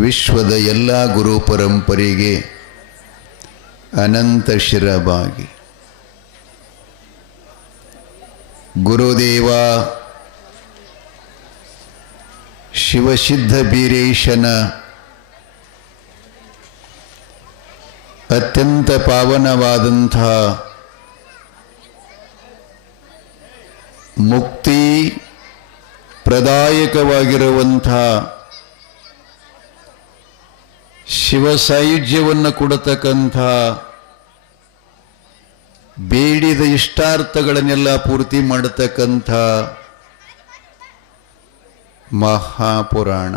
ವಿಶ್ವದ ಎಲ್ಲ ಗುರು ಪರಂಪರೆಗೆ ಅನಂತ ಶಿರಬಾಗಿ. ಗುರುದೇವ ಶಿವಸಿದ್ಧ ಬೀರೇಶನ ಅತ್ಯಂತ ಪಾವನವಾದಂಥ ಮುಕ್ತಿ ಪ್ರದಾಯಕವಾಗಿರುವಂಥ ಶಿವ ಸಾಯುಜ್ಯವನ್ನು ಕೊಡತಕ್ಕಂಥ ಬೇಡಿದ ಇಷ್ಟಾರ್ಥಗಳನ್ನೆಲ್ಲ ಪೂರ್ತಿ ಮಾಡತಕ್ಕಂಥ ಮಹಾಪುರಾಣ.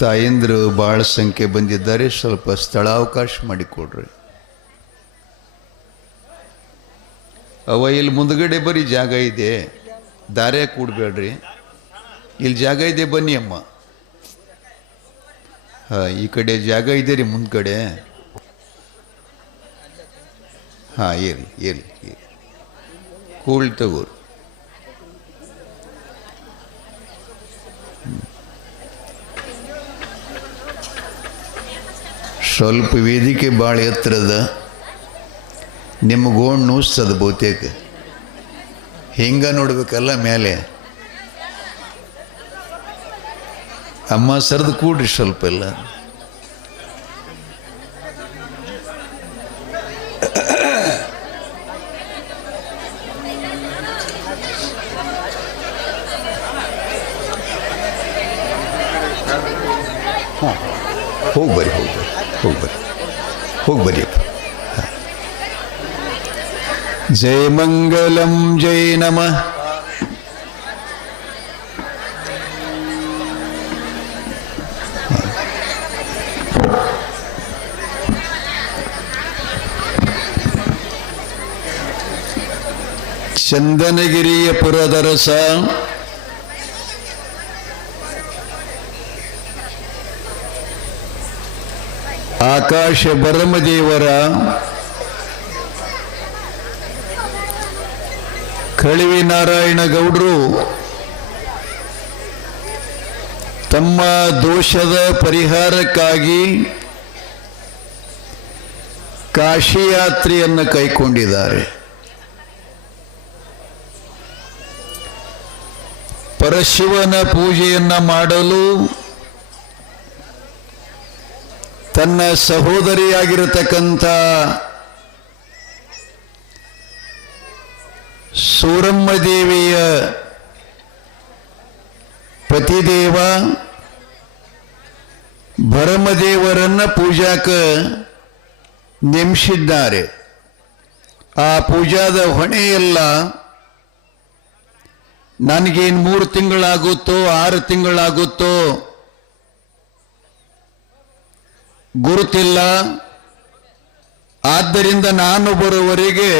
ತಾಯಂದ್ರು ಭಾಳ ಸಂಖ್ಯೆ ಬಂದಿದ್ದಾರೆ, ಸ್ವಲ್ಪ ಸ್ಥಳಾವಕಾಶ ಮಾಡಿಕೊಡ್ರಿ. ಅವ ಇಲ್ಲಿ ಮುಂದ್ಗಡೆ ಬರೀ ಜಾಗ ಇದೆ, ದಾರ್ಯ ಕೂಡಬೇಡ್ರಿ, ಇಲ್ಲಿ ಜಾಗ ಇದೆ, ಬನ್ನಿ ಅಮ್ಮ. ಈ ಕಡೆ ಜಾಗ ಇದೆ ರೀ ಮುಂದ್ಗಡೆ. ಇರ್ಲಿ ಕೂಳ್ ತಗೋರು. ಸ್ವಲ್ಪ ವೇದಿಕೆ ಭಾಳ ಎತ್ತರದ, ನಿಮ್ಮ ಗೋಣ್ ನೂಸ್ತದ ಬಹುತೇಕ. ಹಿಂಗ ನೋಡ್ಬೇಕಲ್ಲ ಮೇಲೆ. ಅಮ್ಮ ಸರಿದು ಕೂಡ್ರಿ ಸ್ವಲ್ಪ ಎಲ್ಲ. ಹೋಗ್ಬರಿ ಜಯ ಮಂಗಲಂ ಜಯ ನಮಃ. ಚಂದನಗಿರಿಯ ಪುರದರಸ ಆಕಾಶ ಬರಮದೇವರ ಕಳಿವಿ ನಾರಾಯಣ ಗೌಡರು ತಮ್ಮ ದೋಷದ ಪರಿಹಾರಕ್ಕಾಗಿ ಕಾಶಿ ಯಾತ್ರೆಯನ್ನು ಕೈಗೊಂಡಿದ್ದಾರೆ. ಪರಶಿವನ ಪೂಜೆಯನ್ನ ಮಾಡಲು ತನ್ನ ಸಹೋದರಿಯಾಗಿರತಕ್ಕಂಥ ಸೂರಮ್ಮ ದೇವಿಯ ಪತಿದೇವ ಭರಮದೇವರನ್ನ ಪೂಜಾಕ ನೇಮಿಸಿದ್ದಾರೆ. ಆ ಪೂಜಾದ ಹೊಣೆಯೆಲ್ಲ ನನಗೇನು 3 ತಿಂಗಳಾಗುತ್ತೋ 6 ತಿಂಗಳಾಗುತ್ತೋ ಗುರುತಿಲ್ಲ. ಆದ್ದರಿಂದ ನಾನು ಬರುವವರೆಗೆ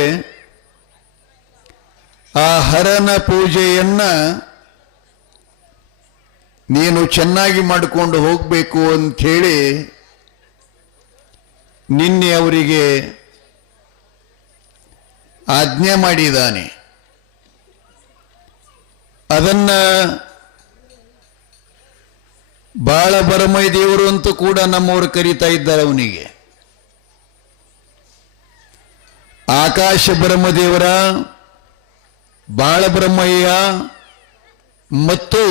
ಆ ಹರನ ಪೂಜೆಯನ್ನ ನೀನು ಚೆನ್ನಾಗಿ ಮಾಡಿಕೊಂಡು ಹೋಗಬೇಕು ಅಂಥೇಳಿ ನಿನ್ನೆ ಅವರಿಗೆ ಆಜ್ಞೆ ಮಾಡಿದ್ದಾನೆ. ಅದನ್ನ ಬಾಳ ಬರಮೈ ದೇವರು ಅಂತೂ ಕೂಡ ನಮ್ಮವರು ಕರೀತಾ ಇದ್ದಾರೆ. ಅವನಿಗೆ ಆಕಾಶ ಬ್ರಹ್ಮದೇವರ, ಬಾಳ ಬ್ರಹ್ಮಯ್ಯ ಮತ್ತು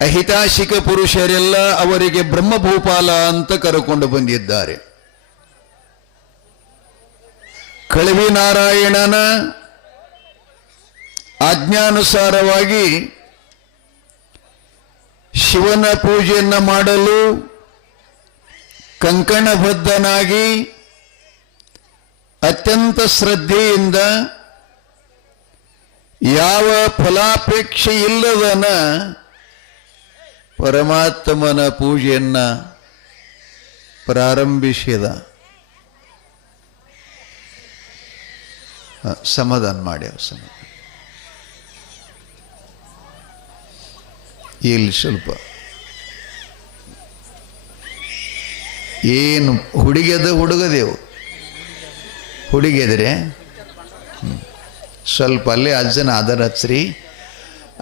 ಅಹಿತಾಶಿಕ ಪುರುಷರೆಲ್ಲ ಅವರಿಗೆ ಬ್ರಹ್ಮಭೂಪಾಲ ಅಂತ ಕರೆಕೊಂಡು ಬಂದಿದ್ದಾರೆ. ಕಳವಿ ನಾರಾಯಣನ ಆಜ್ಞಾನುಸಾರವಾಗಿ ಶಿವನ ಪೂಜೆಯನ್ನು ಮಾಡಲು ಕಂಕಣಬದ್ಧನಾಗಿ ಅತ್ಯಂತ ಶ್ರದ್ಧೆಯಿಂದ ಯಾವ ಫಲಾಪೇಕ್ಷೆ ಇಲ್ಲದನ ಪರಮಾತ್ಮನ ಪೂಜೆಯನ್ನ ಪ್ರಾರಂಭಿಸಿದ. ಸಮಾಧಾನ ಮಾಡಿ ಇಲ್ಲಿ ಸ್ವಲ್ಪ ಏನು ಹುಡುಗದೇವು ಹುಡುಗಿದ್ರೆ ಸ್ವಲ್ಪ ಅಲ್ಲೇ ಅಜ್ಜನ ಆಧಾರ ಹಚ್ಚ್ರಿ.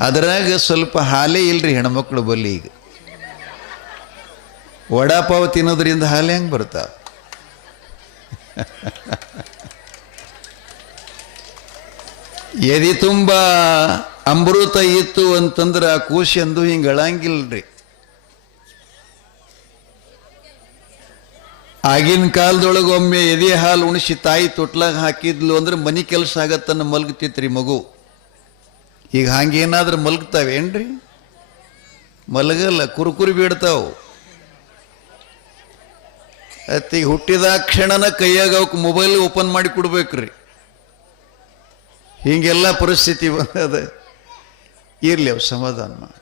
ಅದರಾಗ ಸ್ವಲ್ಪ ಹಾಲೇ ಇಲ್ರಿ ಹೆಣ್ಮಕ್ಳು ಬಲ್ಲಿ. ಈಗ ವಡಾಪಾವ್ ತಿನ್ನೋದ್ರಿಂದ ಹಾಲು ಹೆಂಗೆ ಬರ್ತಾವ? ಎದಿ ತುಂಬ ಅಮೃತ ಇತ್ತು ಅಂತಂದ್ರೆ ಆ ಕೂಸಂದು ಹಿಂಗೆ ಅಳಂಗಿಲ್ರಿ. ಆಗಿನ ಕಾಲದೊಳಗೆ ಒಮ್ಮೆ ಎದೆ ಹಾಲು ಉಣಿಸಿ ತಾಯಿ ತೊಟ್ಲಾಗ ಹಾಕಿದ್ಲು ಅಂದ್ರೆ ಮನೆ ಕೆಲಸ ಆಗತ್ತನ್ನ ಮಲಗ್ತಿತ್ರಿ ಮಗು. ಈಗ ಹಂಗೇನಾದ್ರೂ ಮಲಗ್ತಾವೇನ್ರಿ? ಮಲಗಲ್ಲ, ಕುರುಕುರಿ ಬೀಡ್ತಾವು. ಅತ್ತೀಗ ಹುಟ್ಟಿದ ಕ್ಷಣನ ಕೈಯಾಗ ಅವಕ್ಕೆ ಮೊಬೈಲ್ ಓಪನ್ ಮಾಡಿ ಕೊಡ್ಬೇಕ್ರಿ. ಹಿಂಗೆಲ್ಲ ಪರಿಸ್ಥಿತಿ ಬಂದದ. ಇರ್ಲಿ, ಅವ್ ಸಮಾಧಾನ ಮಾಡಿ.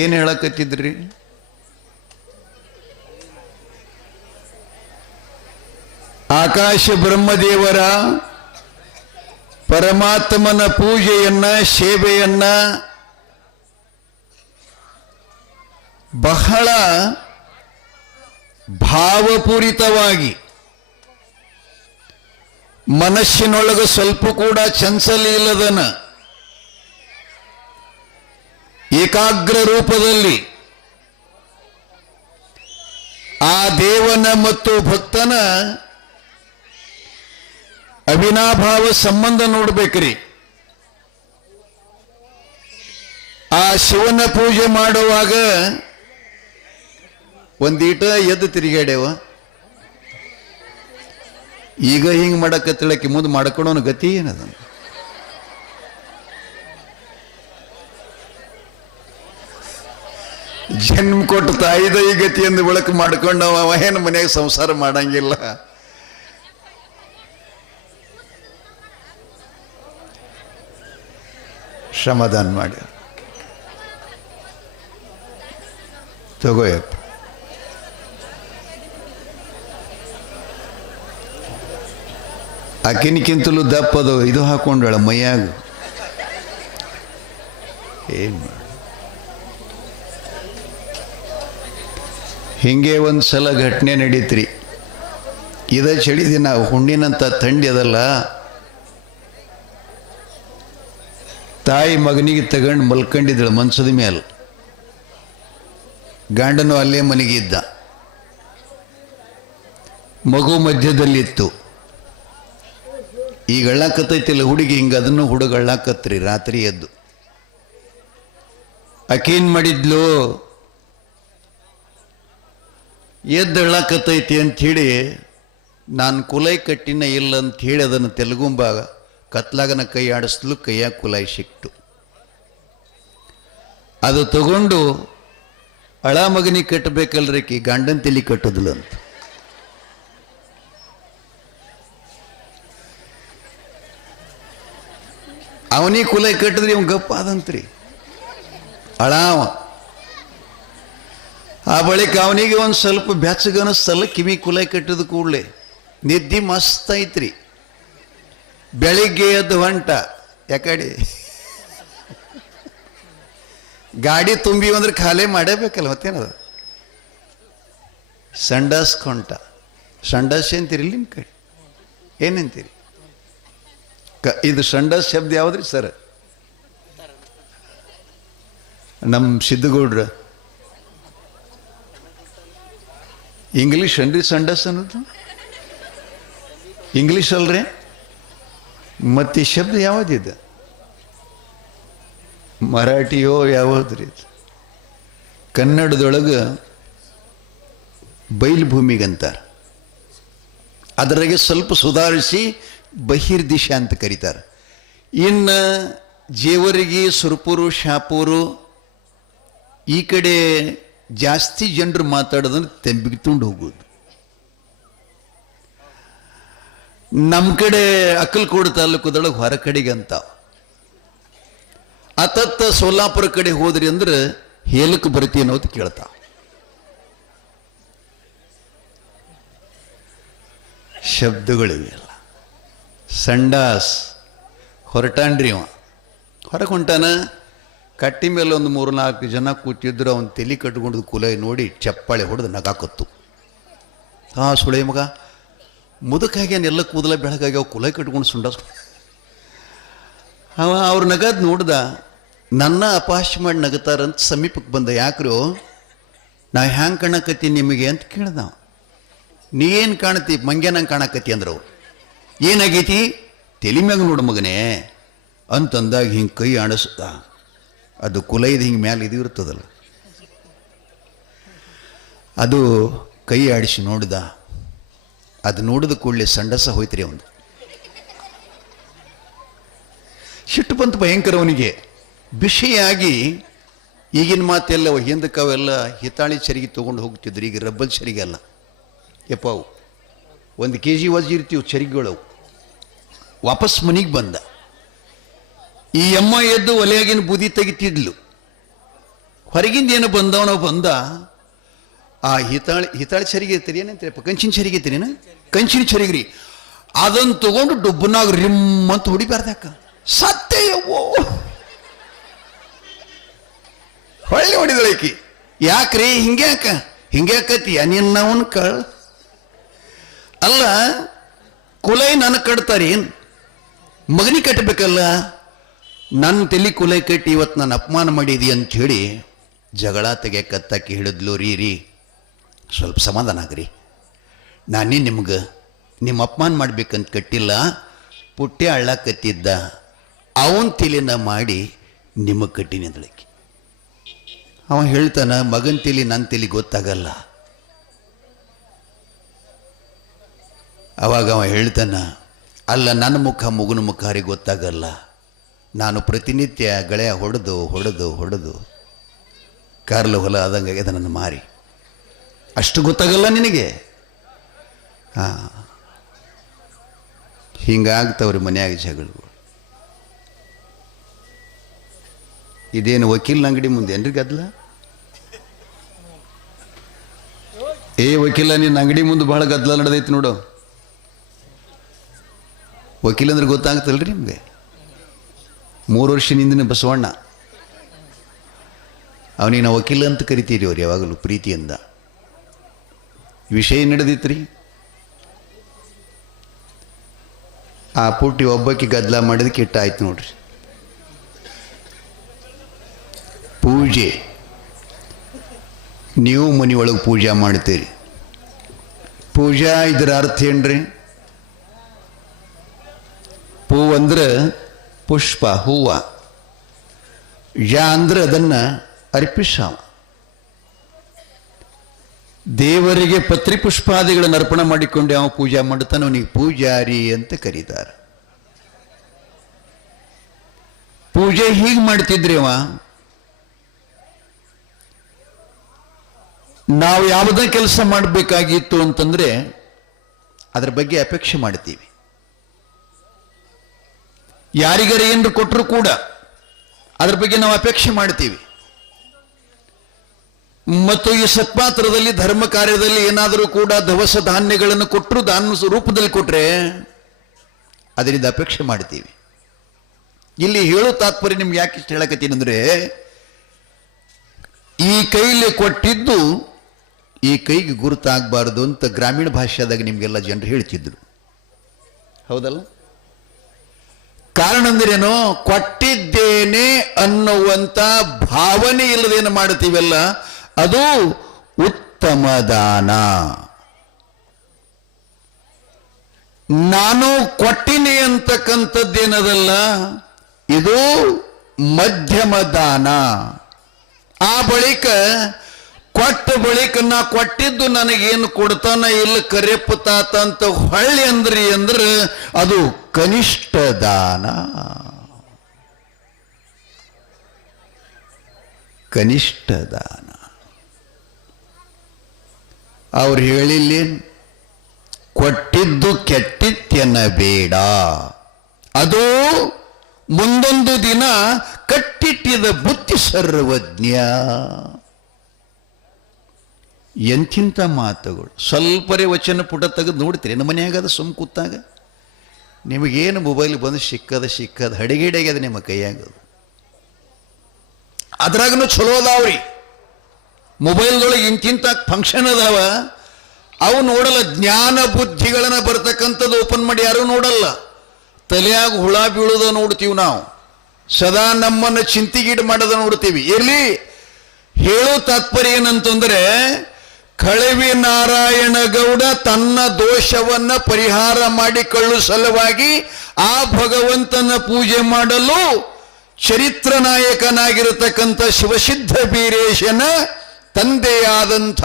ಏನು ಹೇಳಕತ್ತಿದ್ರಿ? ಆಕಾಶ ಬ್ರಹ್ಮದೇವರ ಪರಮಾತ್ಮನ ಪೂಜೆಯನ್ನ, ಸೇವೆಯನ್ನ ಬಹಳ ಭಾವಪೂರಿತವಾಗಿ ಮನಸ್ಸಿನೊಳಗೆ ಸ್ವಲ್ಪ ಕೂಡ ಚಂಚಲ ಇಲ್ಲದನ ಏಕಾಗ್ರ ರೂಪದಲ್ಲಿ ಆ ದೇವನ ಮತ್ತು ಭಕ್ತನ ಅವಿನಾಭಾವ ಸಂಬಂಧ ನೋಡ್ಬೇಕ್ರಿ. ಆ ಶಿವನ ಪೂಜೆ ಮಾಡುವಾಗ ಒಂದೀಟ ಎದ್ದು ತಿರುಗಾಡ್ಯವ. ಈಗ ಹಿಂಗೆ ಮಾಡಕತ್ತಿಳಕ್ಕೆ ಮುಂದೆ ಮಾಡ್ಕೊಳೋನ ಗತಿ ಏನದ? ಜನ್ಮ ಕೊಟ್ಟು ತಾಯಿದ ಈ ಗತಿಯನ್ನು ಬಳಕೆ ಮಾಡ್ಕೊಂಡವ. ಅವ ಏನು ಮನೆಯಾಗ ಸಂಸಾರ ಮಾಡಂಗಿಲ್ಲ. ಶ್ರಮದಾನ ಮಾಡಿ ತಗೋಯಪ್ಪ. ಆಕಿನಕ್ಕಿಂತಲೂ ದಪ್ಪದು ಇದು ಹಾಕೊಂಡಳ ಮೈಯಾಗ. ಏನು ಮಾಡಿ ಹಿಂಗೆ ಒಂದು ಸಲ ಘಟನೆ ನಡೀತ್ರಿ. ಇದ ಚಳಿ ದಿನ, ಹುಣ್ಣಿನಂತ ಥಂಡಿ ಅದಲ್ಲ. ತಾಯಿ ಮಗನಿಗೆ ತಗೊಂಡು ಮಲ್ಕೊಂಡಿದ್ದಳು ಮನ್ಸದ ಮೇಲೆ. ಗಂಡನು ಅಲ್ಲೇ ಮನೆಗಿದ್ದ. ಮಗು ಮಧ್ಯದಲ್ಲಿತ್ತು. ಈಗ ಅಳ್ಳಾಕತ್ತೈತಿಲ್ಲ ಹುಡುಗಿ, ಹಿಂಗೆ ಅದನ್ನು ಹುಡುಗ ಅಳ್ಳಾಕತ್ರಿ ರಾತ್ರಿ ಎದ್ದು. ಆಕೇನು ಮಾಡಿದ್ಲು? ಎದ್ದು ಅಳ್ಳಾಕತ್ತೈತಿ ಅಂಥೇಳಿ ನಾನು ಕುಲೈ ಕಟ್ಟಿನ ಇಲ್ಲ ಅಂಥೇಳಿ ಅದನ್ನು ತೆಲುಗುಂಬಾಗ ಕತ್ಲಾಗನ ಕೈ ಆಡಿಸ್ಲು. ಕೈಯಾಗ ಕುಲಾಯಿ ಸಿಕ್ತು. ಅದು ತಗೊಂಡು ಅಳ ಮಗನಿಗೆ ಕಟ್ಟಬೇಕಲ್ರಿಕಿ ಗಂಡನ ತಲೆ ಕಟ್ಟದ್ಲು ಅಂತ. ಅವನಿಗೆ ಕುಲೈ ಕಟ್ಟಿದ್ರಿ ಇವ್ ಗಪ್ಪ ಆದಂತ್ರಿ ಅಳಾವ. ಆ ಬಳಿಕ ಅವನಿಗೆ ಒಂದು ಸ್ವಲ್ಪ ಬೆಚ್ಚಗನಸ್ತಲ್ಲ. ಕಿವಿ ಕುಲೈ ಕಟ್ಟಿದ ಕೂಡಲೇ ನಿದ್ದೆ ಮಸ್ತ್ ಐತ್ರಿ. ಬೆಳಿಗ್ಗೆ ಎದ್ದು ಹೊಂಟ ಯಾಕಡೆ ಗಾಡಿ ತುಂಬಿ ಅಂದ್ರೆ ಖಾಲಿ ಮಾಡೇಬೇಕಲ್ಲ, ಮತ್ತೇನದ? ಸಂಡಾಸ್ ಕೊಂಟ. ಸಂಡಾಸ್ ಅಂತೀರಿ ನಿಮ್ಮ ಕಡೆ ಏನಂತೀರಿ? ಇದು ಸಂಡಾಸ್ ಶಬ್ದ ಯಾವ್ದ್ರಿ ಸರ್? ನಮ್ಮ ಸಿದ್ಧಗೌಡ್ರ ಇಂಗ್ಲೀಷ್ ಅನ್ರಿ ಸಂಡಾಸ್ ಅನ್ನೋದು? ಇಂಗ್ಲೀಷ್ ಅಲ್ರಿ? ಮತ್ತೆ ಈ ಶಬ್ದ ಯಾವುದಿದೆ? ಮರಾಠಿಯೋ ಯಾವುದ್ರಿ? ಕನ್ನಡದೊಳಗೆ ಬಯಲುಭೂಮಿಗಂತಾರೆ. ಅದರಾಗೆ ಸ್ವಲ್ಪ ಸುಧಾರಿಸಿ ಬಹಿರ್ದಿಶಾ ಅಂತ ಕರೀತಾರೆ. ಇನ್ನು ಜೇವರ್ಗಿ, ಸುರಪುರು, ಶಾಪೂರು ಈ ಕಡೆ ಜಾಸ್ತಿ ಜನರು ಮಾತಾಡೋದನ್ನು ತೆಂಬಿಗೆ ತುಂಡು ಹೋಗೋದು. ನಮ್ಮ ಕಡೆ ಅಕ್ಕಲಕೋಟೆ ತಾಲೂಕದೊಳಗೆ ಹೊರ ಕಡೆಗೆ ಅಂತ. ಅತತ್ತ ಸೋಲಾಪುರ ಕಡೆ ಹೋದ್ರಿ ಅಂದ್ರೆ ಹೇಳಕ್ಕೆ ಬರ್ತಿ ಅನ್ನೋದು ಕೇಳ್ತಾ. ಶಬ್ದಗಳಿವೆಲ್ಲ. ಸಂಡಾಸ್ ಹೊರಟಾನ್ರಿ ಅವ. ಹೊರಗೆ ಹೊಂಟಾನ. ಕಟ್ಟಿ ಮೇಲೆ ಒಂದು 3-4 ಜನ ಕೂತಿದ್ರು. ಅವನು ತಲೆ ಕಟ್ಕೊಂಡು ಕುಲೈ ನೋಡಿ ಚಪ್ಪಾಳೆ ಹೊಡೆದು ನಗಾಕತ್ತು. ಸುಳೆ ಮಗ ಮುದುಕಾಗ್ಯಾನೆಲ್ಲ ಕೂದಲ ಬೆಳಗಾಗಿ ಅವು ಕುಲ ಕಟ್ಕೊಂಡು ಸುಂಡ ಅವ ಅವ್ರ ನಗದ್ ನೋಡ್ದ, ನನ್ನ ಅಪಹಾಸ್ಯ ಮಾಡಿ ನಗತಾರಂತ ಸಮೀಪಕ್ಕೆ ಬಂದ. ಯಾಕ್ರು ನಾ ಹ್ಯಾಂಗೆ ಕಾಣಕತ್ತಿ ನಿಮಗೆ ಅಂತ ಕೇಳ್ದ. ನೀ ಏನು ಕಾಣತಿ ಮಂಗ್ಯಾನಂಗೆ ಕಾಣಕತ್ತಿ ಅಂದ್ರೆ ಅವ್ರು. ಏನಾಗೈತಿ ತಲೆ ಮ್ಯಾಗ ನೋಡು ಮಗನೇ ಅಂತಂದಾಗ ಹಿಂಗೆ ಕೈ ಆಡಿಸ್ದ. ಅದು ಕುಲ ಇದು ಹಿಂಗೆ ಮ್ಯಾಲೆ ಇದು ಇರ್ತದಲ್ಲ, ಅದು ಕೈ ಆಡಿಸಿ ನೋಡ್ದ. ಅದು ನೋಡಿದ ಕೂಡಲೇ ಸಂಡಸ ಹೋಯ್ತ್ರಿ ಅವನು. ಸಿಟ್ಟು ಬಂತು ಭಯಂಕರ ಅವನಿಗೆ. ಬಿಸಿಯಾಗಿ ಈಗಿನ ಮಾತೆಲ್ಲ ಹಿಂದಕ್ಕೆ ಅವೆಲ್ಲ ಹಿತಾಳಿ ಚರಿಗೆ ತೊಗೊಂಡು ಹೋಗ್ತಿದ್ರು, ಈಗ ರಬ್ಬಲ್ ಚರಿಗೆ ಅಲ್ಲ ಯಪ್ಪ. ಅವು 1 kg ವಜ್ಜಿರ್ತೀವಿ ಚರಿಗೆಗಳವು. ವಾಪಸ್ ಮನೆಗೆ ಬಂದ. ಈ ಅಮ್ಮ ಎದ್ದು ಒಲೆಯಾಗಿನ ಬೂದಿ ತೆಗಿತಿದ್ಲು. ಹೊರಗಿಂದ ಏನು ಬಂದವನೋ ಬಂದ. ಆ ಹಿತಾಳಿ ಚರಿಗೆ ಇರ್ತೀರಿ ಏನಂತೀರಪ್ಪ, ಕಂಚಿನ ಚರಿಗೆ ಇರ್ತೀರೇನ, ಕಂಚಿನ ಚರಿಗ್ರಿ. ಅದನ್ನು ತಗೊಂಡು ಡುಬ್ಬನಾಗ ರಿಮ್ ಅಂತ ಹೊಡಿಬಾರ್ದಕ್ಕ. ಸತ್ಯವ್ವೋ ಹೊಳ್ಳಿ ಹೊಡಿದಳಕಿ. ಯಾಕ್ರಿ ಹಿಂಗ್ಯಾಕತಿ ನಿನ್ನವನ್ ಕಳ್ ಅಲ್ಲ, ಕುಲೈ ನನಗೆ ಕಟ್ತಾರೇನು, ಮಗನಿ ಕಟ್ಟಬೇಕಲ್ಲ. ನನ್ನ ತಲೆ ಕುಲೈ ಕಟ್ಟಿ ಇವತ್ತು ನಾನು ಅಪಮಾನ ಮಾಡಿದಿ ಅಂಥೇಳಿ ಜಗಳ ತೆಗೆಯಕತ್ತಾಕಿ ಹಿಡಿದ್ಲು. ರೀ ಸ್ವಲ್ಪ ಸಮಾಧಾನ ಆಗ್ರಿ, ನಾನೇ ನಿಮ್ಗೆ ನಿಮ್ಮ ಅಪಮಾನ ಮಾಡ್ಬೇಕಂತ ಕಟ್ಟಿಲ್ಲ. ಪುಟ್ಟೆ ಅಳ್ಳಾಕತ್ತಿದ್ದ ಅವನ ತಲೆನ ಮಾಡಿ ನಿಮಗೆ ಕಟ್ಟಿನಿ ಅಂದಳಕಿ. ಅವ ಹೇಳ್ತಾನ, ಮಗನ ತಲೆ ನನ್ನ ತಲೆ ಗೊತ್ತಾಗಲ್ಲ. ಅವಾಗ ಅವ ಹೇಳ್ತಾನ, ಅಲ್ಲ ನನ್ನ ಮುಖ ಮಗುನ ಮುಖ ಅವ್ರಿಗೆ ಗೊತ್ತಾಗಲ್ಲ. ನಾನು ಪ್ರತಿನಿತ್ಯ ಗಳೆಯ ಹೊಡೆದು ಕಾರ್ಲು ಹೊಲ ಆದಂಗೆ ಆಗ್ಯದ ನನ್ನ ಮಾರಿ. ಅಷ್ಟು ಗೊತ್ತಾಗಲ್ಲ ನಿನಗೆ? ಹಾಂ, ಹಿಂಗಾಗ್ತವ್ರಿ ಮನ್ಯಾಗ ಜಗಳಗಳು. ಇದೇನು ವಕೀಲನ ಅಂಗಡಿ ಮುಂದೆ ಏನ್ರಿ ಗದ್ಲ? ವಕೀಲ ನಿನ್ನ ಅಂಗಡಿ ಮುಂದೆ ಭಾಳ ಗದ್ಲ ನಡೆದೈತಿ ನೋಡು. ವಕೀಲ ಅಂದ್ರೆ ಗೊತ್ತಾಗ್ತಲ್ರಿ ನಿಮಗೆ? 3 ವರ್ಷದಿಂದ ಬಸವಣ್ಣ, ಅವನಿಗೆ ನಾವು ವಕೀಲ ಅಂತ ಕರಿತೀರಿ ಅವ್ರು ಯಾವಾಗಲೂ ಪ್ರೀತಿಯಿಂದ. ವಿಷಯ ನಡೆದಿತ್ರಿ. ಆ ಪುಟ್ಟಿ ಒಬ್ಬಕ್ಕೆ ಗದ್ದಲ ಮಾಡಿದಕ್ಕೆ ಇಟ್ಟಾಯ್ತು ನೋಡ್ರಿ. ಪೂಜೆ, ನೀವು ಮನೆಯೊಳಗೆ ಪೂಜೆ ಮಾಡ್ತೀರಿ. ಪೂಜಾ ಇದರ ಅರ್ಥ ಏನ್ರಿ? ಪೂ ಅಂದ್ರೆ ಪುಷ್ಪ, ಹೂವ. ಅಂದ್ರೆ ಅದನ್ನು ಅರ್ಪಿಸಾವ. ದೇವರಿಗೆ ಪತ್ರಿ ಪುಷ್ಪಾದಿಗಳನ್ನು ಅರ್ಪಣೆ ಮಾಡಿಕೊಂಡು ಯಾವ ಪೂಜೆ ಮಾಡ್ತಾನೆ ಅವನಿಗೆ ಪೂಜಾರಿ ಅಂತ ಕರೀತಾರೆ. ಪೂಜೆ ಹೀಗೆ ಮಾಡ್ತಿದ್ರಿ ಅವ. ನಾವು ಯಾವುದೇ ಕೆಲಸ ಮಾಡಬೇಕಾಗಿತ್ತು ಅಂತಂದ್ರೆ ಅದ್ರ ಬಗ್ಗೆ ಅಪೇಕ್ಷೆ ಮಾಡ್ತೀವಿ. ಯಾರಿಗಾರ ಏನಾರು ಕೊಟ್ಟರು ಕೂಡ ಅದ್ರ ಬಗ್ಗೆ ನಾವು ಅಪೇಕ್ಷೆ ಮಾಡ್ತೀವಿ. ಮತ್ತು ಈ ಸತ್ಪಾತ್ರದಲ್ಲಿ ಧರ್ಮ ಕಾರ್ಯದಲ್ಲಿ ಏನಾದರೂ ಕೂಡ ದವಸ ಧಾನ್ಯಗಳನ್ನು ಕೊಟ್ಟರು, ಧಾನ್ಯ ರೂಪದಲ್ಲಿ ಕೊಟ್ಟರೆ ಅದರಿಂದ ಅಪೇಕ್ಷೆ ಮಾಡ್ತೀವಿ. ಇಲ್ಲಿ ಹೇಳೋ ತಾತ್ಪರ್ಯ ನಿಮ್ಗೆ ಯಾಕೆ ಇಷ್ಟ ಹೇಳಕತ್ತೀನಿ ಅಂದ್ರೆ, ಈ ಕೈಲಿ ಕೊಟ್ಟಿದ್ದು ಈ ಕೈಗೆ ಗುರುತಾಗಬಾರ್ದು ಅಂತ ಗ್ರಾಮೀಣ ಭಾಷೆದಾಗ ನಿಮಗೆಲ್ಲ ಜನರು ಹೇಳ್ತಿದ್ರು, ಹೌದಲ್ಲ? ಕಾರಣ ಅಂದ್ರೇನು? ಕೊಟ್ಟಿದ್ದೇನೆ ಅನ್ನುವಂಥ ಭಾವನೆ ಇಲ್ಲದೇನು ಮಾಡ್ತೀವಲ್ಲ, ಅದು ಉತ್ತಮ ದಾನ. ನಾನು ಕೊಟ್ಟಿನಿ ಅಂತಕ್ಕಂಥದ್ದೇನದಲ್ಲ, ಇದು ಮಧ್ಯಮ ದಾನ. ಆ ಬಳಿಕ ಕೊಟ್ಟ ಬಳಿಕ ನಾ ಕೊಟ್ಟಿದ್ದು ನನಗೇನು ಕೊಡ್ತಾನ ಇಲ್ಲ ಕರೆಪ್ಪ ತಾತ ಅಂತ ಹೊಳ್ಳಿ ಅಂದ್ರೆ ಅದು ಕನಿಷ್ಠ ದಾನ. ಕನಿಷ್ಠ ದಾನ. ಅವ್ರು ಹೇಳಿಲ್ಲಿ ಕೊಟ್ಟಿದ್ದು ಕೆಟ್ಟಿತ್ತೆನ್ನಬೇಡ, ಅದು ಮುಂದೊಂದು ದಿನ ಕಟ್ಟಿಟ್ಟಿದ ಬುದ್ಧಿ ಸರ್ವಜ್ಞ. ಎಂಥಿಂಥ ಮಾತುಗಳು. ಸ್ವಲ್ಪರೇ ವಚನ ಪುಟ ತೆಗೆದು ನೋಡ್ತೀರಿ ನಮ್ಮ ಮನೆಯಾಗದ ಸುಮ್ ಕೂತಾಗ. ನಿಮಗೇನು ಮೊಬೈಲ್ ಬಂದು ಸಿಕ್ಕದ ಹಡಿಗಿಡೆಗ್ಯದ ನಿಮ್ಮ ಕೈಯಾಗದು. ಅದ್ರಾಗನು ಚಲೋ ಅದಾವ್ರಿ. ಮೊಬೈಲ್ದೊಳಗೆ ಇಂತಿಂಥ ಫಂಕ್ಷನ್ ಅದಾವ, ಅವು ನೋಡಲ್ಲ. ಜ್ಞಾನ ಬುದ್ಧಿಗಳನ್ನ ಬರ್ತಕ್ಕಂಥದ್ದು ಓಪನ್ ಮಾಡಿ ಯಾರು ನೋಡಲ್ಲ. ತಲೆಯಾಗ ಹುಳ ಬೀಳೋದ ನೋಡ್ತೀವಿ ನಾವು, ಸದಾ ನಮ್ಮನ್ನು ಚಿಂತಿಗೀಡು ಮಾಡೋದ ನೋಡ್ತೀವಿ. ಇರ್ಲಿ, ಹೇಳೋ ತಾತ್ಪರ್ಯ ಏನಂತಂದ್ರೆ, ಕಳವಿ ನಾರಾಯಣ ಗೌಡ ತನ್ನ ದೋಷವನ್ನ ಪರಿಹಾರ ಮಾಡಿಕೊಳ್ಳುವ ಸಲುವಾಗಿ ಆ ಭಗವಂತನ ಪೂಜೆ ಮಾಡಲು ಚರಿತ್ರ ನಾಯಕನಾಗಿರತಕ್ಕಂಥ ಶಿವಸಿದ್ಧ ಬೀರೇಶನ ತಂದೆಯಾದಂಥ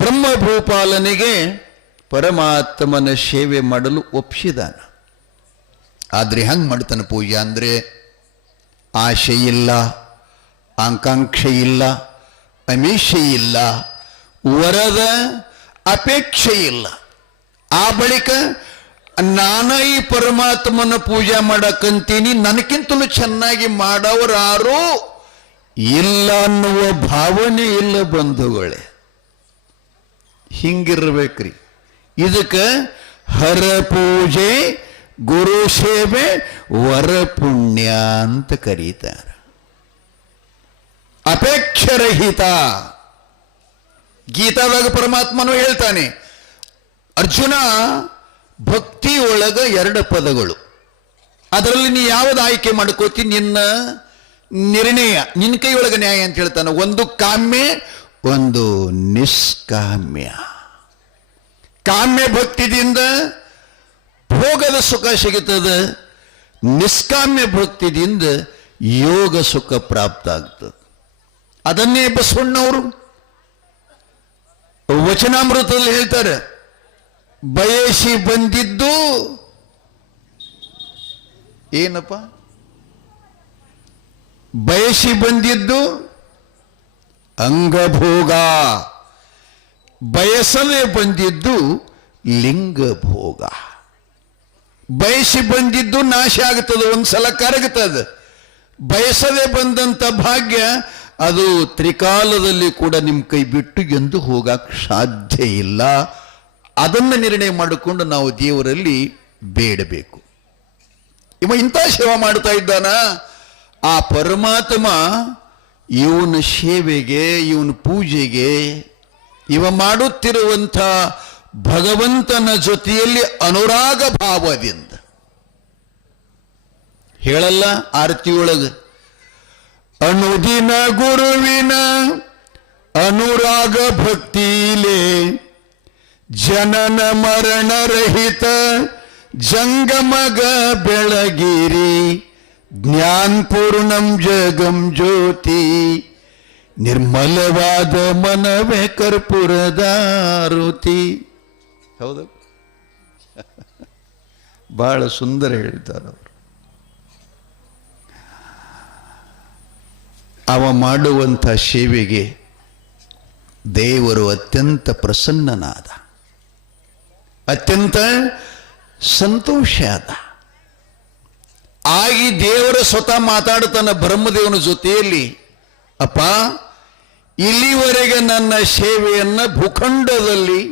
ಬ್ರಹ್ಮಭೂಪಾಲನಿಗೆ ಪರಮಾತ್ಮನ ಸೇವೆ ಮಾಡಲು ಒಪ್ಪಿಸಿದಾನ. ಆದರೆ ಹಂಗೆ ಮಾಡ್ತಾನೆ ಪೂಜೆ ಅಂದರೆ ಆಶೆ ಇಲ್ಲ, ಆಕಾಂಕ್ಷೆ ಇಲ್ಲ, ಅಮೀಷೆ ಇಲ್ಲ, ವರದ ಅಪೇಕ್ಷೆ ಇಲ್ಲ. ಆ ಬಳಿಕ ನಾನ ಈ ಪರಮಾತ್ಮನ ಪೂಜೆ ಮಾಡಕ್ಕಂತೀನಿ, ನನಗಿಂತಲೂ ಚೆನ್ನಾಗಿ ಮಾಡೋರಾರು ಇಲ್ಲ ಅನ್ನುವ ಭಾವನೆ ಇಲ್ಲ ಬಂಧುಗಳೇ. ಹಿಂಗಿರ್ಬೇಕ್ರಿ. ಇದಕ್ಕೆ ಹರ ಪೂಜೆ, ಗುರು ಸೇವೆ, ವರ ಪುಣ್ಯ ಅಂತ ಕರೀತಾರೆ. ಅಪೇಕ್ಷರಹಿತ. ಗೀತಾದಾಗ ಪರಮಾತ್ಮನು ಹೇಳ್ತಾನೆ, ಅರ್ಜುನ ಭಕ್ತಿ ಒಳಗ 2 ಪದಗಳು, ಅದರಲ್ಲಿ ನೀ ಯಾವ್ದು ಆಯ್ಕೆ ಮಾಡ್ಕೋತಿ, ನಿನ್ನ ನಿರ್ಣಯ, ನಿನ್ನ ಕೈ ಒಳಗ ನ್ಯಾಯ ಅಂತ ಹೇಳ್ತಾನೆ. ಒಂದು ಕಾಮ್ಯ, ಒಂದು ನಿಷ್ಕಾಮ್ಯ. ಕಾಮ್ಯ ಭಕ್ತಿದಿಂದ ಭೋಗದ ಸುಖ ಸಿಗುತ್ತದೆ, ನಿಷ್ಕಾಮ್ಯ ಭಕ್ತಿದಿಂದ ಯೋಗ ಸುಖ ಪ್ರಾಪ್ತ ಆಗ್ತದೆ. ಅದನ್ನೇ ಬಸವಣ್ಣವರು ವಚನಾಮೃತದಲ್ಲಿ ಹೇಳ್ತಾರೆ, ಬಯಸಿ ಬಂದಿದ್ದು ಏನಪ್ಪ? ಬಯಸಿ ಬಂದಿದ್ದು ಅಂಗಭೋಗ, ಬಯಸದೆ ಬಂದಿದ್ದು ಲಿಂಗಭೋಗ. ಬಯಸಿ ಬಂದಿದ್ದು ನಾಶ ಆಗುತ್ತದೆ, ಒಂದ್ಸಲ ಕರಗುತ್ತದೆ. ಬಯಸದೆ ಬಂದಂಥ ಭಾಗ್ಯ ಅದು ತ್ರಿಕಾಲದಲ್ಲಿ ಕೂಡ ನಿಮ್ಮ ಕೈ ಬಿಟ್ಟು ಎಂದು ಹೋಗಕ್ಕೆ ಸಾಧ್ಯ ಇಲ್ಲ. ಅದನ್ನು ನಿರ್ಣಯ ಮಾಡಿಕೊಂಡು ನಾವು ದೇವರಲ್ಲಿ ಬೇಡಬೇಕು. ಇವ ಇಂಥ ಸೇವೆ ಮಾಡ್ತಾ ಇದ್ದಾನ, ಆ ಪರಮಾತ್ಮ ಇವನ ಸೇವೆಗೆ, ಇವನ ಪೂಜೆಗೆ, ಇವ ಮಾಡುತ್ತಿರುವಂಥ ಭಗವಂತನ ಜೊತೆಯಲ್ಲಿ ಅನುರಾಗ ಭಾವದಿಂದ ಹೇಳಲ್ಲ ಆರತಿಯೊಳಗೆ, ಅನುದಿನ ಗುರುವಿನ ಅನುರಾಗ ಭಕ್ತಿಲೇ ಜನನ ಮರಣ ರಹಿತ ಜಂಗಮಗ ಬೆಳಗಿರಿ ಜ್ಞಾನ್ ಪೂರ್ಣಂ ಜಗಂ ಜ್ಯೋತಿ ನಿರ್ಮಲವಾದ ಮನವೇ ಕರ್ಪೂರದಾರುತಿ. ಹೌದು, ಬಹಳ ಸುಂದರ ಹೇಳ್ತಾರೆ ಅವರು. ಅವ ಮಾಡುವಂಥ ಸೇವೆಗೆ ದೇವರು ಅತ್ಯಂತ ಪ್ರಸನ್ನನಾದ, ಅತ್ಯಂತ ಸಂತೋಷ ಆದ. ಆಗಿ ದೇವರ ಸ್ವತಃ ಮಾತಾಡ್ತಾನ ಬ್ರಹ್ಮದೇವನ ಜೊತೆಯಲ್ಲಿ, ಅಪ್ಪ ಇಲ್ಲಿವರೆಗೆ ನನ್ನ ಸೇವೆಯನ್ನ ಭೂಖಂಡದಲ್ಲಿ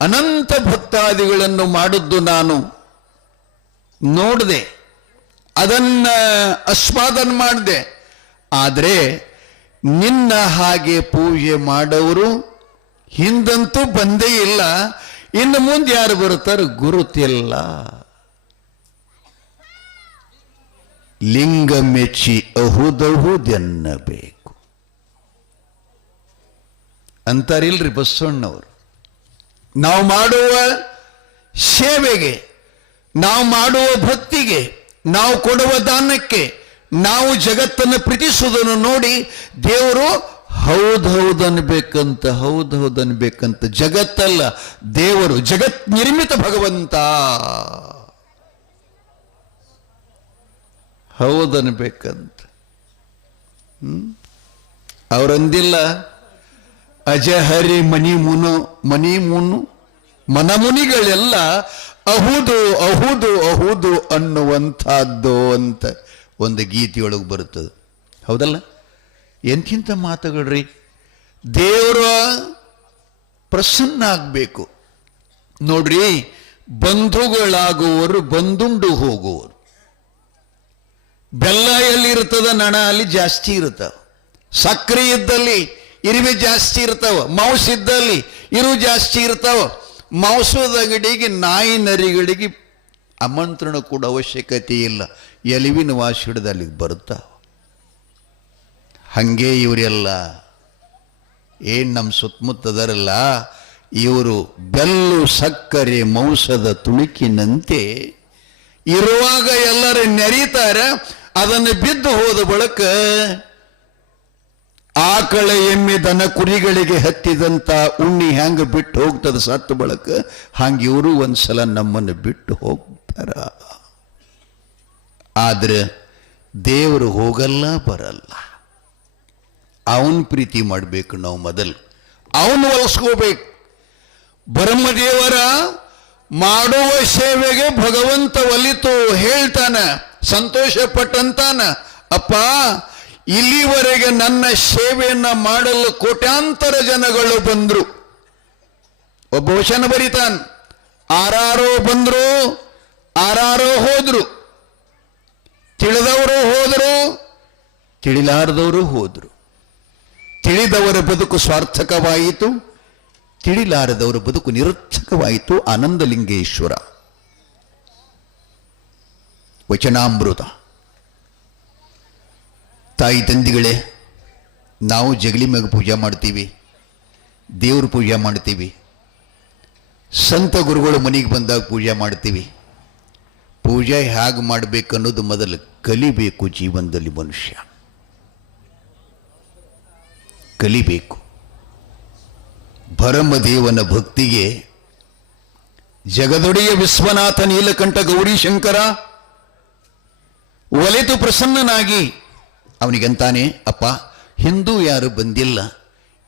ಅನಂತ ಭಕ್ತಾದಿಗಳನ್ನು ಮಾಡಿದ್ದು ನಾನು ನೋಡಿದೆ, ಅದನ್ನ ಆಸ್ವಾದನ ಮಾಡಿದೆ. ಆದರೆ ನಿನ್ನ ಹಾಗೆ ಪೂಜೆ ಮಾಡೋರು ಹಿಂದಂತೂ ಬಂದೇ ಇಲ್ಲ, ಇನ್ನು ಮುಂದೆ ಯಾರು ಬರುತ್ತಾರೆ ಗುರುತಿಲ್ಲ. ಲಿಂಗ ಮೆಚ್ಚಿ ಅಹುದಹುದೆನ್ನಬೇಕು ಅಂತಾರಿಲ್ರಿ ಬಸವಣ್ಣವರು. ನಾವು ಮಾಡುವ ಸೇವೆಗೆ, ನಾವು ಮಾಡುವ ಭಕ್ತಿಗೆ, ನಾವು ಕೊಡುವ ದಾನಕ್ಕೆ, ನಾವು ಜಗತ್ತನ್ನು ಪ್ರೀತಿಸುವುದನ್ನು ನೋಡಿ ದೇವರು ಹೌದನ್ಬೇಕಂತ, ಹೌದನ್ಬೇಕಂತ. ಜಗತ್ತಲ್ಲ ದೇವರು, ಜಗತ್ ನಿರ್ಮಿತ ಭಗವಂತ ಹೌದನ್ಬೇಕಂತ. ಅವರಂದಿಲ್ಲ ಅಜಹರಿ ಮನಿಮುನು ಮನಮುನಿಗಳೆಲ್ಲ ಅಹುದು ಅಹುದು ಅಹುದು ಅನ್ನುವಂಥದ್ದು ಅಂತ ಒಂದು ಗೀತೆಯೊಳಗೆ ಬರುತ್ತದೆ. ಹೌದಲ್ಲ? ಎಂಥಿಂಥ ಮಾತುಗಳ್ರಿ. ದೇವರ ಪ್ರಸನ್ನ ಆಗಬೇಕು ನೋಡ್ರಿ. ಬಂಧುಗಳಾಗುವವರು ಬಂದುಂಡು ಹೋಗುವರು. ಬೆಲ್ಲ ಎಲ್ಲಿರ್ತದ, ನಣ ಅಲ್ಲಿ ಜಾಸ್ತಿ ಇರ್ತಾವ. ಸಕ್ಕರೆ ಇದ್ದಲ್ಲಿ ಇರುವೆ ಜಾಸ್ತಿ ಇರ್ತಾವ, ಮಾಂಸ ಇದ್ದಲ್ಲಿ ಇರು ಜಾಸ್ತಿ ಇರ್ತಾವ. ಮಾಂಸದ ಅಂಗಡಿಗೆ ನಾಯಿ ನರಿಗಳಿಗೆ ಆಮಂತ್ರಣ ಕೂಡ ಅವಶ್ಯಕತೆ ಇಲ್ಲ, ಎಲಿವಿನ ವಾಸ ಹಿಡಿದು ಅಲ್ಲಿಗೆ ಬರ್ತಾವ. ಹಂಗೆ ಇವರೆಲ್ಲ ಏನು ನಮ್ಮ ಸುತ್ತಮುತ್ತದರಲ್ಲ, ಇವರು ಬೆಲ್ಲು ಸಕ್ಕರೆ ಮಾಂಸದ ತುಣುಕಿನಂತೆ ಇರುವಾಗ ಎಲ್ಲರೂ ನೆರೀತಾರೆ. ಅದನ್ನು ಬಿದ್ದು ಹೋದ ಬಳಿಕ ಆಕಳ ಎಮ್ಮೆ ದನ ಕುರಿಗಳಿಗೆ ಹತ್ತಿದಂತ ಉಣ್ಣಿ ಹೆಂಗ ಬಿಟ್ಟು ಹೋಗ್ತದ ಸತ್ತು ಬಳಕ, ಹಂಗೆ ಇವರು ಒಂದ್ಸಲ ನಮ್ಮನ್ನು ಬಿಟ್ಟು ಹೋಗ್ತಾರ. ಆದ್ರೆ ದೇವರು ಹೋಗಲ್ಲ ಬರಲ್ಲ. ಅವನ್ ಪ್ರೀತಿ ಮಾಡಬೇಕು ನಾವು, ಮೊದಲು ಅವನು ಒಲಿಸ್ಕೋಬೇಕು. ಬ್ರಹ್ಮದೇವರ ಮಾಡುವ ಸೇವೆಗೆ ಭಗವಂತ ಒಲಿತು ಹೇಳ್ತಾನ, ಸಂತೋಷ ಪಟ್ಟಂತಾನ, ಅಪ್ಪ ಇಲ್ಲಿವರೆಗೆ ನನ್ನ ಸೇವೆಯನ್ನ ಮಾಡಲು ಕೋಟ್ಯಾಂತರ ಜನಗಳು ಬಂದ್ರು. ಒಬ್ಬ ವಚನ ಬರೀತಾನ, ಆರಾರೋ ಬಂದ್ರು, ಆರಾರೋ ಹೋದ್ರು, ತಿಳಿದವರು ಹೋದರು, ತಿಳಿಲಾರದವರು ಹೋದ್ರು. ತಿಳಿದವರ ಬದುಕು ಸ್ವಾರ್ಥಕವಾಯಿತು, ತಿಳಿಲಾರದವರ ಬದುಕು ನಿರರ್ಥಕವಾಯಿತು. ಆನಂದಲಿಂಗೇಶ್ವರ ವಚನಾಮೃತ. ತಾಯಿ ತಂದಿಗಳೇ, ನಾವು ಜಗಲಿ ಮ್ಯಾಗ ಪೂಜೆ ಮಾಡ್ತೀವಿ, ದೇವ್ರ ಪೂಜೆ ಮಾಡ್ತೀವಿ, ಸಂತ ಗುರುಗಳು ಮನೆಗೆ ಬಂದಾಗ ಪೂಜೆ ಮಾಡ್ತೀವಿ. ಪೂಜೆ ಹೇಗೆ ಮಾಡಬೇಕು ಅನ್ನೋದು ಮೊದಲು ಕಲಿಬೇಕು. ಜೀವನದಲ್ಲಿ ಮನುಷ್ಯ ಕಲಿಬೇಕು. ಭರಮದೇವನ ಭಕ್ತಿಗೆ ಜಗದೊಡೆಯ ವಿಶ್ವನಾಥ ನೀಲಕಂಠ ಗೌರೀಶಂಕರ ಒಲಿತು ಪ್ರಸನ್ನನಾಗಿ ಅವನಿಗಂತಾನೆ, ಅಪ್ಪ ಹಿಂದೂ ಯಾರು ಬಂದಿಲ್ಲ,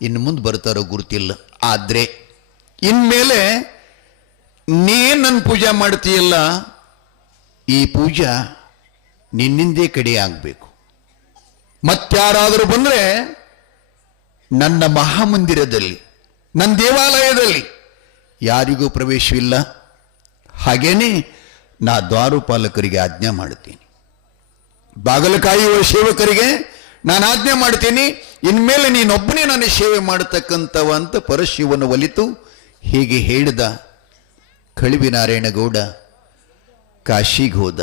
ಇನ್ನು ಮುಂದೆ ಬರ್ತಾರೋ ಗುರುತಿಲ್ಲ, ಆದರೆ ಇನ್ಮೇಲೆ ನೀ ನನ್ನ ಪೂಜೆ ಮಾಡ್ತೀಯಲ್ಲ, ಈ ಪೂಜಾ ನಿನ್ನಿಂದೇ ಕಡೆ ಆಗಬೇಕು. ಮತ್ತಾರಾದರೂ ಬಂದರೆ ನನ್ನ ಮಹಾಮಂದಿರದಲ್ಲಿ, ನನ್ನ ದೇವಾಲಯದಲ್ಲಿ ಯಾರಿಗೂ ಪ್ರವೇಶವಿಲ್ಲ. ಹಾಗೇನೆ ನಾ ದ್ವಾರಪಾಲಕರಿಗೆ ಆಜ್ಞೆ ಮಾಡ್ತೀನಿ, ಬಾಗಿಲು ಕಾಯುವ ಸೇವಕರಿಗೆ ನಾನು ಆಜ್ಞೆ ಮಾಡ್ತೀನಿ, ಇನ್ಮೇಲೆ ನೀನೊಬ್ಬನೇ ನನ್ನ ಸೇವೆ ಮಾಡತಕ್ಕಂಥವ ಅಂತ ಪರಶಿವನು ಒಲಿತು ಹೀಗೆ ಹೇಳಿದ. ಕಳಿವಿನಾರಾಯಣಗೌಡ ಕಾಶಿಗೆ ಹೋದ,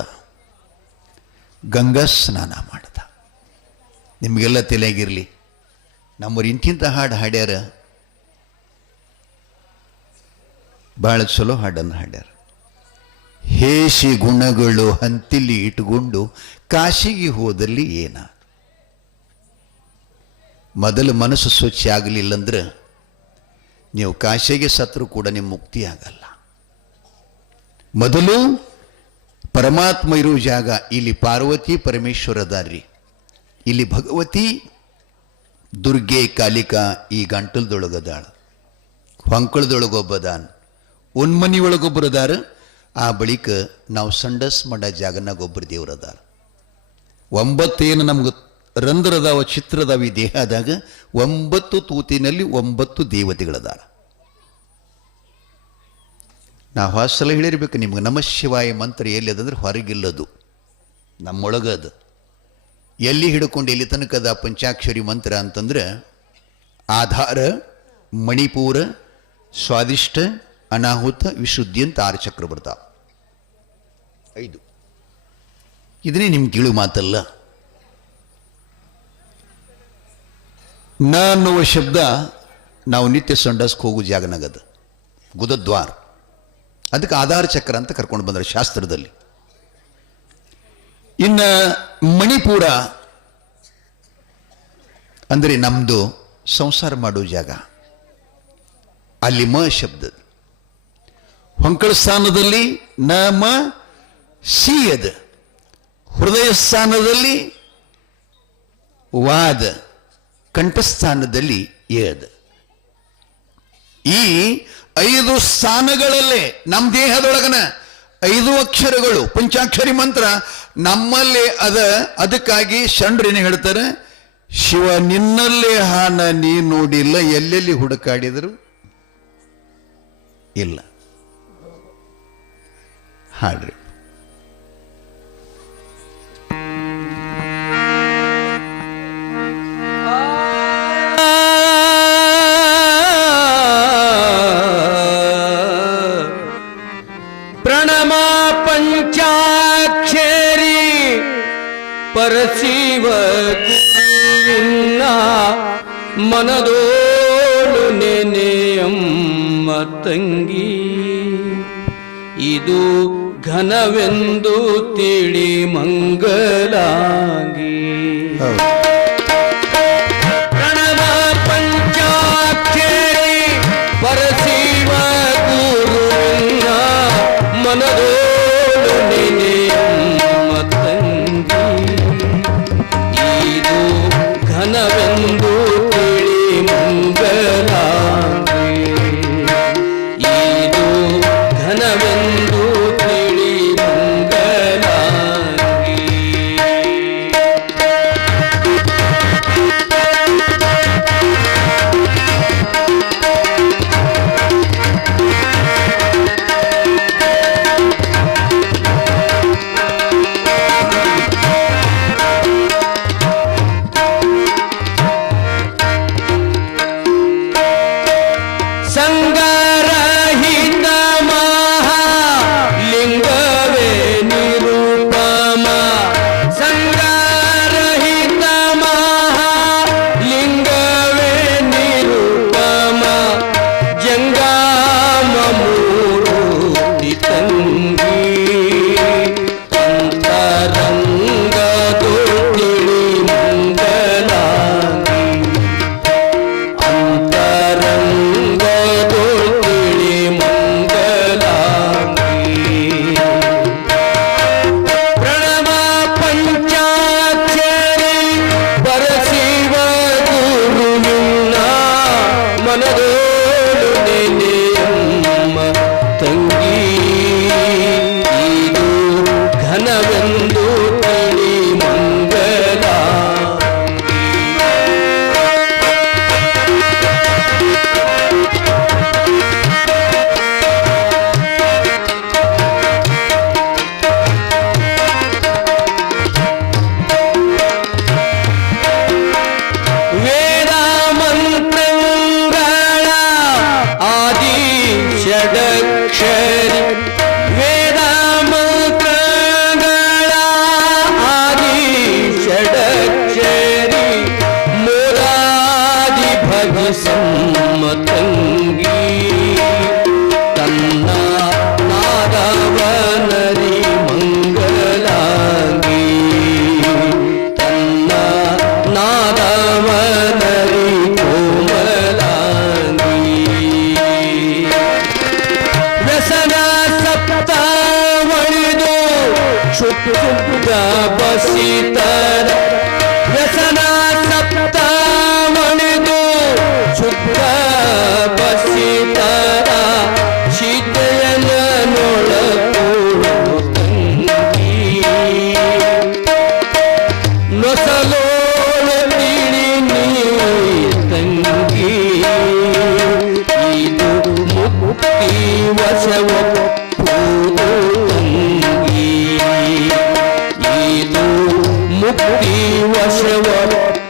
ಗಂಗಾ ಸ್ನಾನ ಮಾಡ್ದ. ನಿಮಗೆಲ್ಲ ತಲೆಗಿರಲಿ, ನಮ್ಮವ್ರು ಇಂತಿಂಥ ಹಾಡು ಹಾಡ್ಯಾರ, ಬಹಳ ಚಲೋ ಹಾಡನ್ನು ಹಾಡ್ಯಾರ. ಹೇಸಿ ಗುಣಗಳು ಹಂತಿಲಿ ಇಟ್ಟುಕೊಂಡು ಕಾಶಿಗೆ ಹೋದಲ್ಲಿ ಏನ? ಮೊದಲು ಮನಸ್ಸು ಸ್ವಚ್ಛ ಆಗಲಿಲ್ಲಂದ್ರೆ ನೀವು ಕಾಶಿಗೆ ಸತ್ರು ಕೂಡ ನಿಮ್ಮ ಮುಕ್ತಿ ಆಗಲ್ಲ. ಮೊದಲು ಪರಮಾತ್ಮ ಇರೋ ಜಾಗ, ಇಲ್ಲಿ ಪಾರ್ವತಿ ಪರಮೇಶ್ವರ ಅದಾರ್ರಿ, ಇಲ್ಲಿ ಭಗವತಿ ದುರ್ಗೆ ಕಾಲಿಕಾ ಈ ಗಂಟಲದೊಳಗದಾಳ, ಹೊಂಕಳದೊಳಗೊಬ್ಬದಾನ, ಉನ್ಮನಿ ಒಳಗೊಬ್ಬರದಾರ. ಆ ಬಳಿಕ ನಾವು ಸಂಡಸ್ ಮಾಡ ಜಾಗನಾಗ ಒಬ್ಬರು ದೇವರದಾರ. 9 ನಮ್ಗೆ ರಂಧ್ರದಾವ, ಚಿತ್ರದಾವ ಈ ದೇಹದಾಗ. 9 ತೂತಿನಲ್ಲಿ 9 ದೇವತೆಗಳದಾರ. ನಾವು ಹೊಸಲ ಹೇಳಿರ್ಬೇಕು ನಿಮ್ಗೆ, ನಮ ಶಿವಾಯ ಮಂತ್ರ ಎಲ್ಲಿ ಅದಂದ್ರೆ ಹೊರಗಿಲ್ಲದು, ನಮ್ಮೊಳಗದು. ಎಲ್ಲಿ ಹಿಡ್ಕೊಂಡು ಎಲ್ಲಿ ತನಕದ ಪಂಚಾಕ್ಷರಿ ಮಂತ್ರ ಅಂತಂದ್ರೆ ಆಧಾರ, ಮಣಿಪೂರ, ಸ್ವಾದಿಷ್ಟ, ಅನಾಹುತ, ವಿಶುದ್ಧಿ ಅಂತ 6 ಚಕ್ರ ಬರ್ತಾವ. 5 ಇದನ್ನೇ ನಿಮ್ಗೆ ಕೇಳು ಮಾತಲ್ಲ. ನ ಅನ್ನುವ ಶಬ್ದ ನಾವು ನಿತ್ಯ ಸಂಡಸ್ಗೆ ಹೋಗೋ ಜಾಗನಾಗದ, ಗುದದ್ವಾರ. ಅದಕ್ಕೆ ಆಧಾರ ಚಕ್ರ ಅಂತ ಕರ್ಕೊಂಡು ಬಂದ್ರೆ ಶಾಸ್ತ್ರದಲ್ಲಿ. ಇನ್ನು ಮಣಿಪುರ ಅಂದರೆ ನಮ್ಮದು ಸಂಸಾರ ಮಾಡೋ ಜಾಗ, ಅಲ್ಲಿ ಮ ಶಬ್ದ. ಹೊಂಕಳ ಸ್ಥಾನದಲ್ಲಿ ನ ಮ ಸಿ ಅದ, ಹೃದಯ ಸ್ಥಾನದಲ್ಲಿ ವಾದ, ಕಂಠಸ್ಥಾನದಲ್ಲಿ ಏದ. ಈ 5 ಸ್ಥಾನಗಳಲ್ಲೇ ನಮ್ಮ ದೇಹದೊಳಗನ 5 ಅಕ್ಷರಗಳು, ಪಂಚಾಕ್ಷರಿ ಮಂತ್ರ ನಮ್ಮಲ್ಲೇ ಅದ. ಅದಕ್ಕಾಗಿ ಶಂಡ್ರೇನು ಹೇಳ್ತಾರೆ, ಶಿವ ನಿನ್ನಲ್ಲೇ ಹಾನ ನೀ ನೋಡಿಲ್ಲ, ಎಲ್ಲೆಲ್ಲಿ ಹುಡುಕಾಡಿದರು ಇಲ್ಲ. ಹಾಡ್ರಿ. ಪಂಚಾಕ್ಷರಿ ಪರಶಿವ ಗುರುವಿನ ಮನದೋಳು ನೆನೆಯಮ್ಮ ತಂಗಿ ಇದು ಘನವೆಂದು ತಿಳಿ ಮಂಗಲಾಗಿ ಪ್ರಣವ ಪಂಚಾಕ್ಷರಿ ಪರಶಿವ ಗುರುವಿನ ಮನದೋಳು ನೆನೆಯಮ್ಮ ತಂಗಿ ಇದು ಘನವೆಂದು ತಿಳಿ ಮಂಗಲಾಗಿ ಇದು ಘನವೆಂದು ತಿಳಿ ಮಂಗಲಾಗಿ ಸಂಗರಹಿತ ಮಹಾಲಿಂಗವೇ ನಿರುಪಮ ಸಂಗರಹಿತ ಮಹಾಲಿಂಗವೇ ನಿರುಪಮ ಜಂಗಾಮ ಮೂರುತಿ ತಂಗಿ ಅಂತರಂಗದೋ ತಿಳಿ ಮಂಗಲಾಗಿ ಅಂತರಂಗದೋ ತಿಳಿ ಮಂಗಲಾಗಿ ಪ್ರಣವ ಪಂಚಾಕ್ಷರಿ ಪರಶಿವ ಗುರುವಿನ ಮನದೋಳು ನೆನೆಯಮ್ಮ ತಂಗಿ ಇದು ಘನವೆಂದು ತಿಳಿ ಮಂಗಲಾಗಿ ವೇದ ಮಂತ್ರಗಳ ಆದಿ ಷಡಕ್ಷರಿ ವೇದ ಮಂತ್ರಗಳ ಆದಿ ಷಡಕ್ಷರಿ ಮುರಾದಿ ಭಗಸಮ್ಮ ತಂಗಿ ತನ್ನ ನಾದವನರಿ ಮಂಗಲಾಗಿ ತನ್ನ ನಾದವನರಿ ಕೋಮಲಾಗಿ ವ್ಯಸನ ಸಪ್ತ ಒಳಿದು ಶುದ್ಧ ಬಸಿತರ ವ್ಯಸನ ಸಪ್ತ ಒಳಿದು ಶುದ್ಧ ಬಸಿತರ ಶೀತಯನೊಳಗೂಡು ತಂಗಿ ನೊಸಲೋಳು ತಿಳಿ ನೀ ತಂಗಿ ಇದು ಮುಕ್ತಿ ವಶವಪ್ಪುದು ತಂಗಿ ಇದು ಮುಕ್ತಿ ವಶವಪ್ಪುದು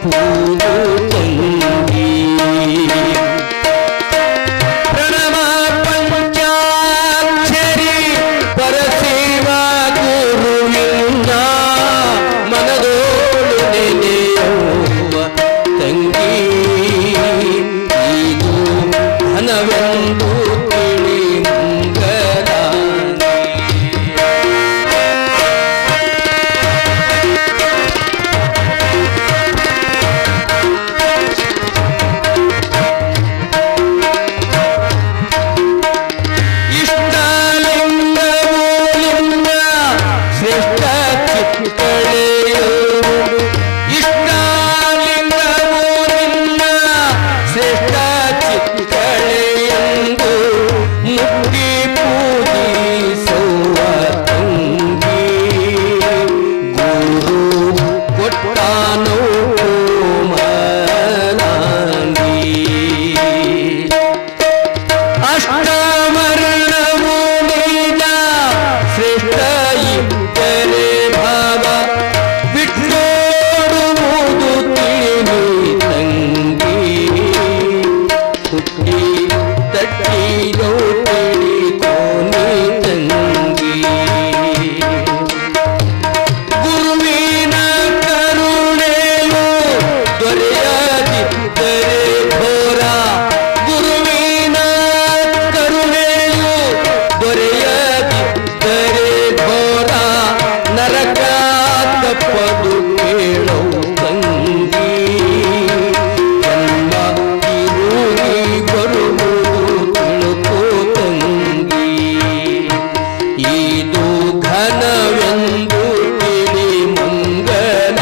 ಘನವೆಂದು ತಿಳಿ ಮಂಗಲ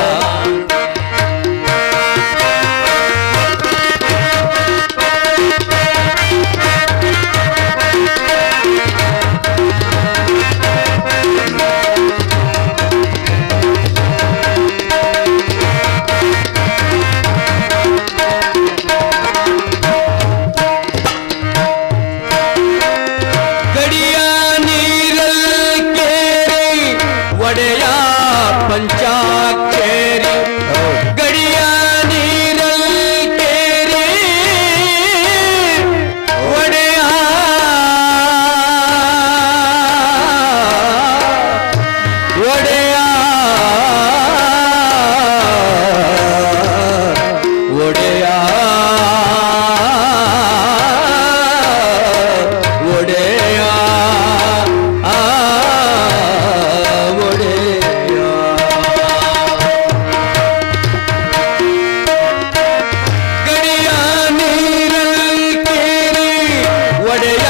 ಗಡಿಯ ನೀರಲ್ ಕೇರಿ ಒಡೆಯ ಪಂಚಾಕ್ಷರಿ ಗಡಿಯ ನೀರಲ್ ಕೇರಿ ಒಡೆಯ ಒಡೆಯ ಒಡೆಯ ಒಡೆಯ ಒಡೆಯ ಗಡಿಯ ನೀರಲ್ ಕೇರಿ ಒಡೆಯ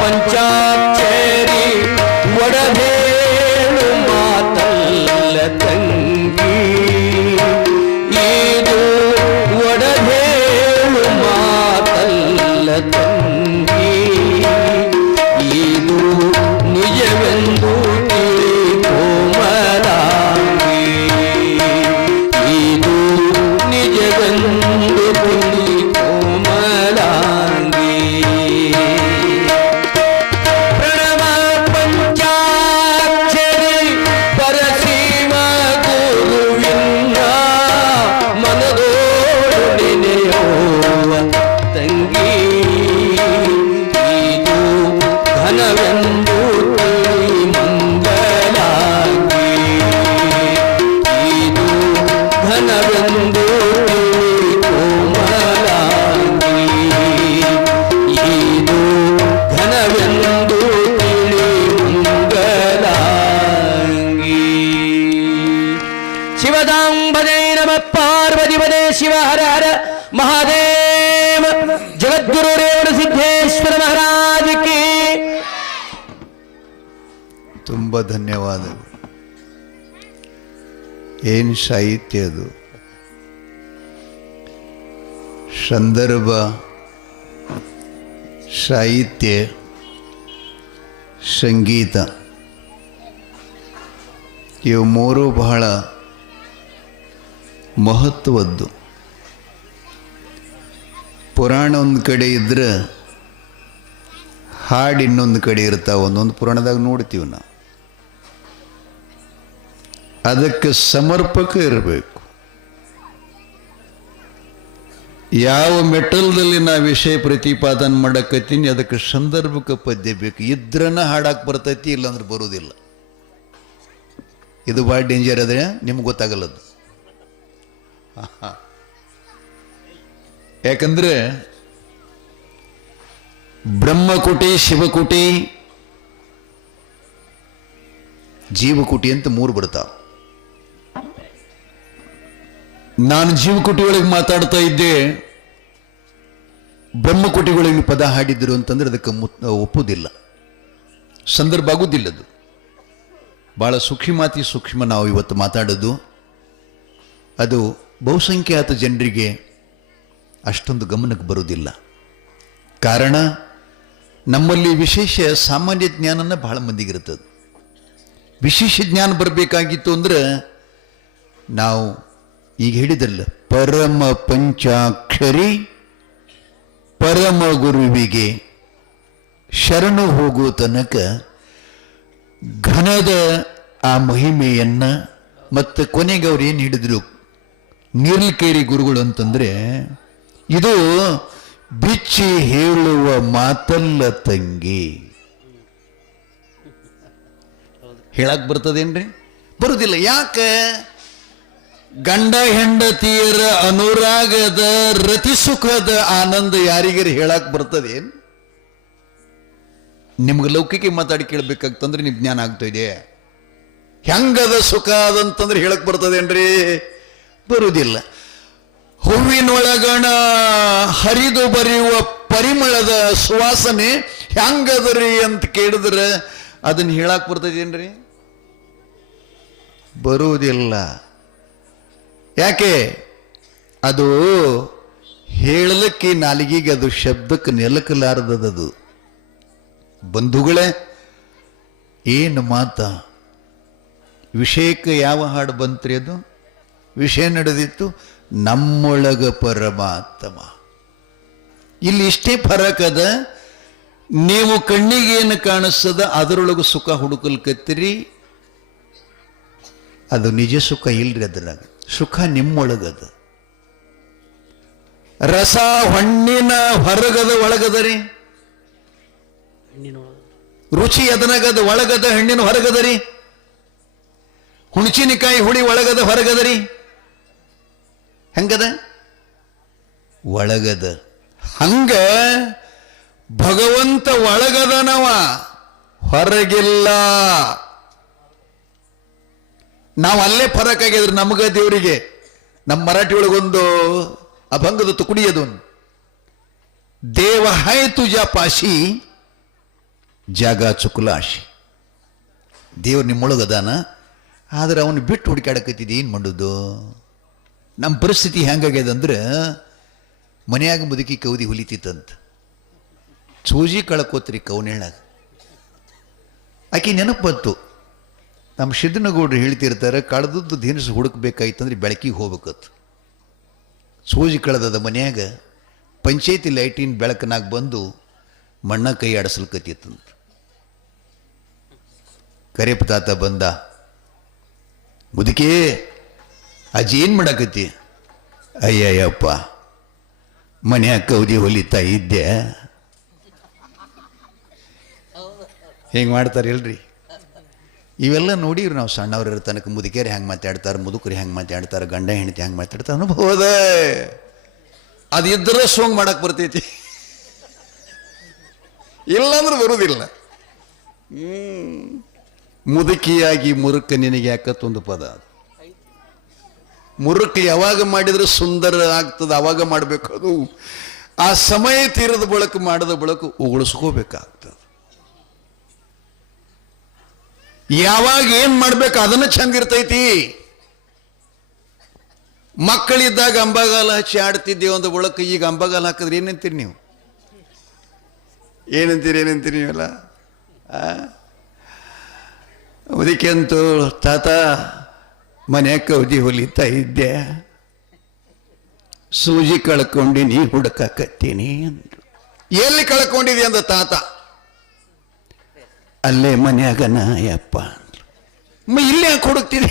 ಪಂಚಾಕ್ಷರಿ ಒಡದೇಳು ಮಾತಲ್ಲ ತಂಗಿ ಇದು ಒಡದೇಳು ಮಾತಲ್ಲ ತಂಗಿ ಇದು ನಿಜವೆಂದು ತಿಳಿ ಕೋಮಲಾಂಗಿ ಇದು ನಿಜವೆಂದು ತಿಳಿ ಕೋಮಲಾಂಗಿ ಪ್ರಣವ ಪಂಚಾಕ್ಷರಿ ಪರಶಿವ ಗುರುವಿನ ಮನದೋಡು ನೆನೆಯುವ ತಂಗಿ ಇದು ಘನವೆಂದು ತಿಳಿ ಮಂಗಲಾಂಗಿ ಇದು ಘನವೆಂದು ತಿಳಿ ಕೋಮಲಾಂಗಿ ಇದು ಘನವೆಂದು ತಿಳಿ ಮಂಗಲಾಂಗಿ ಶಿವದಾಂಬದೇ ನಮಃ ಪಾರ್ವತಿಪದೇ ಶಿವ ಹರ ಹರ ಮಹಾದೇವ ಜಗದ್ಗುರು ರೇವಣ ಸಿದ್ದೇಶ್ವರ ಮಹಾರಾಜ ಕಿ ತುಂಬ ಧನ್ಯವಾದಗಳು. ಏನು ಸಾಹಿತ್ಯ ಅದು, ಸಂದರ್ಭ, ಸಾಹಿತ್ಯ, ಸಂಗೀತ ಇವು ಮೂರು ಬಹಳ ಮಹತ್ವದ್ದು. ಪುರಾಣ ಒಂದು ಕಡೆ ಇದ್ರೆ ಹಾಡು ಇನ್ನೊಂದು ಕಡೆ ಇರ್ತಾವೆ. ಒಂದೊಂದು ಪುರಾಣದಾಗ ನೋಡ್ತೀವಿ ನಾವು. ಅದಕ್ಕೆ ಸಮರ್ಪಕ ಇರಬೇಕು. ಯಾವ ಮೆಟಲ್ದಲ್ಲಿ ನಾ ವಿಷಯ ಪ್ರತಿಪಾದನೆ ಮಾಡಕತ್ತೀನಿ ಅದಕ್ಕೆ ಸಂದರ್ಭಕ್ಕೆ ಪದ್ಯ ಬೇಕು. ಇದ್ರನ್ನ ಹಾಡಕ್ಕೆ ಬರ್ತೈತಿ, ಇಲ್ಲಾಂದ್ರೆ ಬರೋದಿಲ್ಲ. ಇದು ಭಾಳ ಡೇಂಜರ್ ಅದೇ, ನಿಮ್ಗೆ ಗೊತ್ತಾಗಲ್ಲದು. ಯಾಕಂದ್ರೆ ಬ್ರಹ್ಮಕುಟಿ, ಶಿವಕುಟಿ, ಜೀವಕುಟಿ ಅಂತ ಮೂರು ಬರ್ತಾವ. ನಾನು ಜೀವಕುಟಿ ಒಳಗೆ ಮಾತಾಡ್ತಾ ಇದ್ದೆ, ಬ್ರಹ್ಮಕುಟಿಗಳಿಗೆ ಪದ ಹಾಡಿದ್ರು ಅಂತಂದ್ರೆ ಅದಕ್ಕೆ ಒಪ್ಪುವುದಿಲ್ಲ, ಸಂದರ್ಭ ಆಗುವುದಿಲ್ಲ. ಅದು ಭಾಳ ಸೂಕ್ಷ್ಮಾತಿ ಸೂಕ್ಷ್ಮ ನಾವು ಇವತ್ತು ಮಾತಾಡೋದು. ಅದು ಬಹುಸಂಖ್ಯಾತ ಜನರಿಗೆ ಅಷ್ಟೊಂದು ಗಮನಕ್ಕೆ ಬರುವುದಿಲ್ಲ. ಕಾರಣ ನಮ್ಮಲ್ಲಿ ವಿಶೇಷ ಸಾಮಾನ್ಯ ಜ್ಞಾನನ ಬಹಳ ಮಂದಿಗಿರ್ತದೆ. ವಿಶೇಷ ಜ್ಞಾನ ಬರಬೇಕಾಗಿತ್ತು ಅಂದ್ರೆ ನಾವು ಈಗ ಹೇಳಿದ್ರಲ್ಲ, ಪರಮ ಪಂಚಾಕ್ಷರಿ ಪರಮ ಗುರುವಿಗೆ ಶರಣು ಹೋಗುವ ತನಕ ಘನದ ಆ ಮಹಿಮೆಯನ್ನ ಮತ್ತು ಕೊನೆಗೆ ಅವ್ರು ಏನು ಹಿಡಿದ್ರು ನೀರ್ಲಕೇರಿ ಗುರುಗಳು ಅಂತಂದ್ರೆ, ಇದು ಬಿಚ್ಚಿ ಹೇಳುವ ಮಾತಲ್ಲ ತಂಗಿ. ಹೇಳಕ್ ಬರ್ತದೇನ್ರಿ? ಬರುದಿಲ್ಲ. ಯಾಕೆ? ಗಂಡ ಹೆಂಡತಿಯರ ಅನುರಾಗದ ರತಿ ಸುಖದ ಆನಂದ ಯಾರಿಗಾರ ಹೇಳಕ್ ಬರ್ತದೇನ್? ನಿಮ್ಗೆ ಲೌಕಿಕ ಮಾತಾಡಿ ಕೇಳ್ಬೇಕಾಗ್ತಂದ್ರೆ ನಿಮ್ ಜ್ಞಾನ ಆಗ್ತಾ ಇದೆ. ಹೆಂಗದ ಸುಖ ಅದಂತಂದ್ರೆ ಹೇಳಕ್ ಬರ್ತದೇನ್ರಿ? ಬರುವುದಿಲ್ಲ. ಹೂವಿನೊಳಗಣ ಹರಿದು ಬರೆಯುವ ಪರಿಮಳದ ಸುವಾಸನೆ ಹೆಂಗದ್ರಿ ಅಂತ ಕೇಳಿದ್ರೆ ಅದನ್ನ ಹೇಳಕ್ ಬರ್ತದೇನ್ರಿ? ಬರುವುದಿಲ್ಲ. ಯಾಕೆ? ಅದು ಹೇಳಲಿಕ್ಕೆ ನಾಲಿಗೆಗೆ, ಅದು ಶಬ್ದಕ್ಕೆ ನೆಲಕಲಾರದದು. ಬಂಧುಗಳೇ, ಏನು ಮಾತ! ವಿಷಯಕ್ಕೆ ಯಾವ ಹಾಡು ಬಂತ್ರಿ? ಅದು ವಿಷಯ ನಡೆದಿತ್ತು, ನಮ್ಮೊಳಗ ಪರಮಾತ್ಮ. ಇಲ್ಲಿ ಇಷ್ಟೇ ಫರಕದ. ನೀವು ಕಣ್ಣಿಗೇನು ಕಾಣಿಸ್ತದ ಅದರೊಳಗೆ ಸುಖ ಹುಡುಕಲ್ಕತ್ತೀರಿ, ಅದು ನಿಜ ಸುಖ ಇಲ್ರಿ. ಅದ್ರಾಗ ಸುಖ ನಿಮ್ಮೊಳಗದ. ರಸ ಹಣ್ಣಿನ ಹೊರಗದ ಒಳಗದರಿ, ರುಚಿ ಅದನಗದ ಒಳಗದ, ಹಣ್ಣಿನ ಹೊರಗದರಿ. ಹುಣಚಿನಕಾಯಿ ಹುಳಿ ಒಳಗದ ಹೊರಗದರಿ. ಹೆಂಗದ? ಒಳಗದ. ಹಂಗ ಭಗವಂತ ಒಳಗದನವ, ಹೊರಗಿಲ್ಲ. ನಾವು ಅಲ್ಲೇ ಫರಕ್ ಆಗಿದ್ರು ನಮಗ ದೇವರಿಗೆ. ನಮ್ಮ ಮರಾಠಿ ಒಳಗೊಂದು ಅಭಂಗದ ತುಕಡಿ ಅದು, ದೇವ ಹೈ ತುಜಾ ಪಾಶಿ ಜಾಗ ಚುಕುಲಾಶಿ. ದೇವ್ರು ನಿಮ್ಮೊಳಗದಾನ, ಆದ್ರೆ ಅವನು ಬಿಟ್ಟು ಹುಡುಕಾಡಕತ್ತಿದ್ದೆ. ಏನು ಮಾಡೋದು? ನಮ್ಮ ಪರಿಸ್ಥಿತಿ ಹೆಂಗಾಗ್ಯದಂದ್ರೆ, ಮನೆಯಾಗ ಮುದುಕಿ ಕೌದಿ ಹುಲಿತಿತ್ತಂತ, ಸೂಜಿ ಕಳ್ಕೋತ್ರಿ ಕೌನೇಳಾಗ. ಆಕೆ ನೆನಪು ಬಂತು. ನಮ್ಮ ಸಿದ್ದನಗೌಡ್ರು ಹೇಳ್ತಿರ್ತಾರೆ, ಕಳೆದದ್ದು ದಿನಸು ಹುಡುಕ್ಬೇಕಾಯ್ತಂದ್ರೆ ಬೆಳಕಿಗೆ ಹೋಗ್ಬೇಕತ್ತು. ಸೂಜಿ ಕಳೆದದ ಮನ್ಯಾಗ ಪಂಚಾಯತಿ ಲೈಟಿನ ಬೆಳಕನಾಗ ಬಂದು ಮಣ್ಣ ಕೈ ಆಡಿಸ್ಲಿಕತ್ತಿತ್ತಂತ. ಕರೆಯಪ್ಪ ತಾತ ಬಂದ. ಮುದುಕಿ, ಅಜ್ಜಿ ಏನು ಮಾಡಕತ್ತಿ? ಅಯ್ಯಯ್ಯಪ್ಪ, ಮನ್ಯಾಗ ಕೌದಿ ಹೊಲಿತಾ ಇದ್ದೆ. ಹೆಂಗೆ ಮಾಡ್ತಾರೆ ಇಲ್ರಿ? ಇವೆಲ್ಲ ನೋಡಿವ್ರಿ ನಾವು ಸಣ್ಣವ್ರ ತನಕ. ಮುದುಕಿಯರು ಹೆಂಗೆ ಮಾತಾಡ್ತಾರೆ, ಮುದುಕರು ಹೆಂಗೆ ಮಾತಾಡ್ತಾರೆ, ಗಂಡ ಹೆಂಡತಿ ಹೆಂಗೆ ಮಾತಾಡ್ತಾರೆ, ಅನುಭವದ. ಅದಿದ್ರೆ ಸೋಂಗ್ ಮಾಡಕ್ಕೆ ಬರ್ತೈತಿ, ಇಲ್ಲಾಂದ್ರೆ ಬರುವುದಿಲ್ಲ. ಮುದುಕಿಯಾಗಿ ಮುರುಕ ನಿನಗೆ ಯಾಕತ್ತೊಂದು ಪದ. ಮುರುಕ ಯಾವಾಗ ಮಾಡಿದ್ರೆ ಸುಂದರ ಆಗ್ತದೆ ಅವಾಗ ಮಾಡಬೇಕು. ಅದು ಆ ಸಮಯ ತೀರದ ಬಳಕ ಮಾಡದ ಬಳಕ ಉಗುಳಿಸ್ಕೋಬೇಕಾಗ್ತದೆ. ಯಾವಾಗ ಏನ್ ಮಾಡ್ಬೇಕು ಅದನ್ನ ಚಂದ ಇರ್ತೈತಿ. ಮಕ್ಕಳಿದ್ದಾಗ ಅಂಬಾಗಾಲ ಹಚ್ಚಿ ಆಡ್ತಿದ್ದೇವೆ ಒಂದು ಬಳಕ, ಈಗ ಅಂಬಾಗಾಲ ಹಾಕಿದ್ರೆ ಏನಂತೀರಿ ನೀವು? ಏನಂತೀರಿ ನೀವೆಲ್ಲ? ಅದಕ್ಕೆ ಅಂತೂ ತಾತ ಮನೆ ಕೌದಿ ಹೊಲಿತಾ ಇದ್ದೆ, ಸೂಜಿ ಕಳ್ಕೊಂಡಿನಿ, ಹುಡುಕತ್ತೀನಿ ಅಂದ್ರು. ಎಲ್ಲಿ ಕಳ್ಕೊಂಡಿದಿ ಅಂದ ತಾತ? ಅಲ್ಲೇ ಮನ್ಯಾಗ ನಾಯಪ್ಪ ಅಂದ್ರು. ಇಲ್ಲಿ ಯಾಕೆ ಹುಡುಕ್ತೀನಿ?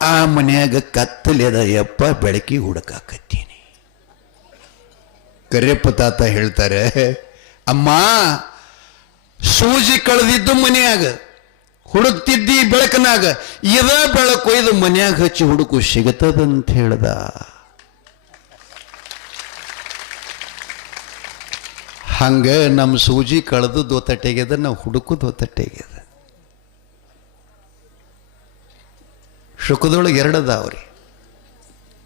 ಆ ಮನ್ಯಾಗ ಕತ್ತಲೆದ ಯಪ್ಪ, ಬೆಳಕಿ ಹುಡುಕಾಕತ್ತೀನಿ. ಕರಿಯಪ್ಪ ತಾತ ಹೇಳ್ತಾರೆ, ಅಮ್ಮ ಸೂಜಿ ಕಳೆದಿದ್ದು ಮನ್ಯಾಗ, ಹುಡುಕ್ತಿದ್ದಿ ಬೆಳಕನಾಗ, ಇದ ಬೆಳಕು ಇದು ಮನ್ಯಾಗ ಹಚ್ಚಿ ಹುಡುಕು ಸಿಗತದಂತ ಹೇಳ್ದ. ಹಂಗ ನಮ್ಮ ಸೂಜಿ ಕಳೆದು ದೋತಟ್ಟೆಗ್ಯದ, ನಾವು ಹುಡುಕು ದೋತಟ್ಟೆಗ್ಯದ. ಸುಖದೊಳಗೆ ಎರಡದಾವ್ರಿ,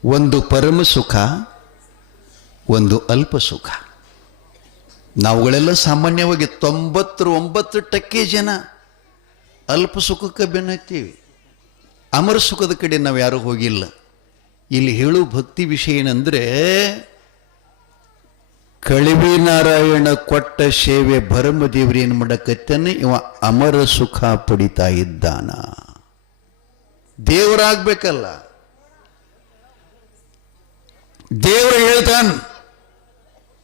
ಒಂದು ಪರಮ ಸುಖ, ಒಂದು ಅಲ್ಪ ಸುಖ. ನಾವುಗಳೆಲ್ಲ ಸಾಮಾನ್ಯವಾಗಿ 99% ಜನ ಅಲ್ಪ ಸುಖಕ್ಕೆ ಬೆನ್ನತ್ತೀವಿ, ಅಮರ ಸುಖದ ಕಡೆ ನಾವು ಯಾರೂ ಹೋಗಿಲ್ಲ. ಇಲ್ಲಿ ಹೇಳು ಭಕ್ತಿ ವಿಷಯ ಏನಂದ್ರೆ, ಕಳಿವಿ ನಾರಾಯಣ ಕೊಟ್ಟ ಸೇವೆ ಭರಮದೇವ್ರು ಏನು ಮಾಡಕತ್ತಾನೆ, ಇವ ಅಮರ ಸುಖ ಪಡಿತಾ ಇದ್ದಾನ. ದೇವರಾಗಬೇಕಲ್ಲ, ದೇವರು ಹೇಳ್ತಾನ.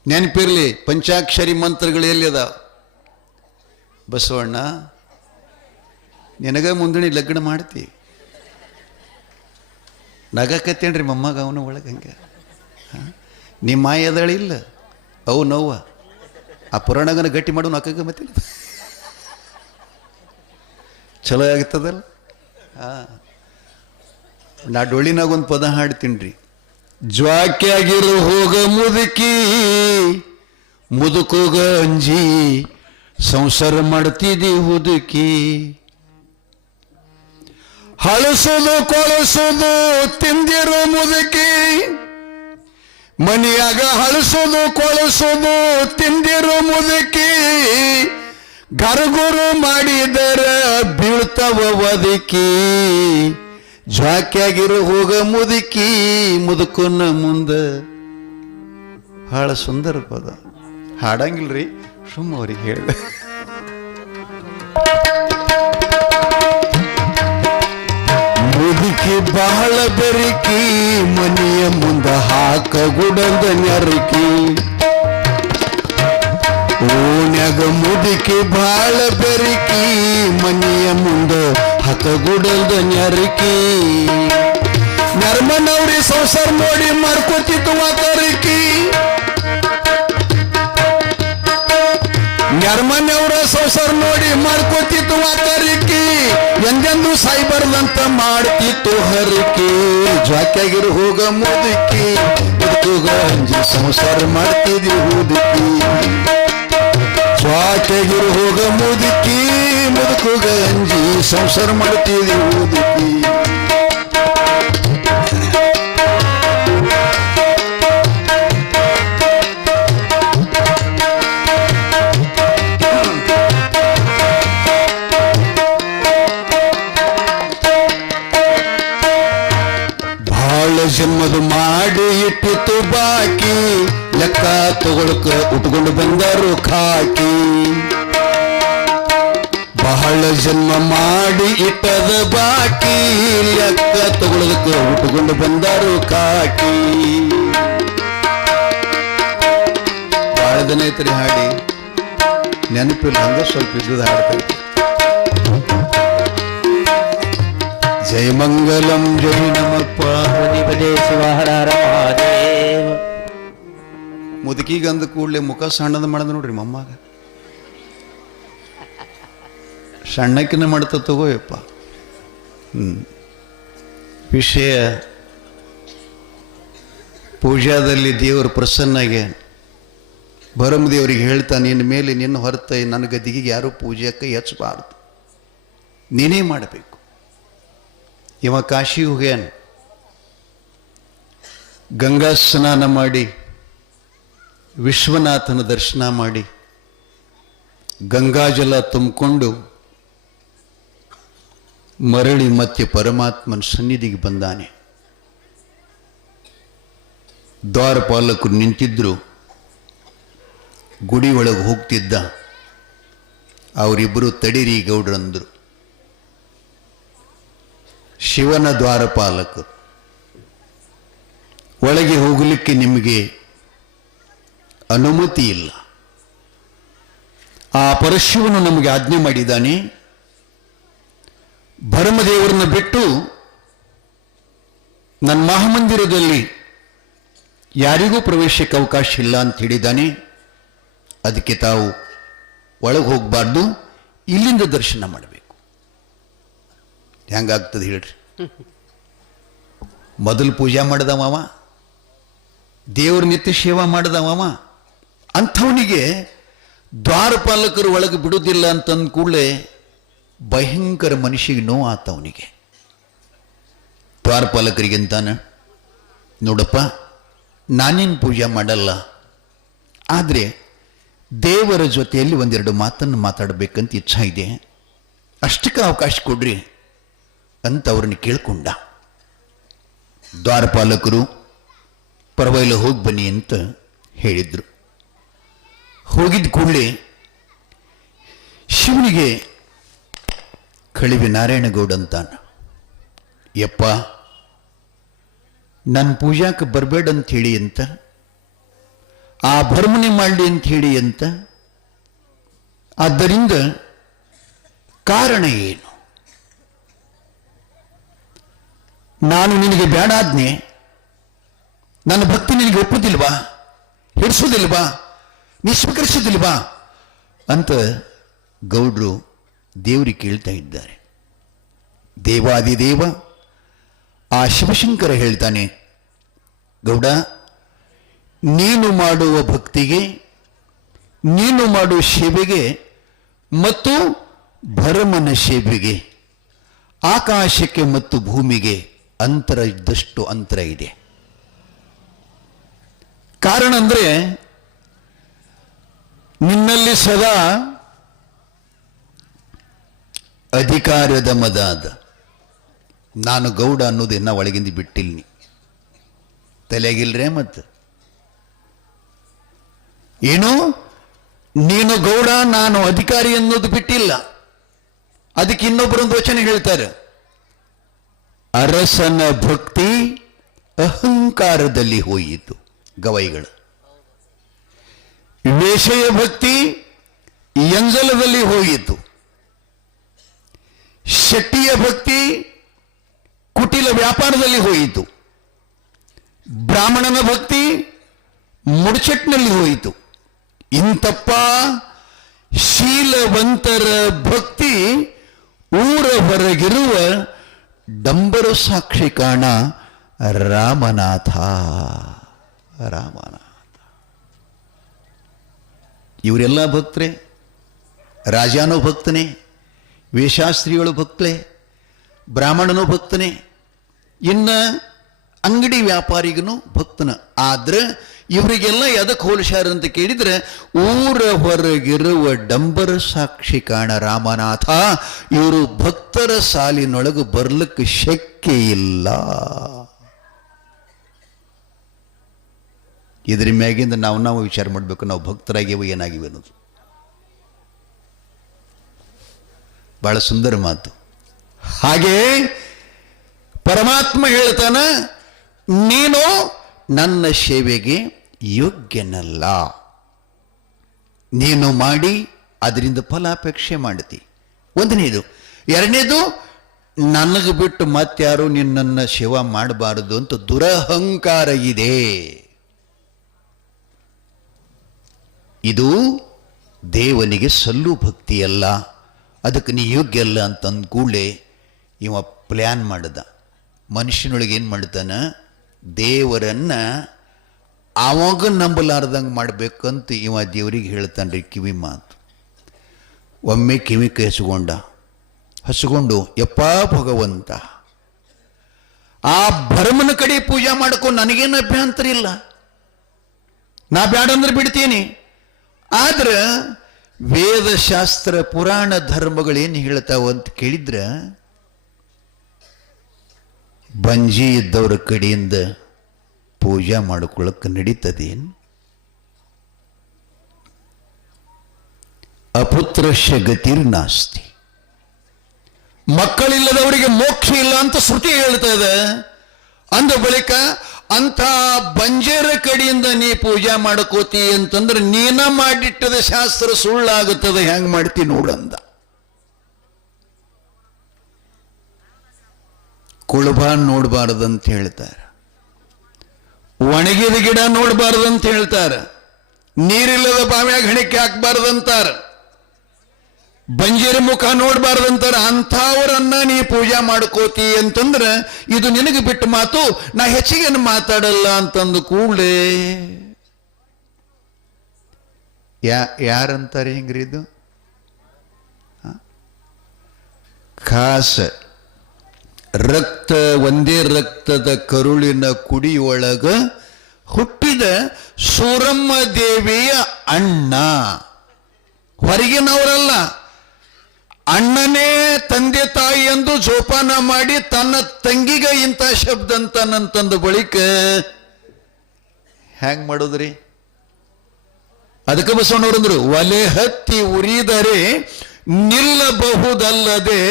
ನೆನಪಿರ್ಲಿ, ಪಂಚಾಕ್ಷರಿ ಮಂತ್ರಗಳು ಎಲ್ಲಿದ? ಬಸವಣ್ಣ, ನಿನಗ ಮುಂದಣಿ ಲಗ್ನ ಮಾಡ್ತಿ, ನಗಕತ್ತೇನ್ರಿ ಮೊಮ್ಮಗ ಅವನ ಒಳಗೆ. ಹಂಗೆ ನಿಮ್ಮ ಮಾಯ ಎದಳಿಲ್ಲ, ಅವು ನೋವ ಆ ಪುರಾಣಗನ ಗಟ್ಟಿ ಮಾಡೋ ಅಕ್ಕಗ ಮತ್ತೆ ಚಲೋ ಆಗ್ತದಲ್ಲ. ನಾ ಡೊಳ್ಳಿನಾಗ ಒಂದು ಪದ ಹಾಡ್ತೀನಿ. ಜ್ವಾಕ್ಯಾಗಿರು ಹೋಗ ಮುದುಕಿ, ಮುದುಕೋಗ ಅಂಜಿ ಸಂಸಾರ ಮಾಡ್ತಿದ್ದಿ ಹುದುಕಿ. ಹಳಸೋದು ಕೊಳಸೋದು ತಿಂದಿರೋ ಮುದುಕಿ, ಮನೆಯಾಗ ಹಳಸೋದು ಕೊಳಸೋದು ತಿಂದಿರೋ ಮುದುಕಿ. ಗರುಗುರು ಮಾಡಿದರ ಬೀಳ್ತವ ಒದಕಿ ಜ್ವಾಕ್ಯಾಗಿರು ಹೋಗ ಮುದುಕಿ ಮುದುಕನ ಮುಂದ. ಬಹಳ ಸುಂದರ ಪದ, ಹಾಡಂಗಿಲ್ರಿ, ಸುಮ್ಮ ಅವ್ರಿಗೆ ಹೇಳ. ಮುದುಕಿ ಬಹಳ ಬೆರಕಿ ಮನೆಯ ಮುಂದ ಹಾಕ ಗುಡದ ನೆರಕಿ. ಓಣ್ಯಾಗ ಮುದುಕಿ ಬಹಳ ಬೆರಕಿ ಮನೆಯ ಮುಂದ ಹಾಕ ಗುಡದ ನೆರಕಿ. ನರ್ಮನವ್ರಿ ಸಂಸಾರ ನೋಡಿ ಮಾಡ್ಕೋತಿತ್ತು ವಾತರಿಕಿ. ನರ್ಮನವ್ರ ಸಂಸಾರ ನೋಡಿ ಮಾಡ್ಕೋತಿತ್ತು ವಾತರಿಕಿ. ಎಂದೆಂದು ಸಾಯ್ಬಾರ್ದಂತ ಮಾಡ್ತಿತ್ತು ಹರಕಿ. ಜಾಕ್ಯಾಗಿರು ಹೋಗ ಮುದುಕಿ ಮುದುಕುಗ ಅಂಜಿ ಸಂಸಾರ ಮಾಡ್ತಿದ್ವಿ ಹುಡುಕಿ. ಜಾಕ್ಯಾಗಿರು ಹೋಗ ಮುದುಕಿ ಮುದುಕುಗ ಅಂಜಿ ಸಂಸಾರ ಮಾಡ್ತಿದ್ವಿ ಹುಡುಕಿ. ಜನ್ಮದು ಮಾಡಿ ಇಟ್ಟಿತ್ತು ಬಾಕಿ, ಲೆಕ್ಕ ತಗೊಳಕ ಉಟ್ಕೊಂಡು ಬಂದರು ಖಾಕಿ. ಬಹಳ ಜನ್ಮ ಮಾಡಿ ಇಟ್ಟದ ಬಾಕಿ, ಲೆಕ್ಕ ತಗೊಳಕ ಉಟ್ಕೊಂಡು ಬಂದರು ಖಾಕಿ. ಬಹಳ ದಿನ ಐತ್ರಿ ಹಾಡಿ, ನೆನಪಿಲ್ಲ, ಹಂಗ ಸ್ವಲ್ಪ ಇದ್ದದ ಹಾಡ್ತೈತಿ. ಜಯ ಮಂಗಲಂ ಜೈ ನಮಪ್ಪ ಶಿವ ಹರ ಹರ ಮಹಾದೇವ. ಮುದುಕಿಗಂದ ಕೂಡಲೇ ಮುಖ ಸಣ್ಣದ ಮಾಡದ ನೋಡ್ರಿ ಮಮ್ಮಾಗ. ಸಣ್ಣಕ್ಕಿನ ಮಾಡ್ತ ತಗೋಯಪ್ಪ. ವಿಷಯ ಪೂಜಾದಲ್ಲಿ ದೇವರು ಪ್ರಸನ್ನಾಗೆ ಭರಮದೇವರಿಗೆ ಹೇಳ್ತಾನೆ, ನಿನ್ನ ಮೇಲೆ ನಿನ್ನ ಹೊರತ ನನ್ನ ಗದಿಗೆ ಯಾರೂ ಪೂಜೆಕ್ಕೆ ಹೆಚ್ಚಬಾರ್ದು, ನೀನೇ ಮಾಡಬೇಕು. ಇವ ಕಾಶಿ ಹೋಗ್ಯಾನ, ಗಂಗಾ ಸ್ನಾನ ಮಾಡಿ ವಿಶ್ವನಾಥನ ದರ್ಶನ ಮಾಡಿ ಗಂಗಾಜಲ ತುಂಬಿಕೊಂಡು ಮರಳಿ ಮತ್ತೆ ಪರಮಾತ್ಮನ ಸನ್ನಿಧಿಗೆ ಬಂದಾನೆ. ದ್ವಾರಪಾಲಕರು ನಿಂತಿದ್ರು, ಗುಡಿ ಒಳಗೆ ಹೋಗ್ತಿದ್ದ. ಅವರಿಬ್ಬರು ತಡೀರಿ ಗೌಡ್ರಂದ್ರು. ಶಿವನ ದ್ವಾರಪಾಲಕರು, ಒಳಗೆ ಹೋಗಲಿಕ್ಕೆ ನಿಮಗೆ ಅನುಮತಿ ಇಲ್ಲ. ಆ ಪರಶಿವನು ನಮಗೆ ಆಜ್ಞೆ ಮಾಡಿದ್ದಾನೆ, ಭರಮದೇವರನ್ನ ಬಿಟ್ಟು ನನ್ನ ಮಹಾಮಂದಿರದಲ್ಲಿ ಯಾರಿಗೂ ಪ್ರವೇಶಕ್ಕೆ ಅವಕಾಶ ಇಲ್ಲ ಅಂತ ಹೇಳಿದ್ದಾನೆ. ಅದಕ್ಕೆ ತಾವು ಒಳಗೆ ಹೋಗಬಾರ್ದು, ಇಲ್ಲಿಂದ ದರ್ಶನ ಮಾಡಬೇಕು. ಹೆಂಗಾಗ್ತದೆ ಹೇಳ್ರಿ? ಮೊದಲು ಪೂಜೆ ಮಾಡಿದವ, ದೇವ್ರ ನಿತ್ಯ ಸೇವಾ ಮಾಡಿದವ, ಅಂಥವನಿಗೆ ದ್ವಾರಪಾಲಕರು ಒಳಗೆ ಬಿಡುವುದಿಲ್ಲ ಅಂತಂದ ಕೂಡಲೇ ಭಯಂಕರ ಮನುಷ್ಯಗೆ ನೋವು ಆತವನಿಗೆ. ದ್ವಾರಪಾಲಕರಿಗೆ ಅಂತಾನೆ, ನೋಡಪ್ಪ, ನಾನೇನು ಪೂಜೆ ಮಾಡಲ್ಲ, ಆದರೆ ದೇವರ ಜೊತೆಯಲ್ಲಿ ಒಂದೆರಡು ಮಾತನ್ನು ಮಾತಾಡಬೇಕಂತ ಇಚ್ಛಾ ಇದೆ, ಅಷ್ಟಕ್ಕೆ ಅವಕಾಶ ಕೊಡ್ರಿ ಅಂತ ಅವ್ರನ್ನ ಕೇಳ್ಕೊಂಡ. ದ್ವಾರಪಾಲಕರು ಪರವಾಗಿಲ್ಲ ಹೋಗಿ ಬನ್ನಿ ಅಂತ ಹೇಳಿದ್ರು. ಹೋಗಿದ್ದ ಕೂಡಲೇ ಶಿವನಿಗೆ ಕಳಿವೆ ನಾರಾಯಣಗೌಡ ಅಂತಾನ, ಯಪ್ಪ ನನ್ನ ಪೂಜಾಕ್ಕೆ ಬರಬೇಡ ಅಂತ ಹೇಳಿ ಅಂತ, ಆ ಭರ್ಮನೆ ಮಾಡಲಿ ಅಂತ ಹೇಳಿ ಅಂತ, ಆದ್ದರಿಂದ ಕಾರಣ ಏನು? ನಾನು ನಿನಗೆ ಬೇಡಾದ್ನೆ, ನನ್ನ ಭಕ್ತಿ ನಿನಗೆ ಒಪ್ಪುದಿಲ್ವಾ, ಹಿಡಿಸೋದಿಲ್ವಾ, ನಿಸ್ವೀಕರಿಸೋದಿಲ್ವಾ ಅಂತ ಗೌಡ್ರು ದೇವರಿಗೆ ಕೇಳ್ತಾ ಇದ್ದಾರೆ. ದೇವಾದಿದೇವ ಆ ಶಿವಶಂಕರ ಹೇಳ್ತಾನೆ, ಗೌಡ, ನೀನು ಮಾಡುವ ಭಕ್ತಿಗೆ, ನೀನು ಮಾಡುವ ಸೇವೆಗೆ ಮತ್ತು ಭರಮನ ಸೇವೆಗೆ ಆಕಾಶಕ್ಕೆ ಮತ್ತು ಭೂಮಿಗೆ ಅಂತರ ಇದ್ದಷ್ಟು ಅಂತರ ಇದೆ. ಕಾರಣ ಅಂದರೆ ನಿನ್ನಲ್ಲಿ ಸದಾ ಅಧಿಕಾರದ ಮದ ಅದ. ನಾನು ಗೌಡ ಅನ್ನೋದು ಇನ್ನ ಒಳಗಿಂದ ಬಿಟ್ಟಿಲ್ಲ, ತಲೆಗಿಲ್ರೇ ಮತ್ತು ಏನು ನೀನು ಗೌಡ ನಾನು ಅಧಿಕಾರಿ ಅನ್ನೋದು ಬಿಟ್ಟಿಲ್ಲ. ಅದಕ್ಕೆ ಇನ್ನೊಬ್ಬರೊಂದು ವಚನ ಹೇಳ್ತಾರೆ, ಅರಸನ ಭಕ್ತಿ ಅಹಂಕಾರದಲ್ಲಿ ಹೋಯಿತು. ಗವೈಗಳು ವೇಷಯ ಭಕ್ತಿ ಎಂಜಲದಲ್ಲಿ ಹೋಯಿತು. ಶೆಟ್ಟಿಯ ಭಕ್ತಿ ಕುಟಿಲ ವ್ಯಾಪಾರದಲ್ಲಿ ಹೋಯಿತು. ಬ್ರಾಹ್ಮಣನ ಭಕ್ತಿ ಮುಡ್ಚಟ್ನಲ್ಲಿ ಹೋಯಿತು. ಇಂತಪ್ಪ ಶೀಲವಂತರ ಭಕ್ತಿ ಊರ ಹೊರಗಿರುವ ಡಂಬರು ಸಾಕ್ಷಿ ಕಾಣ ರಾಮನಾಥ. ರಾಮನಾಥ ಇವರೆಲ್ಲ ಭಕ್ತರೇ. ರಾಜಾನೂ ಭಕ್ತನೇ, ವೇಷಾಸ್ತ್ರಿಗಳು ಭಕ್ತಲೇ, ಬ್ರಾಹ್ಮಣನೂ ಭಕ್ತನೇ, ಇನ್ನು ಅಂಗಡಿ ವ್ಯಾಪಾರಿಗನು ಭಕ್ತನ. ಆದ್ರೆ ಇವರಿಗೆಲ್ಲ ಎದಕ್ಕೆ ಹೋಲಿಸ್ಯಾರ ಅಂತ ಕೇಳಿದ್ರೆ, ಊರ ಹೊರಗಿರುವ ಡಂಬರ ಸಾಕ್ಷಿ ಕಾಣ ರಾಮನಾಥ. ಇವರು ಭಕ್ತರ ಸಾಲಿನೊಳಗೆ ಬರ್ಲಿಕ್ಕೆ ಶಕ್ಯ ಇಲ್ಲ. ಇದ್ರ ಮ್ಯಾಗಿಂದ ನಾವು ವಿಚಾರ ಮಾಡಬೇಕು, ನಾವು ಭಕ್ತರಾಗಿವೆ ಏನಾಗಿವೆ ಅನ್ನೋದು. ಬಹಳ ಸುಂದರ ಮಾತು. ಹಾಗೆ ಪರಮಾತ್ಮ ಹೇಳ್ತಾನ, ನೀನು ನನ್ನ ಸೇವೆಗೆ ಯೋಗ್ಯನಲ್ಲ. ನೀನು ಮಾಡಿ ಅದರಿಂದ ಫಲಾಪೇಕ್ಷೆ ಮಾಡ್ತಿ, ಒಂದನೇದು. ಎರಡನೇದು, ನನಗೆ ಬಿಟ್ಟು ಮತ್ತಾರು ನಿನ್ನನ್ನು ಸೇವಾ ಮಾಡಬಾರದು ಅಂತ ದುರಹಂಕಾರ ಇದೆ. ಇದು ದೇವನಿಗೆ ಸಲ್ಲು ಭಕ್ತಿಯಲ್ಲ. ಅದಕ್ಕೆ ನೀ ಯೋಗ್ಯ ಅಲ್ಲ ಅಂತಂದ ಕೂಡಲೇ ಇವ ಪ್ಲ್ಯಾನ್ ಮಾಡ್ದ. ಮನುಷ್ಯನೊಳಗೆ ಏನು ಮಾಡ್ತಾನ, ದೇವರನ್ನ ಅವಾಗ ನಂಬಲಾರ್ದಂಗೆ ಮಾಡ್ಬೇಕಂತ ಇವ ದೇವರಿಗೆ ಹೇಳ್ತಾನ್ರಿ ಕಿವಿ ಮಾತು. ಒಮ್ಮೆ ಕಿವಿಗೆ ಹಸ್ಕೊಂಡು ಯಪ್ಪ ಭಗವಂತ, ಆ ಭರಮನ ಕಡೆ ಪೂಜಾ ಮಾಡ್ಕೊ, ನನಗೇನು ಅಭ್ಯಂತರ ಇಲ್ಲ, ನಾ ಬ್ಯಾಡಂದ್ರೆ ಬಿಡ್ತೀನಿ. ಆದ್ರೆ ವೇದಶಾಸ್ತ್ರ ಪುರಾಣ ಧರ್ಮಗಳೇನು ಹೇಳ್ತಾವ ಅಂತ ಕೇಳಿದ್ರೆ, ಬಂಜಿ ಇದ್ದವ್ರ ಕಡೆಯಿಂದ ಪೂಜಾ ಮಾಡ್ಕೊಳ್ಳಕ್ಕೆ ನಡೀತದೇನು? ಅಪುತ್ರಶ್ಯ ಗತಿರ್ನಾಸ್ತಿ, ಮಕ್ಕಳಿಲ್ಲದವರಿಗೆ ಮೋಕ್ಷ ಇಲ್ಲ ಅಂತ ಶ್ರುತಿ ಹೇಳ್ತದೆ. ಅಂದ ಬಳಿಕ ಅಂಥ ಬಂಜೇರ ಕಡೆಯಿಂದ ನೀ ಪೂಜಾ ಮಾಡ್ಕೋತಿ ಅಂತಂದ್ರೆ ನೀನ ಮಾಡಿಟ್ಟದ ಶಾಸ್ತ್ರ ಸುಳ್ಳಾಗುತ್ತದೆ, ಹೆಂಗ್ ಮಾಡ್ತಿ ನೋಡಂದ. ಕುಳಬ ನೋಡಬಾರ್ದಂತ ಹೇಳ್ತಾರೆ, ಒಣಗಿದ ಗಿಡ ನೋಡಬಾರ್ದಂತ ಹೇಳ್ತಾರೆ, ನೀರಿಲ್ಲದ ಬಾವ್ಯಾಗ ಹಣಿಕೆ ಹಾಕ್ಬಾರ್ದಂತಾರ, ಬಂಜೇರ ಮುಖ ನೋಡಬಾರ್ದಂತಾರ. ಅಂಥವ್ರನ್ನ ನೀ ಪೂಜಾ ಮಾಡ್ಕೋತಿ ಅಂತಂದ್ರೆ ಇದು ನಿನಗೆ ಬಿಟ್ಟು ಮಾತು, ನಾ ಹೆಚ್ಚಿಗೇನು ಮಾತಾಡಲ್ಲ ಅಂತಂದು ಕೂಡಲೇ ಯಾರಂತಾರೆ ಹಿಂಗ್ರಿ ಇದು? ಖಾಸ ರಕ್ತ, ಒಂದೇ ರಕ್ತದ ಕರುಳಿನ ಕುಡಿಯೊಳಗ ಹುಟ್ಟಿದ ಸೂರಮ್ಮ ದೇವಿಯ ಅಣ್ಣ, ಹೊರಗಿನವರಲ್ಲ. ಅಣ್ಣನೇ ತಂದೆ ತಾಯಿ ಎಂದು ಜೋಪಾನ ಮಾಡಿ ತನ್ನ ತಂಗಿಗೆ ಇಂಥ ಶಬ್ದ ಅಂತಾನಂತಂದ ಬಳಿಕ ಹ್ಯಾಂಗ್ ಮಾಡೋದ್ರಿ? ಅದಕ್ಕೆ ಬಸವಣ್ಣವರಂದ್ರು, ಒಲೆ ಹತ್ತಿ ಉರಿದರೆ ನಿಲ್ಲಬಹುದಲ್ಲದೆ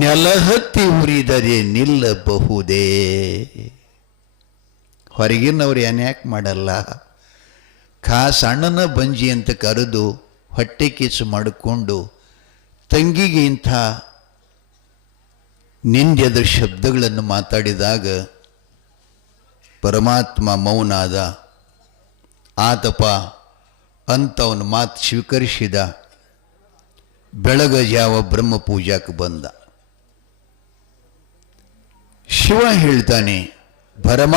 ನೆಲ ಹತ್ತಿ ಉರಿದರೆ ನಿಲ್ಲಬಹುದೇ. ಹೊರಗಿನವ್ರು ಏನ್ಯಾಕೆ ಮಾಡಲ್ಲ? ಖಾಸ್ ಅಣ್ಣನ ಬಂಜಿ ಅಂತ ಕರೆದು ಹೊಟ್ಟೆ ಕಿಚ್ಚು ಮಾಡಿಕೊಂಡು ತಂಗಿಗೆ ಇಂಥ ನಿಂದ್ಯದ ಶಬ್ದಗಳನ್ನು ಮಾತಾಡಿದಾಗ ಪರಮಾತ್ಮ ಮೌನಾದ. ಆತಪ ಅಂತವನ ಮಾತು ಸ್ವೀಕರಿಸಿದ. ಬೆಳಗ ಜಾವ ಬ್ರಹ್ಮ ಪೂಜಾಕ್ಕೆ ಬಂದ. ಶಿವ ಹೇಳ್ತಾನೆ, ಭರಮ,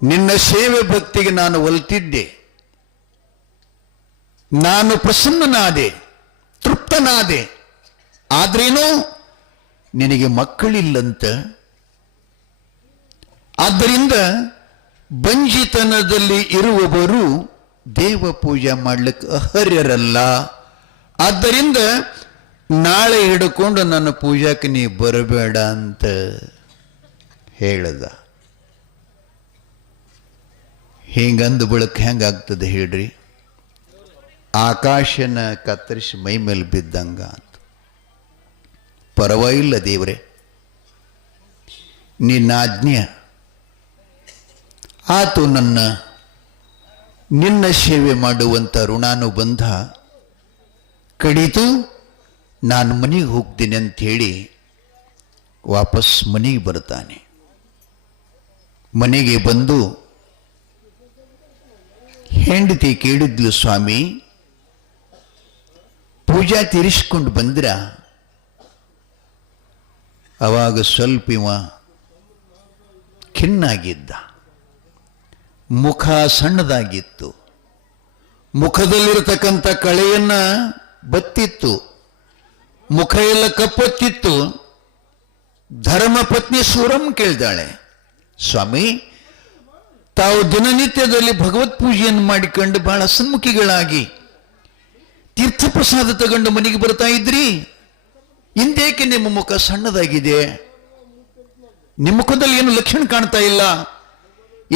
ನಿನ್ನ ಸೇವೆ ಭಕ್ತಿಗೆ ನಾನು ಒಲ್ತಿದ್ದೆ, ನಾನು ಪ್ರಸನ್ನನಾದೆ, ತೃಪ್ತನಾದೆ. ಆದ್ರೇನು ನಿನಗೆ ಮಕ್ಕಳಿಲ್ಲಂತ. ಆದ್ದರಿಂದ ಬಂಜಿತನದಲ್ಲಿ ಇರುವವರು ದೇವ ಪೂಜೆ ಮಾಡ್ಲಿಕ್ಕೆ ಅರ್ಹರಲ್ಲ. ಆದ್ದರಿಂದ ನಾಳೆ ಹಿಡ್ಕೊಂಡು ನನ್ನ ಪೂಜಾಕ್ಕೆ ನೀ ಬರಬೇಡ ಅಂತ ಹೇಳ್ದ. ಹಿಂಗಂದು ಬಳಕ ಹೆಂಗಾಗ್ತದೆ ಹೇಳ್ರಿ? ಆಕಾಶನ ಕತ್ತರಿಸಿ ಮೈ ಮೇಲೆ ಬಿದ್ದಂಗ ಅಂತ. ಪರವಾಗಿಲ್ಲ ದೇವರೇ, ನಿನ್ನ ಆಜ್ಞೆ ಆತು. ನಿನ್ನ ಸೇವೆ ಮಾಡುವಂಥ ಋಣಾನುಬಂಧ ಕಡಿತು. ನಾನು ಮನೆಗೆ ಹೋಗ್ತೀನಿ ಅಂಥೇಳಿ ವಾಪಸ್ ಮನೆಗೆ ಬರ್ತಾನೆ. ಮನೆಗೆ ಬಂದು ಹೆಂಡತಿ ಕೇಳಿದ್ಲು, ಸ್ವಾಮಿ ಪೂಜಾ ತೀರಿಸ್ಕೊಂಡು ಬಂದ್ರ? ಅವಾಗ ಸ್ವಲ್ಪ ಇವ ಖಿನ್ನಾಗಿದ್ದ, ಮುಖ ಸಣ್ಣದಾಗಿತ್ತು, ಮುಖದಲ್ಲಿರತಕ್ಕಂಥ ಕಳೆಯನ್ನ ಬತ್ತಿತ್ತು, ಮುಖ ಎಲ್ಲ ಕಪ್ಪೊತ್ತಿತ್ತು. ಧರ್ಮ ಪತ್ನಿ ಸೂರಂ ಕೇಳ್ದಾಳೆ, ಸ್ವಾಮಿ ತಾವು ದಿನನಿತ್ಯದಲ್ಲಿ ಭಗವತ್ ಪೂಜೆಯನ್ನು ಮಾಡಿಕೊಂಡು ಬಹಳ ಸನ್ಮುಖಿಗಳಾಗಿ ತೀರ್ಥಪ್ರಸಾದ ತಗೊಂಡು ಮನೆಗೆ ಬರ್ತಾ ಇದ್ರಿ, ಇಂದೇಕೆ ನಿಮ್ಮ ಮುಖ ಸಣ್ಣದಾಗಿದೆ? ನಿಮ್ಮ ಮುಖದಲ್ಲಿ ಏನು ಲಕ್ಷಣ ಕಾಣ್ತಾ ಇಲ್ಲ,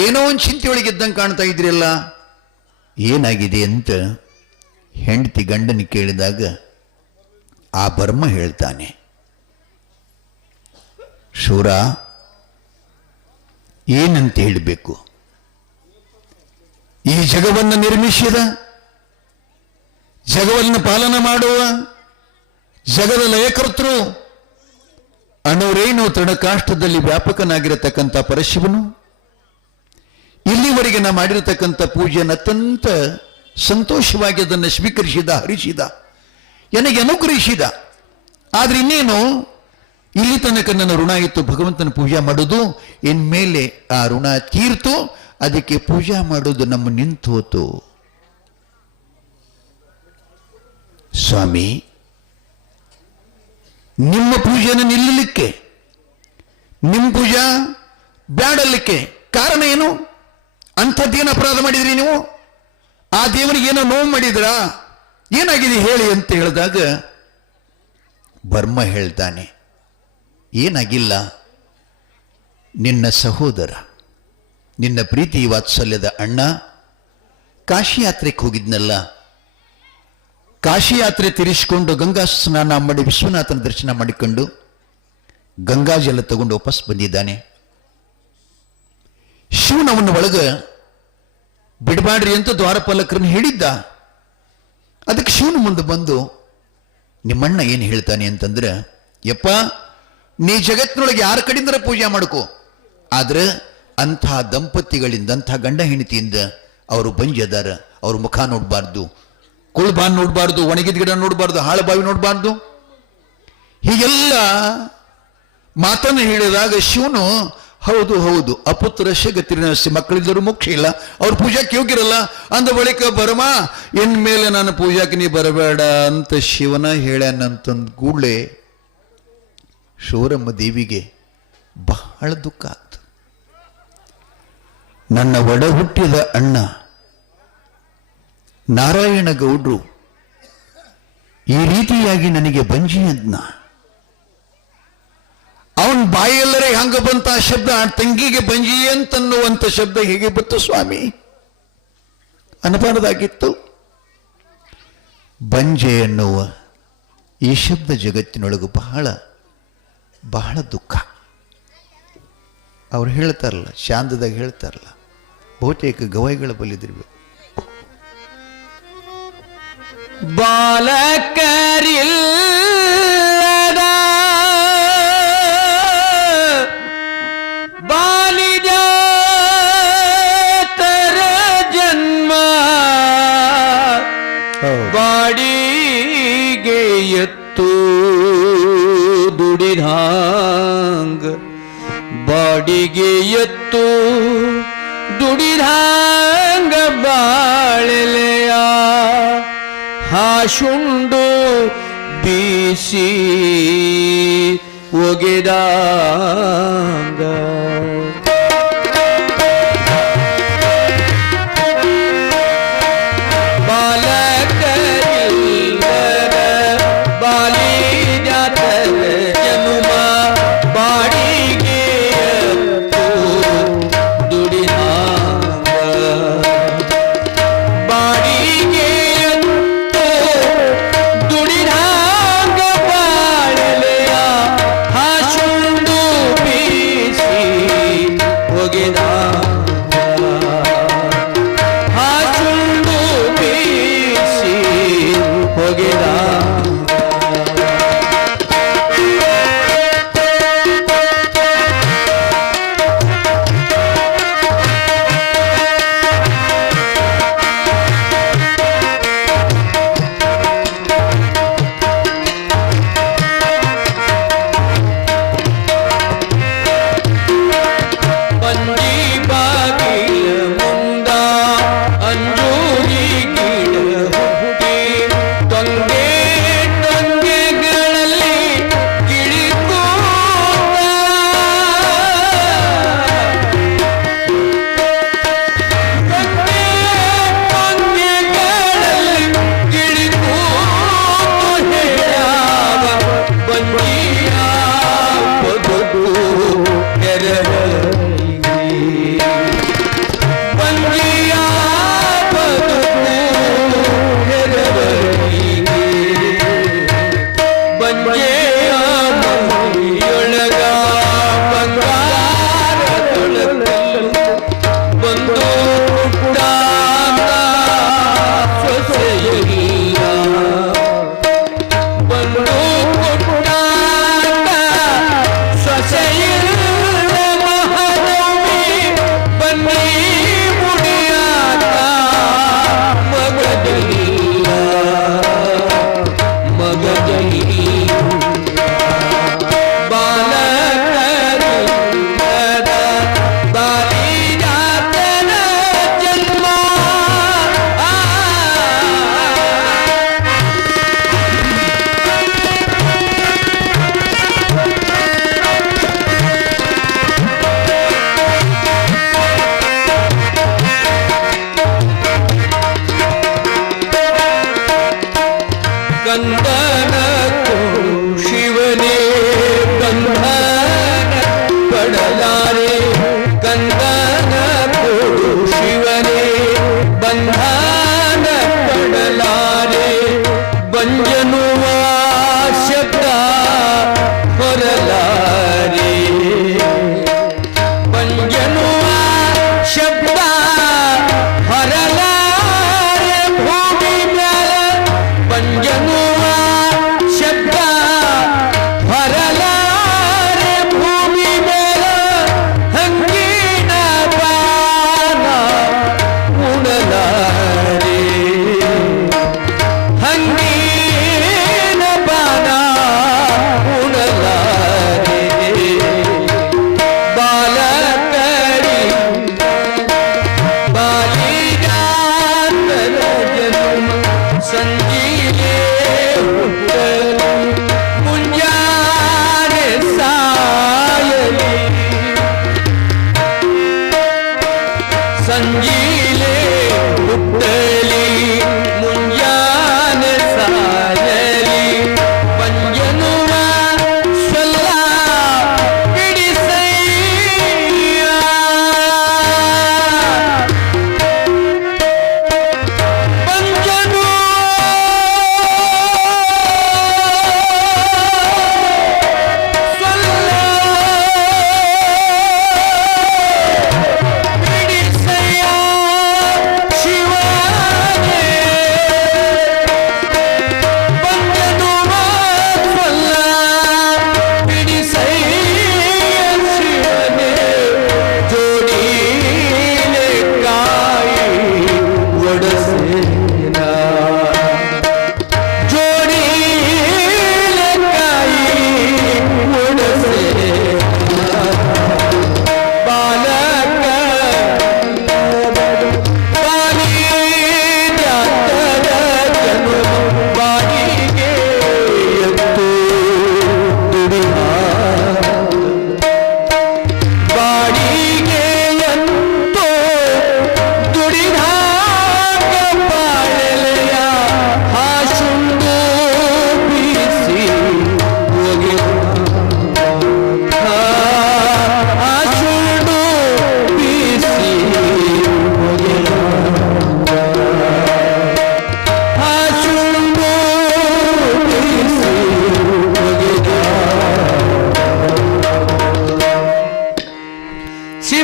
ಏನೋ ಒಂದು ಚಿಂತೆಯೊಳಗಿದ್ದಂಗೆ ಕಾಣ್ತಾ ಇದ್ರಿಯಲ್ಲ, ಏನಾಗಿದೆ ಅಂತ ಹೆಂಡತಿ ಗಂಡನ ಕೇಳಿದಾಗ ಆ ಬರ್ಮ ಹೇಳ್ತಾನೆ, ಶೂರ ಏನಂತ ಹೇಳಬೇಕು? ಈ ಜಗವನ್ನು ನಿರ್ಮಿಸಿದ, ಜಗವನ್ನು ಪಾಲನ ಮಾಡುವ, ಜಗದ ಲಯಕರ್ತೃ, ಅಣುರೇಣು ತೃಣಕಾಷ್ಠದಲ್ಲಿ ವ್ಯಾಪಕನಾಗಿರತಕ್ಕಂಥ ಪರಶಿವನು ಇಲ್ಲಿವರೆಗೆ ನಾ ಮಾಡಿರತಕ್ಕಂಥ ಪೂಜೆಯನ್ನು ಅತ್ಯಂತ ಸಂತೋಷವಾಗಿ ಅದನ್ನು ಸ್ವೀಕರಿಸಿದ, ಹರಿಸಿದ, ನನಗೆ ಅನುಗ್ರಹಿಸಿದ. ಆದ್ರೆ ಇನ್ನೇನು ಇಲ್ಲಿ ತನಕ ನನ್ನ ಋಣ ಇತ್ತು ಭಗವಂತನ ಪೂಜೆ ಮಾಡೋದು, ಇನ್ಮೇಲೆ ಆ ಋಣ ತೀರ್ತು, ಅದಕ್ಕೆ ಪೂಜಾ ಮಾಡೋದು ನಮ್ಮ ನಿಂತೋತು. ಸ್ವಾಮಿ ನಿಮ್ಮ ಪೂಜೆಯನ್ನು ನಿಲ್ಲಲಿಕ್ಕೆ, ನಿಮ್ಮ ಪೂಜಾ ಬ್ಯಾಡಲಿಕ್ಕೆ ಕಾರಣ ಏನು? ಅಂಥದ್ದೇನು ಅಪರಾಧ ಮಾಡಿದ್ರಿ ನೀವು? ಆ ದೇವರಿಗೆ ಏನೋ ನೋವು ಮಾಡಿದ್ರಾ? ಏನಾಗಿದೆ ಹೇಳಿ ಅಂತ ಹೇಳಿದಾಗ ಬರ್ಮ ಹೇಳ್ತಾನೆ, ಏನಾಗಿಲ್ಲ, ನಿನ್ನ ಸಹೋದರ, ನಿನ್ನ ಪ್ರೀತಿ ವಾತ್ಸಲ್ಯದ ಅಣ್ಣ ಕಾಶಿ ಯಾತ್ರೆಗೆ ಹೋಗಿದ್ನಲ್ಲ, ಕಾಶಿ ಯಾತ್ರೆ ತಿರಿಸಿಕೊಂಡು ಗಂಗಾ ಸ್ನಾನ ಮಾಡಿ ವಿಶ್ವನಾಥನ ದರ್ಶನ ಮಾಡಿಕೊಂಡು ಗಂಗಾ ಜಲ ತಗೊಂಡು ವಾಪಸ್ ಬಂದಿದ್ದಾನೆ. ಶಿವನವನ್ನ ಒಳಗ ಬಿಡಬಾಡ್ರಿ ಅಂತ ದ್ವಾರಪಾಲಕರನ್ನು ಹೇಳಿದ್ದ. ಅದಕ್ಕೆ ಶಿವನ ಮುಂದೆ ಬಂದು ನಿಮ್ಮಣ್ಣ ಏನು ಹೇಳ್ತಾನೆ ಅಂತಂದ್ರೆ, ಯಪ್ಪ ನೀ ಜಗತ್ತಿನೊಳಗೆ ಯಾರ ಕಡೆಯಿಂದರ ಪೂಜೆ ಮಾಡ್ಕೋ, ಆದ್ರೆ ಅಂಥ ದಂಪತಿಗಳಿಂದ, ಅಂಥ ಗಂಡ ಹೆಂಡತಿಯಿಂದ ಅವರು ಬಂಜದಾರ, ಅವ್ರ ಮುಖ ನೋಡಬಾರ್ದು, ಕುಳ್ಬಾನ್ ನೋಡಬಾರ್ದು, ಒಣಗಿದ ಗಿಡ ನೋಡಬಾರ್ದು, ಹಾಳು ಬಾವಿ ನೋಡಬಾರ್ದು, ಹೀಗೆಲ್ಲ ಮಾತನ್ನು ಹೇಳಿದಾಗ ಶಿವನು ಹೌದು ಹೌದು ಅಪುತ್ರ ಗತಿರನಸಿ, ಮಕ್ಕಳಿದ್ದರೂ ಮುಖ್ಯ ಇಲ್ಲ, ಅವ್ರ ಪೂಜಾಕ್ಕೆ ಯೋಗ್ಯರಲ್ಲ ಅಂದ ಬಳಿಕ ಬರಮ ಇನ್ಮೇಲೆ ನಾನು ಪೂಜಾಕ್ಕೆ ನೀ ಬರಬೇಡ ಅಂತ ಶಿವನ ಹೇಳ್ಯಾನಂತಂದು ಕೂಡಲೇ ಶೂರಮ್ಮ ದೇವಿಗೆ ಬಹಳ ದುಃಖ ಆಗ್ತದೆ. ನನ್ನ ಒಡ ಹುಟ್ಟಿದ ಅಣ್ಣ ನಾರಾಯಣ ಗೌಡ್ರು ಈ ರೀತಿಯಾಗಿ ನನಗೆ ಬಂಜಿ ಅದ್ನ, ಅವನ್ ಬಾಯೆಲ್ಲರೇ ಹಂಗ ಬಂತ ಶಬ್ದ, ತಂಗಿಗೆ ಬಂಜಿ ಅಂತನ್ನುವಂತ ಶಬ್ದ ಹೇಗೆ ಬಂತು ಸ್ವಾಮಿ? ಅನಬಾರದಾಗಿತ್ತು. ಬಂಜೆ ಎನ್ನುವ ಈ ಶಬ್ದ ಜಗತ್ತಿನೊಳಗೆ ಬಹಳ ಬಹಳ ದುಃಖ. ಅವ್ರು ಹೇಳ್ತಾರಲ್ಲ, ಶಾಂತದಾಗ ಹೇಳ್ತಾರಲ್ಲ, ಬಹುತೇಕ ಗವಾಯಿಗಳ ಬಲ್ಲಿದಿರ್ಬೇಕು. ಬಾಲಕರಿಲ್ಲದ ಬಾಲಿಜಾತರ ಜನ್ಮ ಬಾಡಿಗೆ ಎತ್ತು ದುಡಿದಾಂಗ, ಬಾಡಿಗೆ ಎತ್ತು ದುಡಿದಾಂಗ ಬಾಳೆಲೆಯ ಹಾಶುಂಡು ಬೀಸಿ ಒಗೆದಾಗ ಬಾಲಕರಿಲ್ಲದ ಬಾಲಿ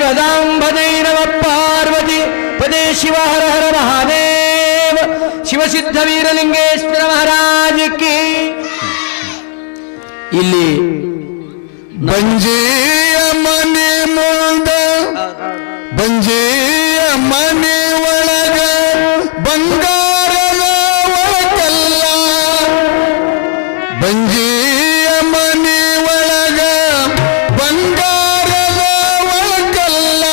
वरदाम्बदै नमः पार्वती पदे शिव हर हर महादेव ಶಿವಸಿದ್ಧ ವೀರಲಿಂಗೇಶ್ವರ ಮಹಾರಾಜ ಕಿ. ಇಲ್ಲಿ ಬಂಜೆಯ ಮನೆ ಮುಂದ ಬಂಜೆಯ ಮನೆ ಒಳಗ ಬಂಗಾರದ ಒಳಕಲ್ಲ, ಬಂಜೆಯ ಮನೆ ಒಳಗ ಬಂಗಾರದ ಒಳಕಲ್ಲ,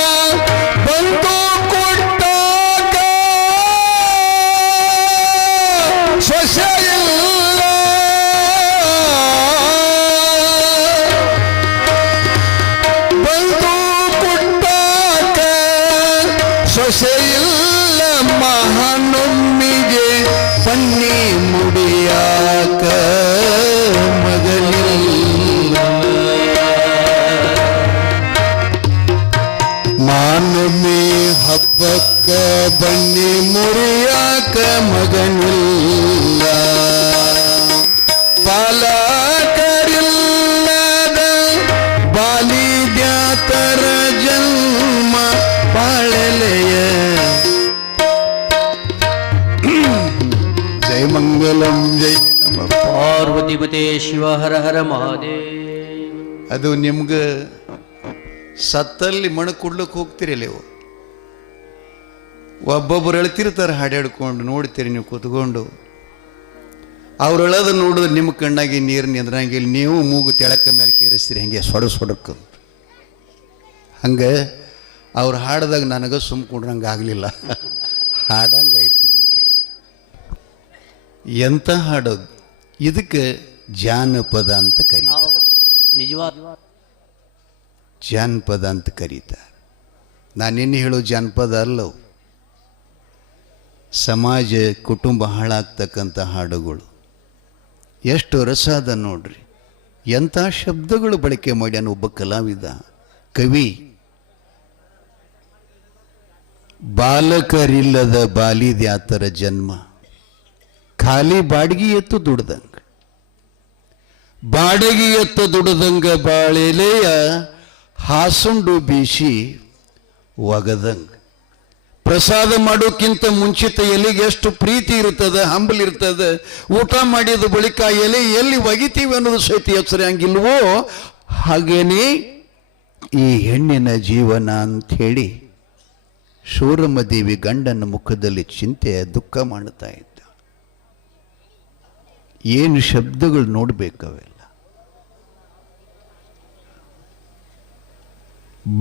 ಬಂದು ಕೊಟ್ಟಾಗ ಸೊಸೆ ಇಲ್ಲ. ಬಂದು ಕೊಟ್ಟಾಗ ಸೊಸೆಯಿಲ್ಲ, ಮಹಾನೊಮ್ಮಿಗೆ ಪನ್ನಿ ಮುಡಿಯಾಕ ಮಗನಿಲ್ಲ. ಮಾನೊಮ್ಮೆ ಹಬ್ಬಕ್ಕ ಬನ್ನಿ ಮುರಿಯಾಕ ಮಗನಿಲ್ಲ. ಬಾಲಕರಿಲ್ಲದ ಬಾಲಿದ್ಯಾತರ ಜನ್ಮ ಬಾಳಲೆಯ. ಜಯ ಮಂಗಲಂ ಜಯ ನಮಃ. ಪಾರ್ವತಿ ಪದೇ ಶಿವ ಹರ ಹರ ಮಹಾದೇವ. ಅದು ನಿಮ್ಗೆ ಸತ್ತಲ್ಲಿ ಮಣ ಕೊಡ್ಲಿಕ್ಕೆ ಹೋಗ್ತೀರಿ ನೀವು, ಒಬ್ಬೊಬ್ಬರು ಎಳ್ತಿರ್ತಾರೆ ಹಾಡ್ಯಾಡ್ಕೊಂಡು, ನೋಡ್ತೀರಿ ನೀವು ಕೂತ್ಕೊಂಡು. ಅವ್ರು ಎಳೋದು ನೋಡಿದ್ರೆ ನಿಮ್ಮ ಕಣ್ಣಾಗಿ ನೀರು ನಿಂದ್ರಂಗಿಲ್ಲ, ನೀವು ಮೂಗು ತೆಳಕ ಮೇಲೆ ಕೇರಿಸ್ತೀರಿ ಹಂಗೆ ಸೊಡಕ್ಕೆ. ಹಂಗೆ ಅವ್ರು ಹಾಡ್ದಾಗ ನನಗೆ ಸುಮ್ಕೊಂಡ್ರಂಗೆ ಆಗಲಿಲ್ಲ, ಹಾಡಂಗಾಯ್ತು ನನಗೆ. ಎಂಥ ಹಾಡೋದು, ಇದಕ್ಕೆ ಜಾನಪದ ಅಂತ ಕರೀತಾರೆ, ನಿಜವಾದ ಜಾನಪದ ಅಂತ ಕರೀತಾರೆ. ನಾನೇನು ಹೇಳೋ ಜಾನಪದ ಅಲ್ಲವು, ಸಮಾಜ ಕುಟುಂಬ ಹಾಳಾಗ್ತಕ್ಕಂಥ ಹಾಡುಗಳು. ಎಷ್ಟು ರಸ ಅದ ನೋಡ್ರಿ, ಎಂಥ ಶಬ್ದಗಳು ಬಳಕೆ ಮಾಡ್ಯಾನ ಒಬ್ಬ ಕಲಾವಿದ, ಕವಿ. ಬಾಲಕರಿಲ್ಲದ ಬಾಲಿದ್ಯಾತರ ಜನ್ಮ, ಖಾಲಿ ಬಾಡಿಗೆ ಎತ್ತು ದುಡ್ದಂಗ, ಬಾಡಿಗೆ ಎತ್ತ ದುಡ್ದಂಗ ಬಾಳೆಲೆಯ ಹಾಸುಂಡು ಬೀಸಿ ಒಗದಂಗ. ಪ್ರಸಾದ ಮಾಡೋಕ್ಕಿಂತ ಮುಂಚಿತ ಎಲೆಗೆ ಎಷ್ಟು ಪ್ರೀತಿ ಇರ್ತದೆ, ಹಂಬಲಿರ್ತದೆ. ಊಟ ಮಾಡಿದ ಬಳಿಕ ಎಲೆ ಎಲ್ಲಿ ಒಗಿತೀವಿ ಅನ್ನೋದು ಸಹಿತ ಹೆಸರಂಗಿಲ್ವೋ ಹಾಗೇನೆ ಈ ಹೆಣ್ಣಿನ ಜೀವನ ಅಂಥೇಳಿ ಶೂರಮದೇವಿ ಗಂಡನ ಮುಖದಲ್ಲಿ ಚಿಂತೆ ದುಃಖ ಮಾಡ್ತಾ ಇದ್ದ. ಏನು ಶಬ್ದಗಳು ನೋಡ್ಬೇಕವೆಲ್ಲ.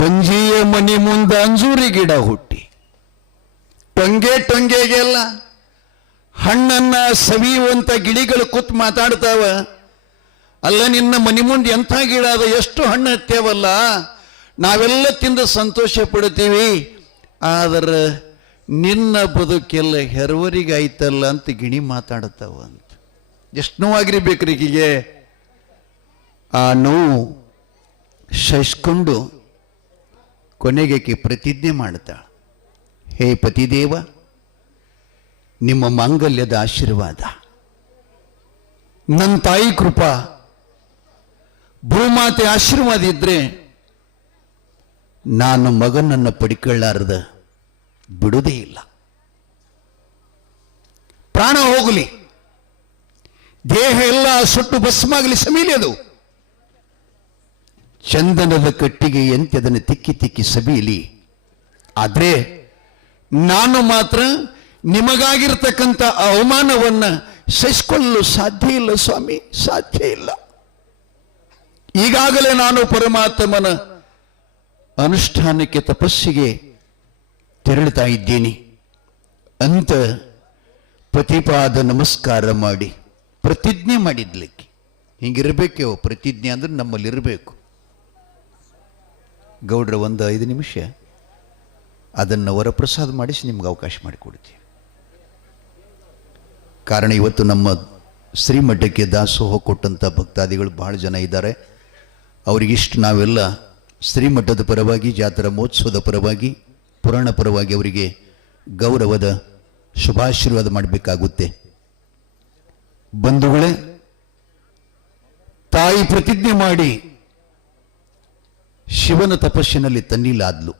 ಬಂಜಿಯ ಮನೆ ಮುಂದೆ ಅಂಜೂರಿ ಗಿಡ ಹುಟ್ಟಿ ಟೊಂಗೆಗೆಲ್ಲ ಹಣ್ಣನ್ನ ಸವಿಯುವಂತ ಗಿಳಿಗಳು ಕೂತ್ ಮಾತಾಡ್ತಾವ. ಅಲ್ಲ, ನಿನ್ನ ಮನೆ ಮುಂದೆ ಎಂಥ ಗಿಡ ಅದ, ಎಷ್ಟು ಹಣ್ಣು ಹತ್ತೇವಲ್ಲ, ನಾವೆಲ್ಲ ತಿಂದು ಸಂತೋಷ ಪಡ್ತೀವಿ, ಆದ್ರೆ ನಿನ್ನ ಬದುಕೆಲ್ಲ ಹೆರವರಿಗಾಯ್ತಲ್ಲ ಅಂತ ಗಿಣಿ ಮಾತಾಡ್ತಾವ ಅಂತ. ಎಷ್ಟು ನೋವಾಗಿರ್ಬೇಕ್ರಿ ಈಗಿಗೆ. ಆ ನೋವು ಸಹಿಸ್ಕೊಂಡು ಕೊನೆಗೆ ಪ್ರತಿಜ್ಞೆ ಮಾಡ್ತಾಳೆ, ಹೇ ಪತಿದೇವ, ನಿಮ್ಮ ಮಾಂಗಲ್ಯದ ಆಶೀರ್ವಾದ, ನನ್ನ ತಾಯಿ ಕೃಪಾ, ಭೂಮಾತೆ ಆಶೀರ್ವಾದ ಇದ್ರೆ ನಾನು ಮಗನನ್ನು ಪಡಿಕೊಳ್ಳಾರದ ಬಿಡುವುದೇ ಇಲ್ಲ. ಪ್ರಾಣ ಹೋಗಲಿ, ದೇಹ ಎಲ್ಲ ಸುಟ್ಟು ಭಸ್ಮಾಗಲಿ, ಸಮೀಲಿ ಅದು ಚಂದನದ ಕಟ್ಟಿಗೆ ಎಂತೆ ಅದನ್ನು ತಿಕ್ಕಿ ತಿಕ್ಕಿ ಸಬೀಲಿ. ಆದ್ರೆ ನಾನು ಮಾತ್ರ ನಿಮಗಾಗಿರ್ತಕ್ಕಂಥ ಅವಮಾನವನ್ನ ಸಹಿಸಿಕೊಳ್ಳಲು ಸಾಧ್ಯ ಇಲ್ಲ ಸ್ವಾಮಿ, ಸಾಧ್ಯ ಇಲ್ಲ. ಈಗಾಗಲೇ ನಾನು ಪರಮಾತ್ಮನ ಅನುಷ್ಠಾನಕ್ಕೆ ತಪಸ್ಸಿಗೆ ತೆರಳುತ್ತಾ ಇದ್ದೀನಿ ಅಂತ ಪ್ರತಿಪಾದ ನಮಸ್ಕಾರ ಮಾಡಿ ಪ್ರತಿಜ್ಞೆ ಮಾಡಿದ್ಲಿಕ್ಕೆ. ಹಿಂಗಿರ್ಬೇಕೋ ಪ್ರತಿಜ್ಞೆ ಅಂದ್ರೆ ನಮ್ಮಲ್ಲಿರಬೇಕು. ಗೌಡ್ರ ಒಂದು 5 ನಿಮಿಷ ಅದನ್ನು ವರಪ್ರಸಾದ ಮಾಡಿಸಿ ನಿಮ್ಗೆ ಅವಕಾಶ ಮಾಡಿಕೊಡ್ತೀವಿ. ಕಾರಣ ಇವತ್ತು ನಮ್ಮ ಶ್ರೀಮಠಕ್ಕೆ ದಾಸೋಹ ಕೊಟ್ಟಂಥ ಭಕ್ತಾದಿಗಳು ಬಹಳ ಜನ ಇದ್ದಾರೆ. ಅವರಿಗಿಷ್ಟು ನಾವೆಲ್ಲ ಶ್ರೀಮಠದ ಪರವಾಗಿ, ಜಾತ್ರಾ ಮಹೋತ್ಸವದ ಪರವಾಗಿ, ಪುರಾಣ ಪರವಾಗಿ ಅವರಿಗೆ ಗೌರವದ ಶುಭಾಶೀರ್ವಾದ ಮಾಡಬೇಕಾಗುತ್ತೆ. ಬಂಧುಗಳೇ, ತಾಯಿ ಪ್ರತಿಜ್ಞೆ ಮಾಡಿ ಶಿವನ ತಪಸ್ಸಿನಲ್ಲಿ ತನ್ನಿಲಾದ್ಲು.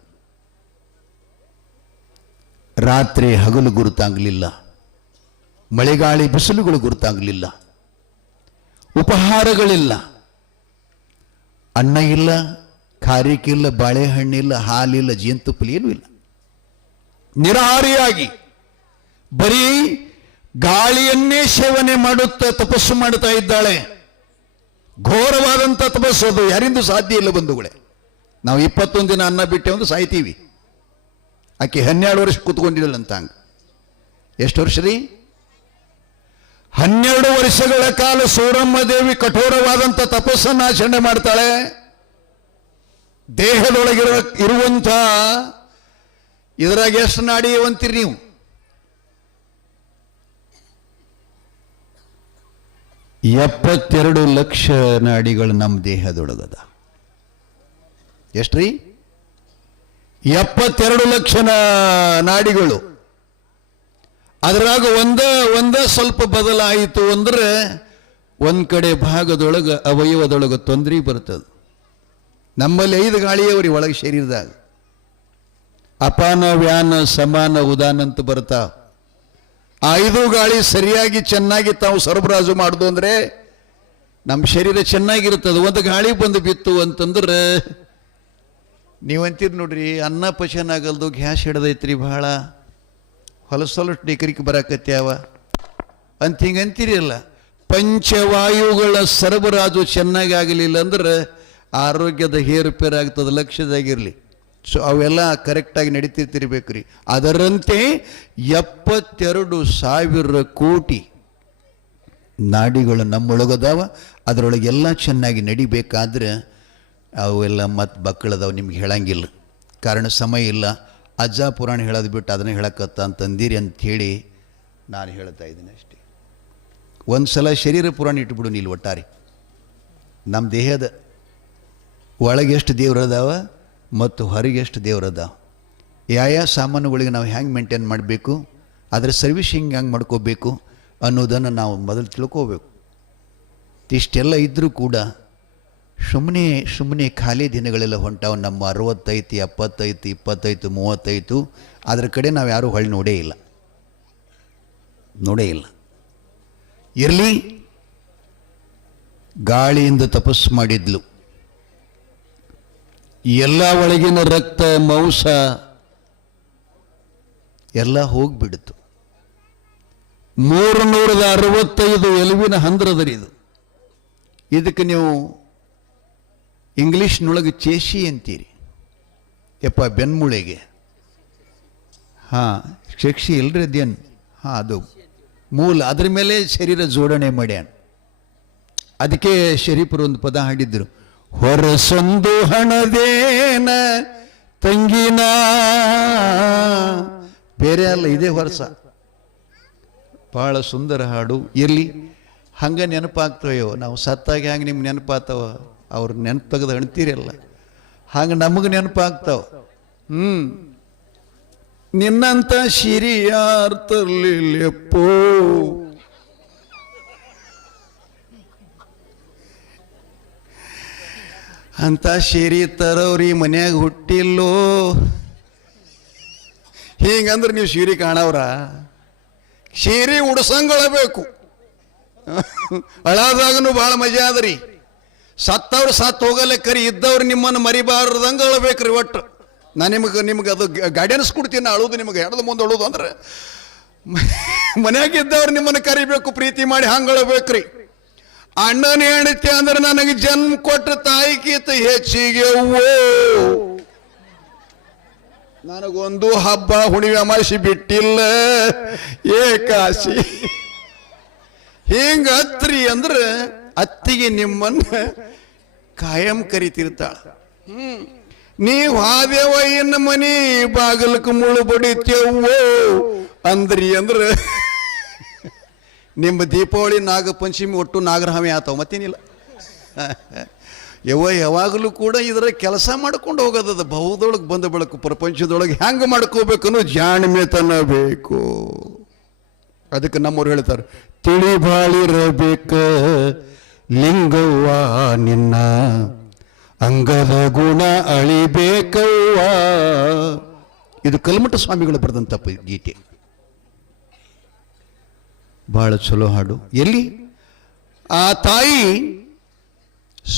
ರಾತ್ರಿ ಹಗಲು ಗುರುತಾಗಲಿಲ್ಲ, ಮಳೆಗಾಳಿ ಬಿಸಿಲುಗಳು ಗುರುತಾಗಲಿಲ್ಲ, ಉಪಹಾರಗಳಿಲ್ಲ, ಅನ್ನ ಇಲ್ಲ, ಖಾರಿಕಿಲ್ಲ, ಬಾಳೆಹಣ್ಣಿಲ್ಲ, ಹಾಲಿಲ್ಲ, ಜೇನುತುಪ್ಪಲು ಏನೂ ಇಲ್ಲ. ನಿರಾಹಾರಿಯಾಗಿ ಬರೀ ಗಾಳಿಯನ್ನೇ ಸೇವನೆ ಮಾಡುತ್ತಾ ತಪಸ್ಸು ಮಾಡುತ್ತಾ ಇದ್ದಾಳೆ. ಘೋರವಾದಂಥ ತಪಸ್ಸು, ಅದು ಯಾರಿಂದೂ ಸಾಧ್ಯ ಇಲ್ಲ ಬಂಧುಗಳೇ. ನಾವು 21 ದಿನ ಅನ್ನ ಬಿಟ್ಟೆ ಒಂದು ಸಾಯ್ತೀವಿ. ಆಕೆ 12 ವರ್ಷ ಕೂತ್ಕೊಂಡಿಲ್ಲಂತ. ಹಂಗೆ ಎಷ್ಟು ವರ್ಷ ರೀ? 12 ವರ್ಷಗಳ ಕಾಲ ಸೂರಮ್ಮ ದೇವಿ ಕಠೋರವಾದಂಥ ತಪಸ್ಸನ್ನು ಆಚರಣೆ ಮಾಡ್ತಾಳೆ. ಇರುವಂಥ ಇದರಾಗ ಎಷ್ಟು ನಾಡಿ ಅಂತೀರಿ ನೀವು? 72 ಲಕ್ಷ ನಾಡಿಗಳು ನಮ್ಮ ದೇಹದೊಳಗದ. ಎಷ್ಟ್ರಿ? 72 ಲಕ್ಷ ನಾಡಿಗಳು. ಅದರಾಗ ಒಂದ ಸ್ವಲ್ಪ ಬದಲಾಯಿತು ಅಂದ್ರೆ ಒಂದ್ ಕಡೆ ಭಾಗದೊಳಗೆ ಅವಯವದೊಳಗೆ ತೊಂದರೆ ಬರ್ತದೆ. ನಮ್ಮಲ್ಲಿ 5 ಗಾಳಿಯವರಿ ಒಳಗೆ ಶರೀರದಾಗ. ಅಪಾನ, ವ್ಯಾನ, ಸಮಾನ, ಉದಾನ ಅಂತ ಬರ್ತಾವ. ಆ 5 ಗಾಳಿ ಸರಿಯಾಗಿ ಚೆನ್ನಾಗಿ ತಾವು ಸರಬರಾಜು ಮಾಡುದು ಅಂದ್ರೆ ನಮ್ಮ ಶರೀರ ಚೆನ್ನಾಗಿರ್ತದೆ. ಒಂದು ಗಾಳಿ ಬಂದು ಬಿತ್ತು ಅಂತಂದ್ರೆ ನೀವಂತೀರಿ ನೋಡ್ರಿ, ಅನ್ನ ಪಚನ ಆಗಲ್ದು, ಗ್ಯಾಸ್ ಹಿಡ್ದೈತ್ರಿ, ಬಹಳ ಹೊಲಸೊಲಟು ಡಿಗ್ರಿಗೆ ಬರಾಕತ್ಯಾವ ಅಂತ ಹಿಂಗಂತೀರಿ ಅಲ್ಲ. ಪಂಚವಾಯುಗಳ ಸರಬರಾಜು ಚೆನ್ನಾಗಿ ಆಗಲಿಲ್ಲ ಅಂದ್ರೆ ಆರೋಗ್ಯದ ಹೇರುಪೇರು ಆಗ್ತದೆ, ಲಕ್ಷ್ಯದಾಗಿರಲಿ. ಸೊ ಅವೆಲ್ಲ ಕರೆಕ್ಟಾಗಿ ನಡೀತಿರ್ತಿರ್ಬೇಕ್ರಿ. ಅದರಂತೆ 72,000 ಕೋಟಿ ನಾಡಿಗಳು ನಮ್ಮೊಳಗದಾವ. ಅದರೊಳಗೆಲ್ಲ ಚೆನ್ನಾಗಿ ನಡಿಬೇಕಾದ್ರೆ ಅವೆಲ್ಲ ಮತ್ತು ಬಕ್ಕಳದಾವ. ನಿಮ್ಗೆ ಹೇಳಂಗಿಲ್ಲ, ಕಾರಣ ಸಮಯ ಇಲ್ಲ. ಅಜ್ಜ ಪುರಾಣ ಹೇಳೋದು ಬಿಟ್ಟು ಅದನ್ನೇ ಹೇಳಕತ್ತ ಅಂತಂದಿರಿ ಅಂಥೇಳಿ ನಾನು ಹೇಳ್ತಾ ಇದ್ದೀನಿ ಅಷ್ಟೇ. ಒಂದು ಸಲ ಶರೀರ ಪುರಾಣ ಇಟ್ಬಿಡು ನೀನು ಒಟ್ಟಾರೆ. ನಮ್ಮ ದೇಹದ ಒಳಗೆ ಎಷ್ಟು ದೇವ್ರದಾವ ಮತ್ತು ಹೊರಗೆ ಎಷ್ಟು ದೇವ್ರದಾವ, ಯಾವ ಸಾಮಾನುಗಳಿಗೆ ನಾವು ಹೆಂಗೆ ಮೇಂಟೈನ್ ಮಾಡಬೇಕು, ಅದರ ಸರ್ವಿಸಿಂಗ್ ಹೆಂಗೆ ಮಾಡ್ಕೋಬೇಕು ಅನ್ನೋದನ್ನು ನಾವು ಮೊದಲು ತಿಳ್ಕೋಬೇಕು. ಇಷ್ಟೆಲ್ಲ ಇದ್ದರೂ ಕೂಡ ಸುಮ್ಮನೆ ಖಾಲಿ ದಿನಗಳೆಲ್ಲ ಹೊಂಟಾವು. ನಮ್ಮ 65, 75, 25, 35 ಅದರ ಕಡೆ ನಾವು ಯಾರೂ ಹೊಳ್ಳಿ ನೋಡೇ ಇಲ್ಲ. ಇರಲಿ, ಗಾಳಿಯಿಂದ ತಪಸ್ಸು ಮಾಡಿದ್ಲು. ಎಲ್ಲ ಒಳಗಿನ ರಕ್ತ ಮಾಂಸ ಎಲ್ಲ ಹೋಗ್ಬಿಡ್ತು. 365 ಎಲುವಿನ ಹಂದ್ರದರಿ ಇದು. ಇದಕ್ಕೆ ನೀವು ಇಂಗ್ಲೀಷ್ನೊಳಗೆ ಚೇಷಿ ಅಂತೀರಿ. ಯಪ್ಪ ಬೆನ್ಮೂಳೆಗೆ. ಶಕ್ಷಿ ಇಲ್ರಿ ಅದೇನು? ಅದು ಮೂಲ, ಅದ್ರ ಮೇಲೆ ಶರೀರ ಜೋಡಣೆ ಮಾಡ್ಯಾನ. ಅದಕ್ಕೆ ಶರೀಫರು ಒಂದು ಪದ ಹಾಡಿದ್ರು, ಹೊರಸೊಂದು ಹಣದೇನ ತಂಗಿನ. ಬೇರೆ ಅಲ್ಲ, ಇದೇ ಹೊರಸ. ಭಾಳ ಸುಂದರ ಹಾಡು. ಇರಲಿ, ಹಂಗೆ ನೆನಪಾಗ್ತವೆಯೋ. ನಾವು ಸತ್ತಾಗ ಹೆಂಗೆ ನಿಮ್ಗೆ ನೆನಪಾಗ್ತಾವ, ಅವ್ರ ನೆನಪು ತೆಗೆದು ಅಣ್ತೀರಲ್ಲ, ಹಂಗೆ ನಮಗೆ ನೆನಪಾಗ್ತಾವ. ನಿನ್ನಂತ ಶಿರಿ ಯಾರು ತರ್ಲಿಲ್ಲಪ್ಪೋ, ಅಂತ ಶೀರಿ ತರವ್ರಿ ಮನ್ಯಾಗ ಹುಟ್ಟಿಲ್ಲೋ. ಹಿಂಗಂದ್ರೆ ನೀವು ಶೀರಿ ಕಾಣವ್ರ? ಶೀರಿ ಉಡ್ಸಂಗಳಬೇಕು. ಅಳಾದಾಗನು ಭಾಳ ಮಜಾ ಅದರಿ. ಸತ್ತವ್ರು ಸತ್ತು ಹೋಗಲ್ಲ, ಕರಿ ಇದ್ದವ್ರು ನಿಮ್ಮನ್ನು ಮರಿಬಾರ್ದಂಗೆ ಅಳಬೇಕ್ರಿ. ಒಟ್ಟು ನಾನು ನಿಮ್ಗೆ ಅದು ಗೈಡೆನ್ಸ್ ಕೊಡ್ತೀನಿ. ಅಳುದು ನಿಮಗೆ ಎಡದ ಮುಂದೆ ಅಳುದು ಅಂದ್ರೆ ಮನ್ಯಾಗಿದ್ದವ್ರು ನಿಮ್ಮನ್ನು ಕರಿಬೇಕು, ಪ್ರೀತಿ ಮಾಡಿ ಹಂಗೆ ಅಳಬೇಕ್ರಿ. ಅಣ್ಣನ ಹೆಂಡತಿ ಅಂದ್ರೆ ನನಗೆ ಜನ್ಮ ಕೊಟ್ಟ ತಾಯಿಗೀತ ಹೆಚ್ಚಿಗೆ ನನಗೊಂದು ಹಬ್ಬ ಹುಣಿವೆ ಅಮಾಸಿ ಬಿಟ್ಟಿಲ್ಲ ಏಕಾಸಿ. ಹಿಂಗ ಅತ್ರಿ ಅಂದ್ರೆ ಅತ್ತಿಗೆ ನಿಮ್ಮನ್ನ ಕಾಯಂ ಕರಿತಿರ್ತಾಳ. ನೀವು ಹಾದೇವ ಇನ್ನು ಮನಿ ಬಾಗಲಕ್ಕೆ ಮುಳ್ಳು ಬಡಿತೇವೋ ಅಂದ್ರಿ ಅಂದ್ರೆ ನಿಮ್ಮ ದೀಪಾವಳಿ, ನಾಗಪಂಚಮಿ ಒಟ್ಟು ನಾಗರಹಮಿ ಆತಾವ, ಮತ್ತೇನಿಲ್ಲ. ಯಾವಾಗಲೂ ಕೂಡ ಇದರ ಕೆಲಸ ಮಾಡ್ಕೊಂಡು ಹೋಗೋದದ. ಬಹುದೊಳಗೆ ಬಂದ ಬೆಳಕು ಪ್ರಪಂಚದೊಳಗೆ ಹೆಂಗೆ ಮಾಡ್ಕೋಬೇಕು ಅನ್ನೋ ಜಾಣ್ಮೆತನ ಬೇಕು. ಅದಕ್ಕೆ ನಮ್ಮವ್ರು ಹೇಳ್ತಾರೆ, ತಿಳಿಬಾಳಿರಬೇಕ ಲಿಂಗವ್ವ ನಿನ್ನ ಅಂಗದ ಗುಣ ಅಳಿಬೇಕವ್ವ. ಇದು ಕಲ್ಮಠ ಸ್ವಾಮಿಗಳು ಬರೆದಂಥ ಗೀತೆ. ಬಹಳ ಚಲೋ ಹಾಡು. ಎಲ್ಲಿ ಆ ತಾಯಿ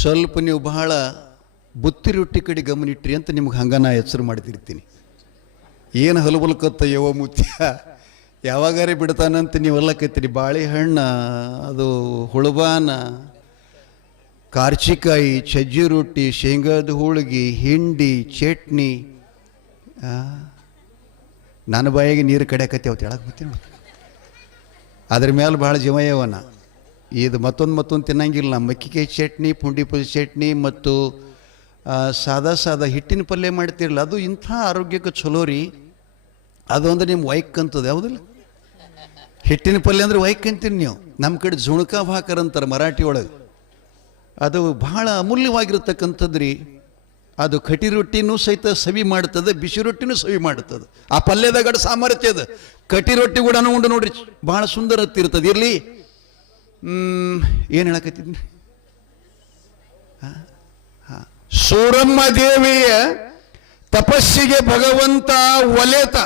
ಸ್ವಲ್ಪ ನೀವು ಬಹಳ ಬುತ್ತಿ ರೊಟ್ಟಿ ಕಡೆ ಗಮನಿಟ್ರಿ ಅಂತ ನಿಮ್ಗೆ ಹಂಗ ನಾ ಹೆಸರು ಮಾಡ್ತಿರ್ತೀನಿ. ಏನು ಹಲಬಲ್ಕತ್ತ ಯವ ಮುತ್ಯ ಯಾವಾಗಾರೇ ಬಿಡ್ತಾನಂತ ನೀವೆಲ್ಲ ಕತ್ತೀರಿ. ಬಾಳೆಹಣ್ಣ, ಅದು ಹುಳಬಾನ, ಕಾರ್ಚಿಕಾಯಿ, ಸಜ್ಜಿ ರೊಟ್ಟಿ, ಶೇಂಗಾದ ಹೋಳಿಗೆ, ಹಿಂಡಿ, ಚಟ್ನಿ. ನನ್ನ ಬಾಯಿಗೆ ನೀರು ಕಡೆಯಕತ್ತೆ ಅವತ್ತು ಹೇಳಕ್ಕೆ ಬರ್ತೀನಿ. ಅದ್ರ ಮೇಲೆ ಭಾಳ ಜಮಯವನ. ಇದು ಮತ್ತೊಂದು ತಿನ್ನಂಗಿಲ್ಲ. ಮಕ್ಕಿಕಾಯಿ ಚಟ್ನಿ, ಪುಂಡಿ ಪುಡಿ ಚಟ್ನಿ ಮತ್ತು ಸಾದಾ ಹಿಟ್ಟಿನ ಪಲ್ಯ ಮಾಡ್ತಿರಲ್ಲ, ಅದು ಇಂಥ ಆರೋಗ್ಯಕ್ಕೆ ಚಲೋ ರೀ. ಅದು ಅಂದ್ರೆ ನಿಮ್ಮ ವೈಕ್ ಅಂತದ ಯಾವುದಿಲ್ಲ. ಹಿಟ್ಟಿನ ಪಲ್ಯ ಅಂದ್ರೆ ವೈಕ್ ಅಂತೀರಿ ನೀವು. ನಮ್ಮ ಕಡೆ ಜುಣಕ ಭಾಕರ್ ಅಂತಾರೆ ಮರಾಠಿ ಒಳಗೆ. ಅದು ಬಹಳ ಅಮೂಲ್ಯವಾಗಿರ್ತಕ್ಕಂಥದ್ದು ರೀ. ಅದು ಕಟಿ ರೊಟ್ಟಿನೂ ಸಹಿತ ಸವಿ ಮಾಡ್ತದೆ, ಬಿಸಿ ರೊಟ್ಟಿನೂ ಸವಿ ಮಾಡ್ತದೆ. ಆ ಪಲ್ಯದಾಗ ಸಾಮರ್ಥ್ಯ ಅದ. ಕಟಿ ರೊಟ್ಟಿ ಕೂಡ ಉಂಡು ನೋಡ್ರಿ, ಭಾಳ ಸುಂದರ ಹತ್ತಿರ್ತದೆ. ಇರಲಿ, ಏನು ಹೇಳಕತ್ತಿದ್ನಿ? ಸೂರಮ್ಮ ದೇವಿಯ ತಪಸ್ಸಿಗೆ ಭಗವಂತ ಒಲೆತ.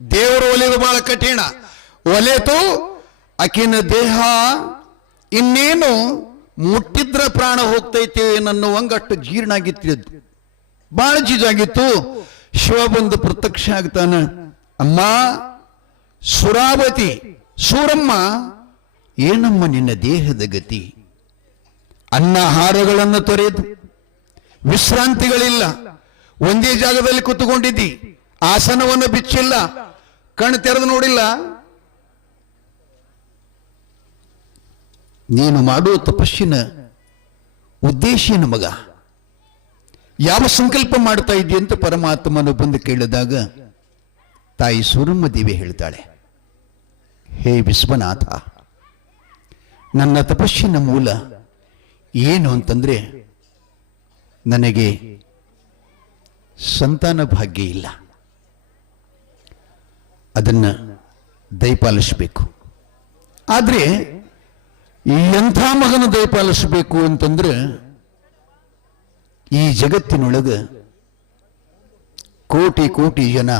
ದೇವರು ಒಲೆದು ಬಹಳ ಕಠಿಣ. ಒಲೆತು ಆಕಿನ ದೇಹ ಇನ್ನೇನು ಮುಟ್ಟಿದ್ರ ಪ್ರಾಣ ಹೋಗ್ತೈತಿ ನನ್ನುವಂಗಟ್ಟು ಜೀರ್ಣ ಆಗಿತ್ತು, ಬಹಳ ಜೀಜಾಗಿತ್ತು. ಶಿವ ಬಂದು ಪ್ರತ್ಯಕ್ಷ ಆಗ್ತಾನ. ಅಮ್ಮ ಸುರಾವತಿ, ಸೂರಮ್ಮ, ಏನಮ್ಮ ನಿನ್ನ ದೇಹದ ಗತಿ? ಅನ್ನಾಹಾರಗಳನ್ನು ತೊರೆದು ವಿಶ್ರಾಂತಿಗಳಿಲ್ಲ, ಒಂದೇ ಜಾಗದಲ್ಲಿ ಕೂತುಕೊಂಡಿದ್ದಿ, ಆಸನವನ್ನು ಬಿಚ್ಚಿಲ್ಲ, ಕಣ್ಣು ತೆರೆದು ನೋಡಿಲ್ಲ. ನೀನು ಮಾಡುವ ತಪಸ್ಸಿನ ಉದ್ದೇಶ ಏನು ಮಗ? ಯಾವ ಸಂಕಲ್ಪ ಮಾಡ್ತಾ ಇದ್ದೀ ಅಂತ ಪರಮಾತ್ಮನು ಬಂದು ಕೇಳಿದಾಗ ತಾಯಿ ಸೂರಮ್ಮ ದೇವಿ ಹೇಳ್ತಾಳೆ, ಹೇ ವಿಶ್ವನಾಥ, ನನ್ನ ತಪಸ್ಸಿನ ಮೂಲ ಏನು ಅಂತಂದ್ರೆ ನನಗೆ ಸಂತಾನ ಭಾಗ್ಯ ಇಲ್ಲ, ಅದನ್ನ ದಯಪಾಲಿಸಬೇಕು. ಆದ್ರೆ ಎಂಥ ಮಗನ ದಯಪಾಲಿಸಬೇಕು ಅಂತಂದ್ರೆ ಈ ಜಗತ್ತಿನೊಳಗೆ ಕೋಟಿ ಕೋಟಿ ಜನ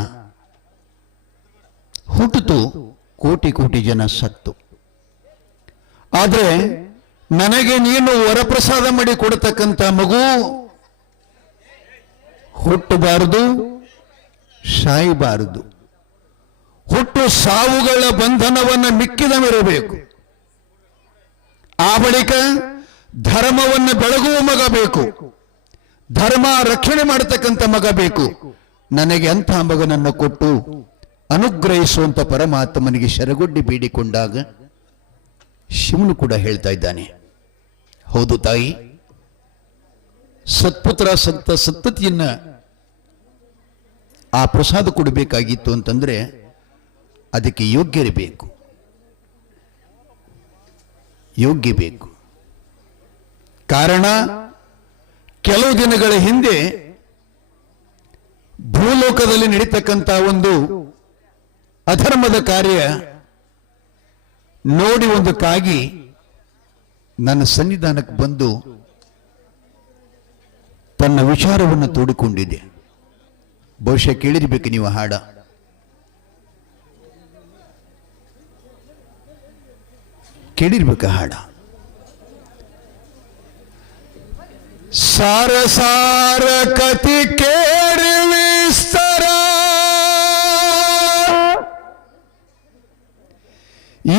ಹುಟ್ಟಿತು, ಕೋಟಿ ಕೋಟಿ ಜನ ಸತ್ತು. ಆದ್ರೆ ನನಗೆ ನೀನು ವರಪ್ರಸಾದ ಮಾಡಿ ಕೊಡತಕ್ಕಂಥ ಮಗು ಹುಟ್ಟಬಾರದು, ಸಾಯಬಾರದು. ಹುಟ್ಟು ಸಾವುಗಳ ಬಂಧನವನ್ನು ಮಿಕ್ಕಿದ ಮೆರಬೇಕು. ಆ ಬಳಿಕ ಧರ್ಮವನ್ನು ಬೆಳಗುವ ಮಗ ಬೇಕು, ಧರ್ಮ ರಕ್ಷಣೆ ಮಾಡತಕ್ಕಂಥ ಮಗ ಬೇಕು. ನನಗೆ ಅಂಥ ಮಗನನ್ನು ಕೊಟ್ಟು ಅನುಗ್ರಹಿಸುವಂತ ಪರಮಾತ್ಮನಿಗೆ ಶರಗೊಡ್ಡಿ ಬೇಡಿಕೊಂಡಾಗ ಶಿವನು ಕೂಡ ಹೇಳ್ತಾ ಇದ್ದಾನೆ, ಹೌದು ತಾಯಿ, ಸತ್ಪುತ್ರ ಸತ್ತತಿಯನ್ನ ಆ ಪ್ರಸಾದ ಕೊಡಬೇಕಾಗಿತ್ತು ಅಂತಂದ್ರೆ ಅದಕ್ಕೆ ಯೋಗ್ಯರಿಬೇಕು, ಯೋಗ್ಯ ಬೇಕು. ಕಾರಣ ಕೆಲವು ದಿನಗಳ ಹಿಂದೆ ಭೂಲೋಕದಲ್ಲಿ ನಡೀತಕ್ಕಂಥ ಒಂದು ಅಧರ್ಮದ ಕಾರ್ಯ ನೋಡಿ ಒಂದು ಕಾಗಿ ನನ್ನ ಸನ್ನಿಧಾನಕ್ಕೆ ಬಂದು ತನ್ನ ವಿಚಾರವನ್ನು ತೋಡಿಕೊಂಡಿದೆ. ಬಹುಶಃ ಕೇಳಿರ್ಬೇಕು ನೀವು ಹಾಡ. ಕೇಳಿರ್ಬೇಕ ಹಾಡ. ಸಾರ ಸಾರ ಕತಿ ಕೇಳಿ ವಿಸ್ತರ,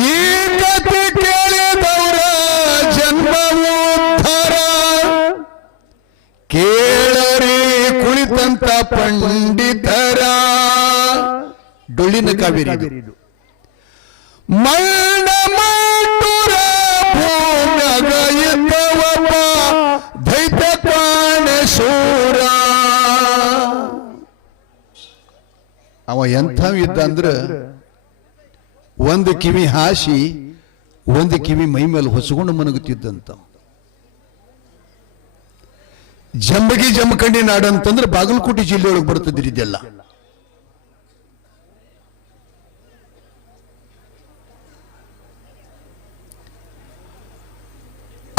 ಈ ಕತಿ ಕೇಳಿದವರ ಜನ್ಮೋದ್ಧಾರ, ಕೇಳರಿ ಕುಳಿತಂತ ಪಂಡಿತರ. ಡೊಳ್ಳಿನ ಕಾವೇರಿ ಇದು. ಮಣ್ಣ ಮಾಟುರ ಭೂಮ್ಯಾಗ ಇದ್ದವಪ್ಪ ದೈತ್ಯ ಪ್ರಾಣೇಶ್ವರ. ಅವ ಎಂಥ ಇದ್ದ ಅಂದ್ರ ಒಂದು ಕಿವಿ ಹಾಸಿ ಒಂದು ಕಿವಿ ಮೈ ಮೇಲೆ ಹೊಸಕೊಂಡು ಮನಗುತ್ತಿದ್ದಂತ. ಜಂಬಗಿ ಜಮಖಂಡಿ ನಾಡು ಅಂತಂದ್ರೆ ಬಾಗಲಕೋಟೆ ಜಿಲ್ಲೆಯೊಳಗೆ ಬರ್ತದ್ರಿ ಇದೆಲ್ಲ.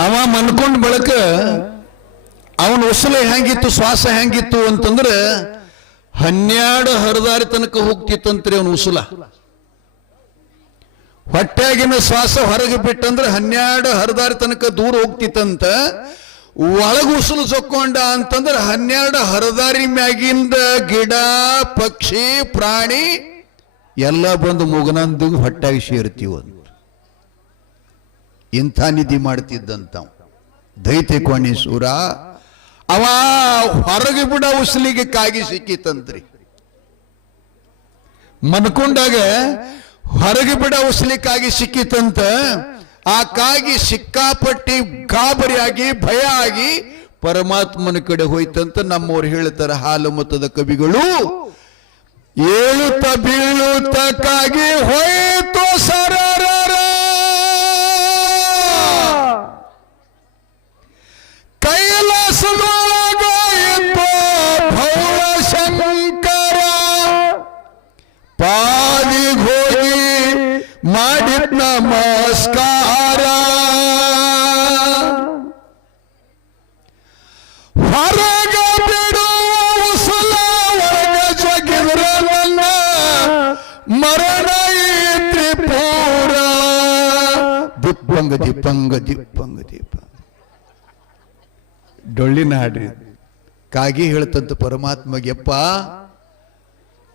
ಅವ ಮನ್ಕೊಂಡ್ ಬಳಕ ಅವನ ಉಸಲೆ ಹೆಂಗಿತ್ತು, ಶ್ವಾಸ ಹೆಂಗಿತ್ತು ಅಂತಂದ್ರೆ 12 ಹರದಾರಿ ತನಕ ಹೋಗ್ತಿತ್ತಂತ್ರಿ ಅವನು ಉಸುಲ. ಹೊಟ್ಟೆಗಿನ ಶ್ವಾಸ ಹೊರಗೆ ಬಿಟ್ಟಂದ್ರೆ 12 ಹರದಾರಿ ತನಕ ದೂರ ಹೋಗ್ತಿತ್ತಂತ. ಒಳಗ ಉಸುಲು ಸೊಕ್ಕೊಂಡ ಅಂತಂದ್ರೆ 12 ಹರದಾರಿ ಮ್ಯಾಗಿಂದ ಗಿಡ ಪಕ್ಷಿ ಪ್ರಾಣಿ ಎಲ್ಲ ಬಂದು ಮುಗನಂದು ಹೊಟ್ಟೆಗೆ ಸೇರ್ತೀವ. ಇಂಥ ನಿಧಿ ಮಾಡ್ತಿದ್ದಂತ ದೈತ್ಯ ಕೋಣೇಶ್ವರ. ಅವ ಹೊರಗೆ ಬಿಡ ಉಸಲಿಗೆ ಕಾಗಿ ಸಿಕ್ಕಿತಂತ್ರಿ. ಮನ್ಕೊಂಡಾಗ ಹೊರಗೆ ಬಿಡ ಉಸಲಿಕ್ಕಾಗಿ ಸಿಕ್ಕಿತಂತ. ಆ ಕಾಗಿ ಸಿಕ್ಕಾಪಟ್ಟಿ ಗಾಬರಿಯಾಗಿ ಭಯ ಆಗಿ ಪರಮಾತ್ಮನ ಕಡೆ ಹೋಯ್ತಂತ ನಮ್ಮವ್ರು ಹೇಳ್ತಾರೆ ಹಾಲು ಮತದ ಕವಿಗಳು. ಏಳುತ್ತ ಬೀಳುತ್ತ ಕಾಗಿ ಹೋಯ್ತು ಸರರ, ಕೈಲಾಸದೊಳಗಾಯಿತು ಭೌಳಶಂಕರ, ಪಾದಿಗೋಗಿ ಮಾಡಿದ ನಮಸ್ಕಾರ, ಹೊರಗ ಬಿಡುವ ಉಸುಲ ಒಳಗ ಜಗಿದ್ರ ನನ್ನ ಮರಣ ತ್ರಿಪುರ. ದಿಪ್ಪಂಗ ದಿಪ್ಪಂಗ ದಿಪ್ಪಂಗ ದೀಪ ಡೊಳ್ಳಿನ ಹಾಡ್ರಿ. ಕಾಗಿ ಹೇಳ್ತಂತ ಪರಮಾತ್ಮಗೆಪ್ಪ,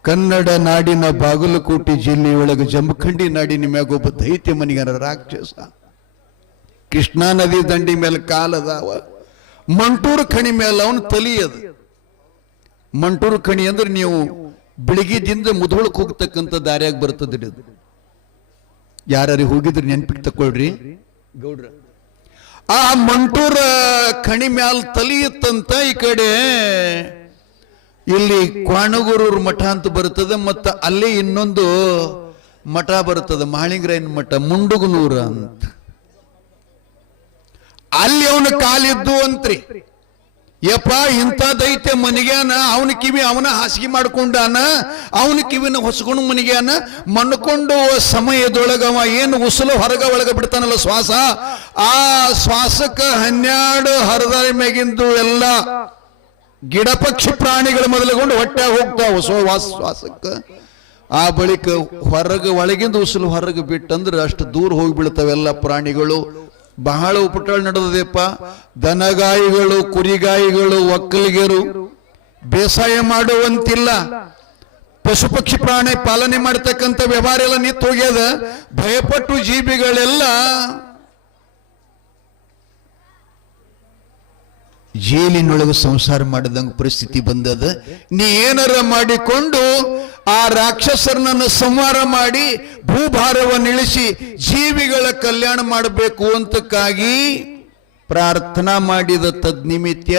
ಕನ್ನಡ ನಾಡಿನ ಬಾಗಲಕೋಟೆ ಜಿಲ್ಲೆಯೊಳಗೆ ಜಮಖಂಡಿ ನಾಡಿನ ಮ್ಯಾಗ ಒಬ್ಬ ದೈತ್ಯ ಮನಿಗನ ರಾಕ್ಷಸ. ಕೃಷ್ಣಾ ನದಿ ದಂಡಿ ಮೇಲೆ ಕಾಲದಾವ. ಮಂಟೂರು ಖಣಿ ಮೇಲೆ ಅವನು ತಲಿ ಅದ. ಮಂಟೂರು ಖಣಿ ಅಂದ್ರೆ ನೀವು ಬೆಳಗಿದಿಂದ ಮುಧೋಳಕ್ಕೆ ಹೋಗ್ತಕ್ಕಂಥ ದಾರಿಯಾಗಿ ಬರ್ತದೆ. ಯಾರು ಹೋಗಿದ್ರೆ ನೆನ್ಪಿಟ್ಟು ತಕೊಳ್ರಿ ಗೌಡ್ರ. ಆ ಮಂಟೂರ ಖಣಿ ಮ್ಯಾಲ ತಲಿ ಇತ್ತಂತ. ಈ ಕಡೆ ಇಲ್ಲಿ ಕ್ವಾಣಗೂರೂರು ಮಠ ಅಂತ ಬರ್ತದೆ, ಮತ್ತ ಅಲ್ಲಿ ಇನ್ನೊಂದು ಮಠ ಬರ್ತದೆ, ಮಹಾಳಿಂಗರಾಯನ ಮಠ, ಮುಂಡುಗನೂರ ಅಂತ. ಅಲ್ಲಿ ಅವನ ಕಾಲಿದ್ದು ಅಂತ್ರಿ. ಯಪ್ಪ ಇಂಥ ದೈತ್ಯ ಮನಿಗ್ಯಾನ, ಅವನ ಕಿವಿ ಅವನ ಹಾಸಿಗೆ ಮಾಡ್ಕೊಂಡಾನ, ಅವನ ಕಿವಿನ ಹೊಸಕೊಂಡು ಮನಿಗ್ಯಾನ. ಮನ್ಕೊಂಡು ಸಮಯದೊಳಗವ ಏನು ಉಸುಲು ಹೊರಗ ಒಳಗ ಬಿಡ್ತಾನಲ್ಲ ಶ್ವಾಸ, ಆ ಶ್ವಾಸಕ್ಕೆ 12 ಹರದಾರಿ ಮ್ಯಾಗಿಂದು ಎಲ್ಲ ಗಿಡ ಪಕ್ಷಿ ಪ್ರಾಣಿಗಳು ಮೊದಲುಗೊಂಡು ಹೊಟ್ಟೆ ಹೋಗ್ತಾವ ಶ್ವಾಸಕ್ಕೆ. ಆ ಬಳಿಕ ಹೊರಗ ಒಳಗಿಂದ ಉಸುಲು ಹೊರಗೆ ಬಿಟ್ಟಂದ್ರೆ ಅಷ್ಟು ದೂರ ಹೋಗಿ ಬೀಳ್ತಾವೆಲ್ಲ ಪ್ರಾಣಿಗಳು. ಬಹಳ ಉಪಟಳ ನಡೆದದೆಪ್ಪ. ದನಗಾಯಿಗಳು, ಕುರಿಗಾಯಿಗಳು, ಒಕ್ಕಲಿಗರು ಬೇಸಾಯ ಮಾಡುವಂತಿಲ್ಲ. ಪಶು ಪಕ್ಷಿ ಪ್ರಾಣಿ ಪಾಲನೆ ಮಾಡತಕ್ಕಂಥ ವ್ಯವಹಾರ ಎಲ್ಲ ನಿಂತು ಹೋಗ್ಯದ. ಭಯಪಟ್ಟು ಜೀವಿಗಳೆಲ್ಲ ಜೈಲಿನೊಳಗೆ ಸಂಸಾರ ಮಾಡಿದಂಗ ಪರಿಸ್ಥಿತಿ ಬಂದದ. ನೀ ಏನಾರ ಮಾಡಿಕೊಂಡು ಆ ರಾಕ್ಷಸರನ್ನ ಸಂಹಾರ ಮಾಡಿ ಭೂಭಾರವನ್ನು ಇಳಿಸಿ ಜೀವಿಗಳ ಕಲ್ಯಾಣ ಮಾಡಬೇಕು ಅಂತಕ್ಕಾಗಿ ಪ್ರಾರ್ಥನಾ ಮಾಡಿದ ತದ್ನಿಮಿತ್ಯ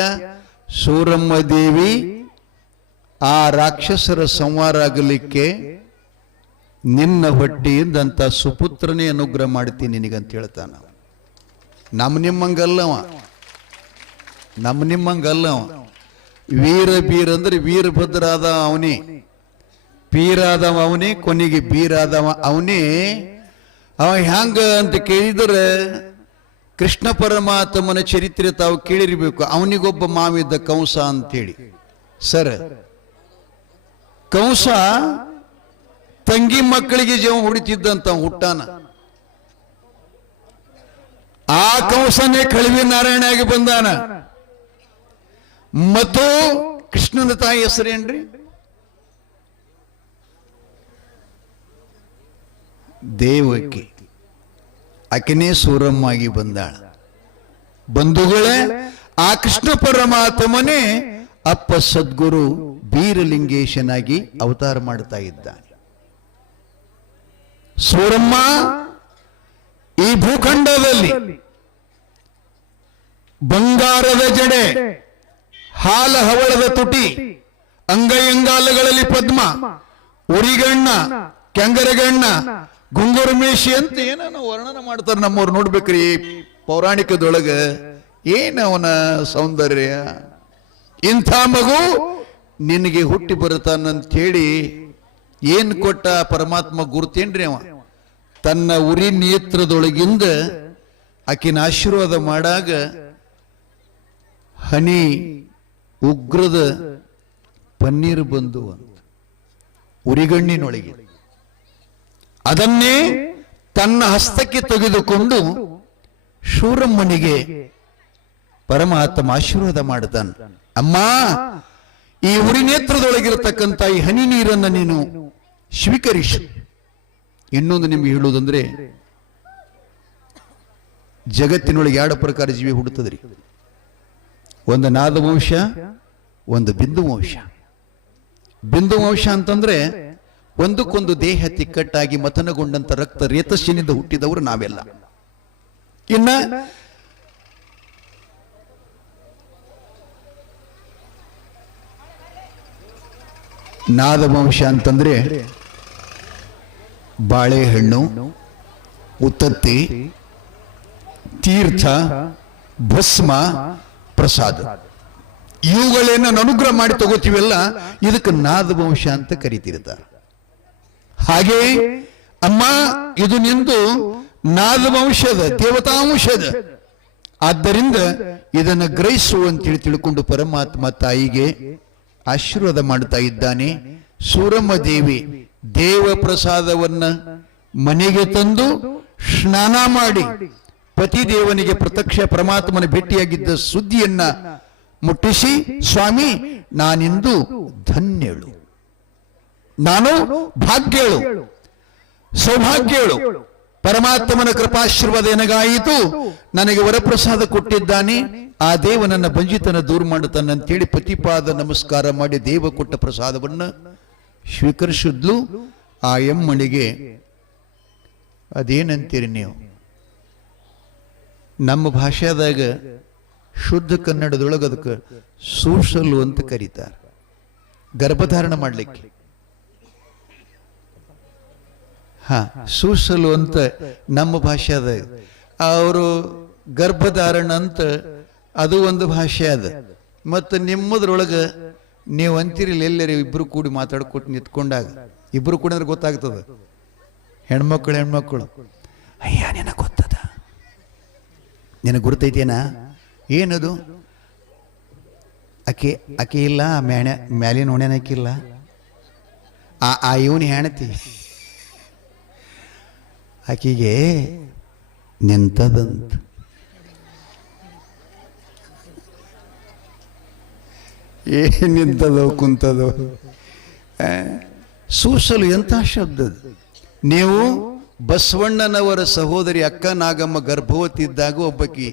ಸೂರಮ್ಮ ದೇವಿ ಆ ರಾಕ್ಷಸರ ಸಂಹಾರ ಆಗಲಿಕ್ಕೆ ನಿನ್ನ ಹೊಟ್ಟೆಯಿಂದಂತ ಸುಪುತ್ರನೇ ಅನುಗ್ರಹ ಮಾಡ್ತೀನಿ ನಿನಗಂತ ಹೇಳ್ತಾನ. ನಿಮ್ಮಂಗಲ್ಲವ, ನಿಮ್ಮಂಗಲ್ಲವ. ವೀರ ಬೀರ್ ಅಂದ್ರೆ ವೀರಭದ್ರಾದ ಅವನೇ, ಪೀರಾದವ ಅವನೇ, ಕೊನೆಗೆ ಬೀರಾದವ ಅವನೇ. ಅವ ಹ್ಯಾಂಗ ಅಂತ ಕೇಳಿದರೆ ಕೃಷ್ಣ ಪರಮಾತ್ಮನ ಚರಿತ್ರೆ ತಾವು ಕೇಳಿರ್ಬೇಕು. ಅವನಿಗೊಬ್ಬ ಮಾವಿದ್ದ ಕಂಸ ಅಂತೇಳಿ. ಸರ್, ಕಂಸ ತಂಗಿ ಮಕ್ಕಳಿಗೆ ಜೀವ ಹೊಡಿತಿದ್ದಂತ ಹುಟ್ಟಾನ. ಆ ಕಂಸನೇ ಕಳವಿ ನಾರಾಯಣ ಆಗಿ ಬಂದಾನ. ಮತ್ತು ಕೃಷ್ಣನ ತಾಯಿ ಹೆಸರೇನ್ರಿ? ದೇವಕಿ. ಆಕೆನೇ ಸೂರಮ್ಮಾಗಿ ಬಂದಾಳ. ಬಂಧುಗಳೇ, ಆ ಕೃಷ್ಣ ಪರಮಾತ್ಮನೇ ಅಪ್ಪ ಸದ್ಗುರು ಬೀರಲಿಂಗೇಶನಾಗಿ ಅವತಾರ ಮಾಡ್ತಾ ಇದ್ದಾನೆ. ಸೂರಮ್ಮ ಈ ಭೂಖಂಡದಲ್ಲಿ ಬಂಗಾರದ ಜಡೆ, ಹಾಲ ಹವಳದ ತುಟಿ, ಅಂಗೈಯಂಗಾಲಗಳಲ್ಲಿ ಪದ್ಮ, ಉರಿಗಣ್ಣ, ಕೆಂಗರಗಣ್ಣ, ಗುಂಗುರು ಮೇಷಿ ಅಂತ ಏನೋ ವರ್ಣನ ಮಾಡ್ತಾರೆ ನಮ್ಮವ್ರು. ನೋಡ್ಬೇಕ್ರಿ ಪೌರಾಣಿಕದೊಳಗ ಏನವನ ಸೌಂದರ್ಯ. ಇಂಥ ಮಗು ನಿನಗೆ ಹುಟ್ಟಿ ಬರುತ್ತಾನಂತೇಳಿ ಏನ್ ಕೊಟ್ಟ ಪರಮಾತ್ಮ ಗುರುತೇನ್ರಿ? ಅವ ತನ್ನ ಉರಿ ನೇತ್ರದೊಳಗಿಂದ ಆಕಿನ ಆಶೀರ್ವಾದ ಮಾಡಾಗ ಹನಿ ಉಗ್ರದ ಪನ್ನೀರು ಬಂದು ಅಂತ ಉರಿಗಣ್ಣಿನೊಳಗೆ ಅದನ್ನೇ ತನ್ನ ಹಸ್ತಕ್ಕೆ ತೆಗೆದುಕೊಂಡು ಶೂರಮ್ಮನಿಗೆ ಪರಮಾತ್ಮ ಆಶೀರ್ವಾದ ಮಾಡುತ್ತಾನೆ. ಅಮ್ಮ, ಈ ಉರಿ ನೇತ್ರದೊಳಗಿರತಕ್ಕಂಥ ಈ ಹನಿ ನೀರನ್ನು ನೀನು ಸ್ವೀಕರಿಸು. ಇನ್ನೊಂದು ನಿಮ್ಗೆ ಹೇಳುವುದಂದ್ರೆ, ಜಗತ್ತಿನೊಳಗೆ ಎರಡು ಪ್ರಕಾರ ಜೀವಿ ಹುಡುತ್ತದ್ರಿ. ಒಂದು ನಾದವಂಶ, ಒಂದು ಬಿಂದು ವಂಶ. ಬಿಂದು ವಂಶ ಅಂತಂದ್ರೆ ಒಂದಕ್ಕೊಂದು ದೇಹ ತಿಕ್ಕಟ್ಟಾಗಿ ಮಥನಗೊಂಡಂತ ರಕ್ತ ರೇತಸ್ಸಿನಿಂದ ಹುಟ್ಟಿದವರು ನಾವೆಲ್ಲ. ಇನ್ನ ನಾದವಂಶ ಅಂತಂದ್ರೆ ಬಾಳೆಹಣ್ಣು, ಉತ್ತತ್ತಿ, ತೀರ್ಥ, ಭಸ್ಮ, ಪ್ರಸಾದ, ಇವುಗಳೇನ ಅನುಗ್ರಹ ಮಾಡಿ ತಗೋತೀವಲ್ಲ, ಇದಕ್ಕೆ ನಾದವಂಶ ಅಂತ ಕರಿತಿರ್ತಾರೆ. ಹಾಗೆ ಅಮ್ಮ, ಇದು ನಿಂದು ನಾದವಂಶದ ದೇವತಾಂಶದ, ಆದ್ದರಿಂದ ಇದನ್ನು ಗ್ರಹಿಸು ಅಂತೇಳಿ ತಿಳ್ಕೊಂಡು ಪರಮಾತ್ಮ ತಾಯಿಗೆ ಆಶೀರ್ವಾದ ಮಾಡ್ತಾ ಇದ್ದಾನೆ. ಸೂರಮ್ಮ ದೇವಿ ದೇವ ಪ್ರಸಾದವನ್ನ ಮನೆಗೆ ತಂದು ಸ್ನಾನ ಮಾಡಿ ಪತಿದೇವನಿಗೆ ಪ್ರತ್ಯಕ್ಷ ಪರಮಾತ್ಮನ ಭೇಟಿಯಾಗಿದ್ದ ಸುದ್ದಿಯನ್ನ ಮುಟ್ಟಿಸಿ, ಸ್ವಾಮಿ ನಾನಿಂದು ಧನ್ಯಳು, ನಾನು ಭಾಗ್ಯಳು, ಸೌಭಾಗ್ಯಳು, ಪರಮಾತ್ಮನ ಕೃಪಾಶೀರ್ವಾದ ನನಗಾಯಿತು, ನನಗೆ ವರಪ್ರಸಾದ ಕೊಟ್ಟಿದ್ದಾನೆ, ಆ ದೇವ ನನ್ನ ಬಂಜಿತನ ದೂರ ಮಾಡುತ್ತಾನೆ ಅಂತೇಳಿ ಪತಿಪಾದ ನಮಸ್ಕಾರ ಮಾಡಿ ದೇವ ಕೊಟ್ಟ ಪ್ರಸಾದವನ್ನ ಸ್ವೀಕರಿಸಿದ್ಲು. ಆ ಎಮ್ಮಣಿಗೆ ಅದೇನಂತೀರಿ ನೀವು? ನಮ್ಮ ಭಾಷೆದಾಗ ಶುದ್ಧ ಕನ್ನಡದೊಳಗೆ ಅದಕ್ಕೆ ಸೂಸಲು ಅಂತ ಕರೀತಾರೆ. ಗರ್ಭಧಾರಣ ಮಾಡ್ಲಿಕ್ಕೆ ಸೂಸಲು ಅಂತ ನಮ್ಮ ಭಾಷೆದಾಗ, ಅವರು ಗರ್ಭಧಾರಣ ಅಂತ ಅದು ಒಂದು ಭಾಷೆ ಅದ. ಮತ್ತು ನಿಮ್ಮದ್ರೊಳಗೆ ನೀವು ಅಂತಿರಲಿ, ಎಲ್ಲರೂ ಇಬ್ರು ಕೂಡಿ ಮಾತಾಡ್ಕೊಟ್ಟು ನಿಂತ್ಕೊಂಡಾಗ ಇಬ್ರು ಕೂಡ ಅಂದ್ರೆ ಗೊತ್ತಾಗ್ತದ. ಹೆಣ್ಮಕ್ಳು ಅಯ್ಯ ನಿನಗೆ ಗೊತ್ತದ, ನಿನಗೆ ಗುರ್ತೈತೇನ? ಏನದು? ಆಕೆ ಇಲ್ಲ, ಮ್ಯಾಲಿನ ಹೊಣೆನಕ್ಕಿಲ್ಲ, ಆ ಇವನು ಹೆಣತಿ ಆಕೆಗೆ ನಿಂತದಂತ. ನಿಂತದೋ ಕುಂತದೋ? ಸೂಸಲು ಎಂಥ ಶಬ್ದ! ನೀವು ಬಸವಣ್ಣನವರ ಸಹೋದರಿ ಅಕ್ಕ ನಾಗಮ್ಮ ಗರ್ಭವತಿ ಇದ್ದಾಗ ಒಬ್ಬಕಿ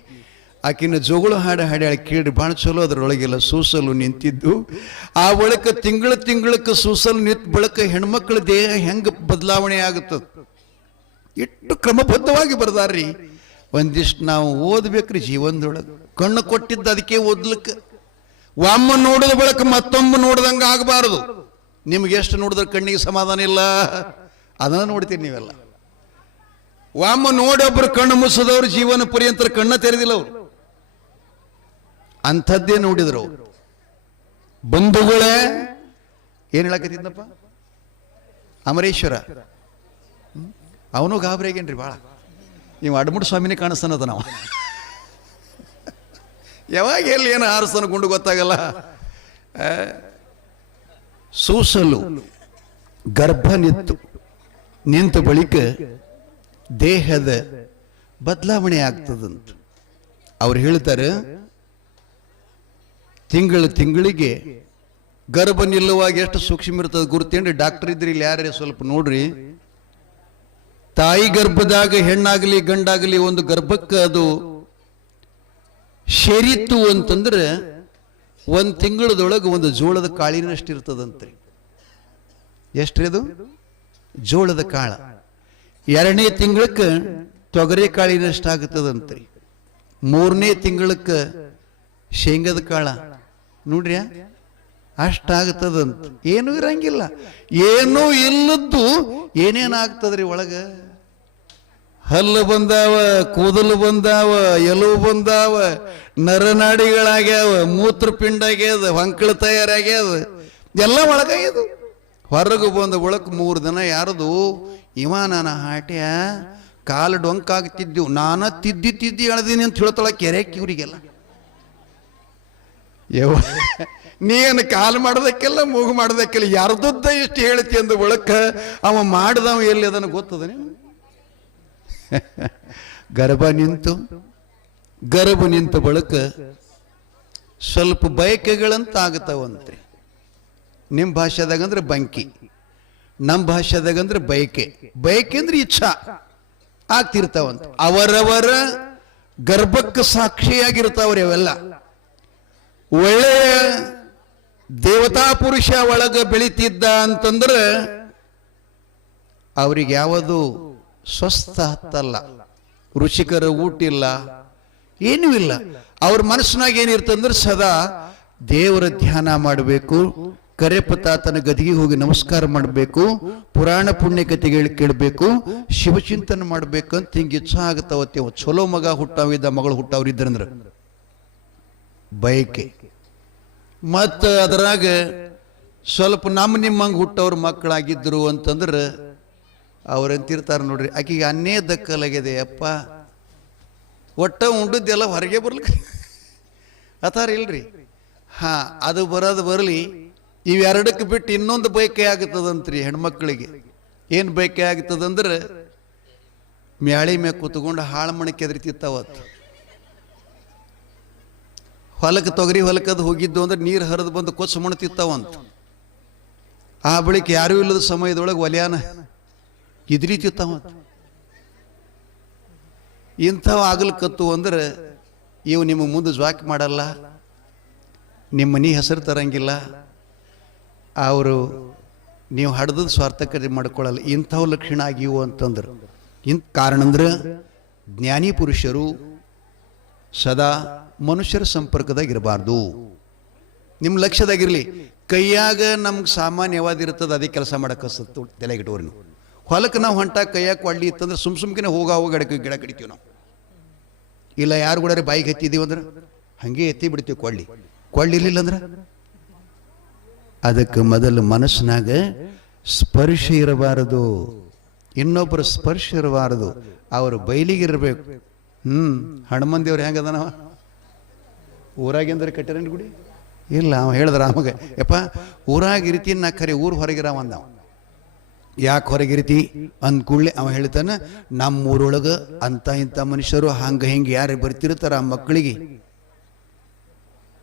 ಆಕಿನ ಜೋಗುಳು ಹಾಡಿ ಕೇಳಿ ಭಾಳ ಚಲೋ. ಅದರೊಳಗೆಲ್ಲ ಸೂಸಲು ನಿಂತಿದ್ದು. ಆ ಒಳಕ ತಿಂಗಳಕ್ಕೆ ಸೂಸಲು ನಿಂತ ಬಳಕ ಹೆಣ್ಮಕ್ಳ ದೇಹ ಹೆಂಗ ಬದಲಾವಣೆ ಆಗುತ್ತದೆ, ಎಷ್ಟು ಕ್ರಮಬದ್ಧವಾಗಿ ಬರ್ದಾರ್ರಿ. ಒಂದಿಷ್ಟು ನಾವು ಓದ್ಬೇಕ್ರಿ ಜೀವನದೊಳಗೆ. ಕಣ್ಣು ಕೊಟ್ಟಿದ್ದ ಅದಕ್ಕೆ ಓದ್ಲಿಕ್ಕೆ. ಒಮ್ಮ ನೋಡಿದ ಬಳಕ ಮತ್ತೊಮ್ಮೆ ನೋಡ್ದಂಗೆ ಆಗಬಾರದು. ನಿಮ್ಗೆ ಎಷ್ಟು ನೋಡಿದ್ರೆ ಕಣ್ಣಿಗೆ ಸಮಾಧಾನ ಇಲ್ಲ, ಅದನ್ನ ನೋಡ್ತೀರಿ ನೀವೆಲ್ಲ. ಒಮ್ಮ ನೋಡೊಬ್ರು ಕಣ್ಣು ಮುಸದವ್ರು ಜೀವನ ಪರ್ಯಂತರ ಕಣ್ಣ ತೆರೆದಿಲ್ಲ ಅವರು. ಅಂಥದ್ದೇ ನೋಡಿದ್ರು ಅವರು. ಬಂಧುಗಳೇ, ಏನ್ ಹೇಳಕತ್ತಿದ್ನಪ್ಪ? ಅಮರೇಶ್ವರ ಅವನು ಗಾಬರಿ ಆಗೇನ್ರಿ ಭಾಳ. ನೀವು ಅಡ್ಮುಡ್ ಸ್ವಾಮಿನೇ ಕಾಣಿಸ್ತಾನದ ನಾವು. ಯಾವಾಗ ಎಲ್ಲಿ ಏನು ಆರಿಸ್ತಾನ ಗುಂಡು ಗೊತ್ತಾಗಲ್ಲ. ಸೂಸಲು ಗರ್ಭ ನಿಂತ ಬಳಿಕ ದೇಹದ ಬದಲಾವಣೆ ಆಗ್ತದಂತ ಅವ್ರು ಹೇಳ್ತಾರೆ. ತಿಂಗಳಿಗೆ ಗರ್ಭ ನಿಲ್ಲುವಾಗ ಎಷ್ಟು ಸೂಕ್ಷ್ಮ ಇರ್ತದೆ ಗುರುತೇನ್ರಿ? ಡಾಕ್ಟರ್ ಇದ್ರಿ ಇಲ್ಲಿ ಯಾರೇ ಸ್ವಲ್ಪ ನೋಡ್ರಿ. ತಾಯಿ ಗರ್ಭದಾಗ ಹೆಣ್ಣಾಗಲಿ ಗಂಡಾಗಲಿ ಒಂದು ಗರ್ಭಕ್ಕೆ ಅದು ಸೇರಿತ್ತು ಅಂತಂದ್ರೆ 1 ತಿಂಗಳದೊಳಗೆ ಒಂದು ಜೋಳದ ಕಾಳಿನಷ್ಟು ಇರ್ತದಂತ್ರಿ. ಎಷ್ಟ್ರಿ ಅದು? ಜೋಳದ ಕಾಳ. 2ನೇ ತಿಂಗಳಕ್ಕೆ ತೊಗರೆ ಕಾಳಿನಷ್ಟು ಆಗುತ್ತದಂತ್ರಿ. 3ನೇ ತಿಂಗಳಕ್ಕೆ ಶೇಂಗದ ಕಾಳ. ನೋಡ್ರಿ, ಅಷ್ಟಾಗ್ತದಂತ. ಏನೂ ಇರಂಗಿಲ್ಲ. ಏನೂ ಇಲ್ಲದ್ದು ಏನೇನಾಗ್ತದ್ರಿ ಒಳಗ? ಹಲ್ಲು ಬಂದಾವ, ಕೂದಲು ಬಂದಾವ, ಎಲುವು ಬಂದಾವ, ನರನಾಡಿಗಳಾಗ್ಯಾವ, ಮೂತ್ರಪಿಂಡ ಆಗ್ಯದ, ಹೊಂಕಳ ತಯಾರಾಗ್ಯದ, ಎಲ್ಲ ಒಳಗಾಗ್ಯದು. ಹೊರಗೆ ಬಂದ ಒಳಕ್ 3 ದಿನ ಯಾರದು ನಾನು ಹಾಟ್ಯ ಕಾಲು ಡೊಂಕಾಗ್ತಿದ್ದೆವು, ನಾನು ತಿದ್ದಿ ಎಳ್ದೀನಿ ಅಂತ ಹೇಳ್ತಾಳ ಕೆರೆಕ್. ಇವರಿಗೆಲ್ಲ ಯವ್ವ ನೀನು ಕಾಲು ಮಾಡೋದಕ್ಕೆಲ್ಲ ಮೂಗು ಮಾಡೋದಕ್ಕೆಲ್ಲ ಯಾರ್ದದ್ದ ಎಷ್ಟು ಹೇಳ್ತಿ ಅಂದ ಒಳಕ ಅವ ಮಾಡ್ದವ ಎಲ್ಲಿ ಅದನ್ನು ಗೊತ್ತದ ನೀನು ಗರ್ಭ ನಿಂತ ಬಳಕ ಸ್ವಲ್ಪ ಬಯಕೆಗಳಂತ ಆಗತಾವಂತ್ರಿ. ನಿಮ್ಮ ಭಾಷೆದಾಗಂದ್ರೆ ಬಂಕಿ, ನಮ್ಮ ಭಾಷೆದಾಗಂದ್ರೆ ಬಯಕೆ ಅಂದ್ರೆ ಇಚ್ಛಾ ಆಗ್ತಿರ್ತಾವಂತ. ಅವರವರ ಗರ್ಭಕ್ಕೆ ಸಾಕ್ಷಿಯಾಗಿರ್ತಾವ್ರಿ ಅವೆಲ್ಲ. ಒಳ್ಳೆಯ ದೇವತಾ ಪುರುಷ ಒಳಗ ಬೆಳಿತಿದ್ದ ಅಂತಂದ್ರೆ ಅವ್ರಿಗೆ ಯಾವುದು ಸ್ವಸ್ಥ ಹತ್ತಲ್ಲ, ರುಚಿಕರ ಊಟ ಇಲ್ಲ, ಏನೂ ಇಲ್ಲ. ಅವ್ರ ಮನಸ್ಸಿನಾಗ ಏನಿರ್ತಂದ್ರೆ ಸದಾ ದೇವರ ಧ್ಯಾನ ಮಾಡಬೇಕು, ಕರೆಪತಾತನ ಗದಿಗೆ ಹೋಗಿ ನಮಸ್ಕಾರ ಮಾಡಬೇಕು, ಪುರಾಣ ಪುಣ್ಯ ಕಥೆಗಳು ಕೇಳಬೇಕು, ಶಿವಚಿಂತನೆ ಮಾಡ್ಬೇಕಂತ ಹಿಂಗೆ ಇಚ್ಛಾ ಆಗತ್ತವತ್ತೆ. ಚಲೋ ಮಗ ಹುಟ್ಟಾವಿದ್ದ ಮಗಳು ಹುಟ್ಟಾವ್ರಿದ್ರಂದ್ರ ಬಯಕೆ. ಮತ್ತು ಅದರಾಗ ಸ್ವಲ್ಪ ನಿಮ್ಮಂಗೆ ಹುಟ್ಟವ್ರ ಮಕ್ಕಳಾಗಿದ್ರು ಅಂತಂದ್ರೆ ಅವ್ರಂತಿರ್ತಾರೆ ನೋಡ್ರಿ, ಆಕಿಗೆ ಅನ್ನೇ ದಕ್ಕಲಾಗಿದೆ ಅಪ್ಪ, ಒಟ್ಟ ಉಂಡದ್ದೆಲ್ಲ ಹೊರಗೆ ಬರ್ಲಿಕ್ಕೆ ಅತಾರ ಇಲ್ರಿ. ಹಾ, ಅದು ಬರೋದು ಬರಲಿ. ಇವೆರಡಕ್ಕೆ ಬಿಟ್ಟು ಇನ್ನೊಂದು ಬಯಕೆ ಆಗ್ತದಂತ್ರಿ ಹೆಣ್ಮಕ್ಳಿಗೆ. ಏನು ಬಯಕೆ ಆಗ್ತದಂದ್ರೆ ಮ್ಯಾಳಿ ಮ್ಯಾಗ ಕೂತ್ಕೊಂಡು ಹಾಳು ಮಣಕ್ಕೆ ಎದ್ರಿತಿತ್ತಾವತ್ತು. ಹೊಲಕ್ಕೆ ತೊಗರಿ ಹೊಲಕ್ಕದು ಹೋಗಿದ್ದು ಅಂದ್ರೆ ನೀರು ಹರಿದು ಬಂದು ಕೊಚ್ಚು ಮಣ್ತಿತ್ತಾವಂತ. ಆ ಬಳಿಕ ಯಾರೂ ಇಲ್ಲದ ಸಮಯದೊಳಗೆ ಒಲೆಯಾನ ಇದ್ರಿತಿತ್ತಾವಂತ. ಇಂಥವು ಆಗ್ಲಿಕ್ಕತ್ತು ಅಂದ್ರೆ ಇವು ನಿಮಗೆ ಮುಂದೆ ಜ್ವಾಕ್ ಮಾಡಲ್ಲ, ನಿಮ್ಮ ಮನೆ ಹೆಸರು ತರಂಗಿಲ್ಲ, ಅವರು ನೀವು ಹಡ್ದದ ಸ್ವಾರ್ಥಕತೆ ಮಾಡ್ಕೊಳ್ಳಲ್ಲ. ಇಂಥವು ಲಕ್ಷಣ ಆಗಿವು ಅಂತಂದ್ರೆ ಕಾರಣ ಅಂದ್ರೆ ಜ್ಞಾನಿ ಪುರುಷರು ಸದಾ ಮನುಷ್ಯರ ಸಂಪರ್ಕದಾಗ ಇರಬಾರ್ದು. ನಿಮ್ಮ ಲಕ್ಷ್ಯದಾಗಿರಲಿ. ಕೈಯಾಗ ನಮ್ಗೆ ಸಾಮಾನ್ಯ ಯಾವ್ದಿರ್ತದೆ ಅದೇ ಕೆಲಸ ಮಾಡಕ್ಕೆ ತಲೆಗಿಟ್ಟವ್ರಿ. ನಾವು ಹೊಲಕ್ಕೆ ನಾವು ಹೊಂಟಾಗ ಕೈಯಾಗ ಕೊಳ್ಳಿ ಇತ್ತಂದ್ರೆ ಸುಮ್ಕಿನ ಹೋಗಾವ ಗಿಡ ಕಡಿತೀವಿ ನಾವು. ಇಲ್ಲ ಯಾರು ಕೂಡ ಬಾಯಿಗೆ ಹತ್ತಿದ್ದೀವಿ ಅಂದ್ರೆ ಹಂಗೆ ಎತ್ತಿ ಬಿಡ್ತೀವಿ. ಕೊಳ್ಳಿ ಇರಲಿಲ್ಲ ಅಂದ್ರೆ ಅದಕ್ಕೆ ಮೊದಲು ಮನಸ್ಸಿನಾಗ ಸ್ಪರ್ಶ ಇರಬಾರದು, ಇನ್ನೊಬ್ಬರ ಸ್ಪರ್ಶ ಇರಬಾರದು, ಅವರು ಬಯಲಿಗಿರಬೇಕು. ಹನುಮಂದೇವ್ರು ಹೆಂಗದನವ ಊರಾಗೆಂದ್ರೆ ಕಟ್ಟಿರೇನು ಗುಡಿ ಇಲ್ಲ. ಅವ ಹೇಳಿದ್ರ ಅವಾಗ, ಯಪ್ಪ ಊರಾಗಿರ್ತೀನಿ ನಾ ಖರೆ ಊರು ಹೊರಗಿರವ ಅಂದ. ಯಾಕೆ ಹೊರಗಿರ್ತಿ ಅಂದ್ಕೂಡ್ಲೆ ಅವ ಹೇಳ್ತಾನೆ, ನಮ್ಮೂರೊಳಗೆ ಅಂತ ಇಂಥ ಮನುಷ್ಯರು ಹಂಗೆ ಹಿಂಗೆ ಯಾರು ಬರ್ತಿರ್ತಾರ ಆ ಮಕ್ಕಳಿಗೆ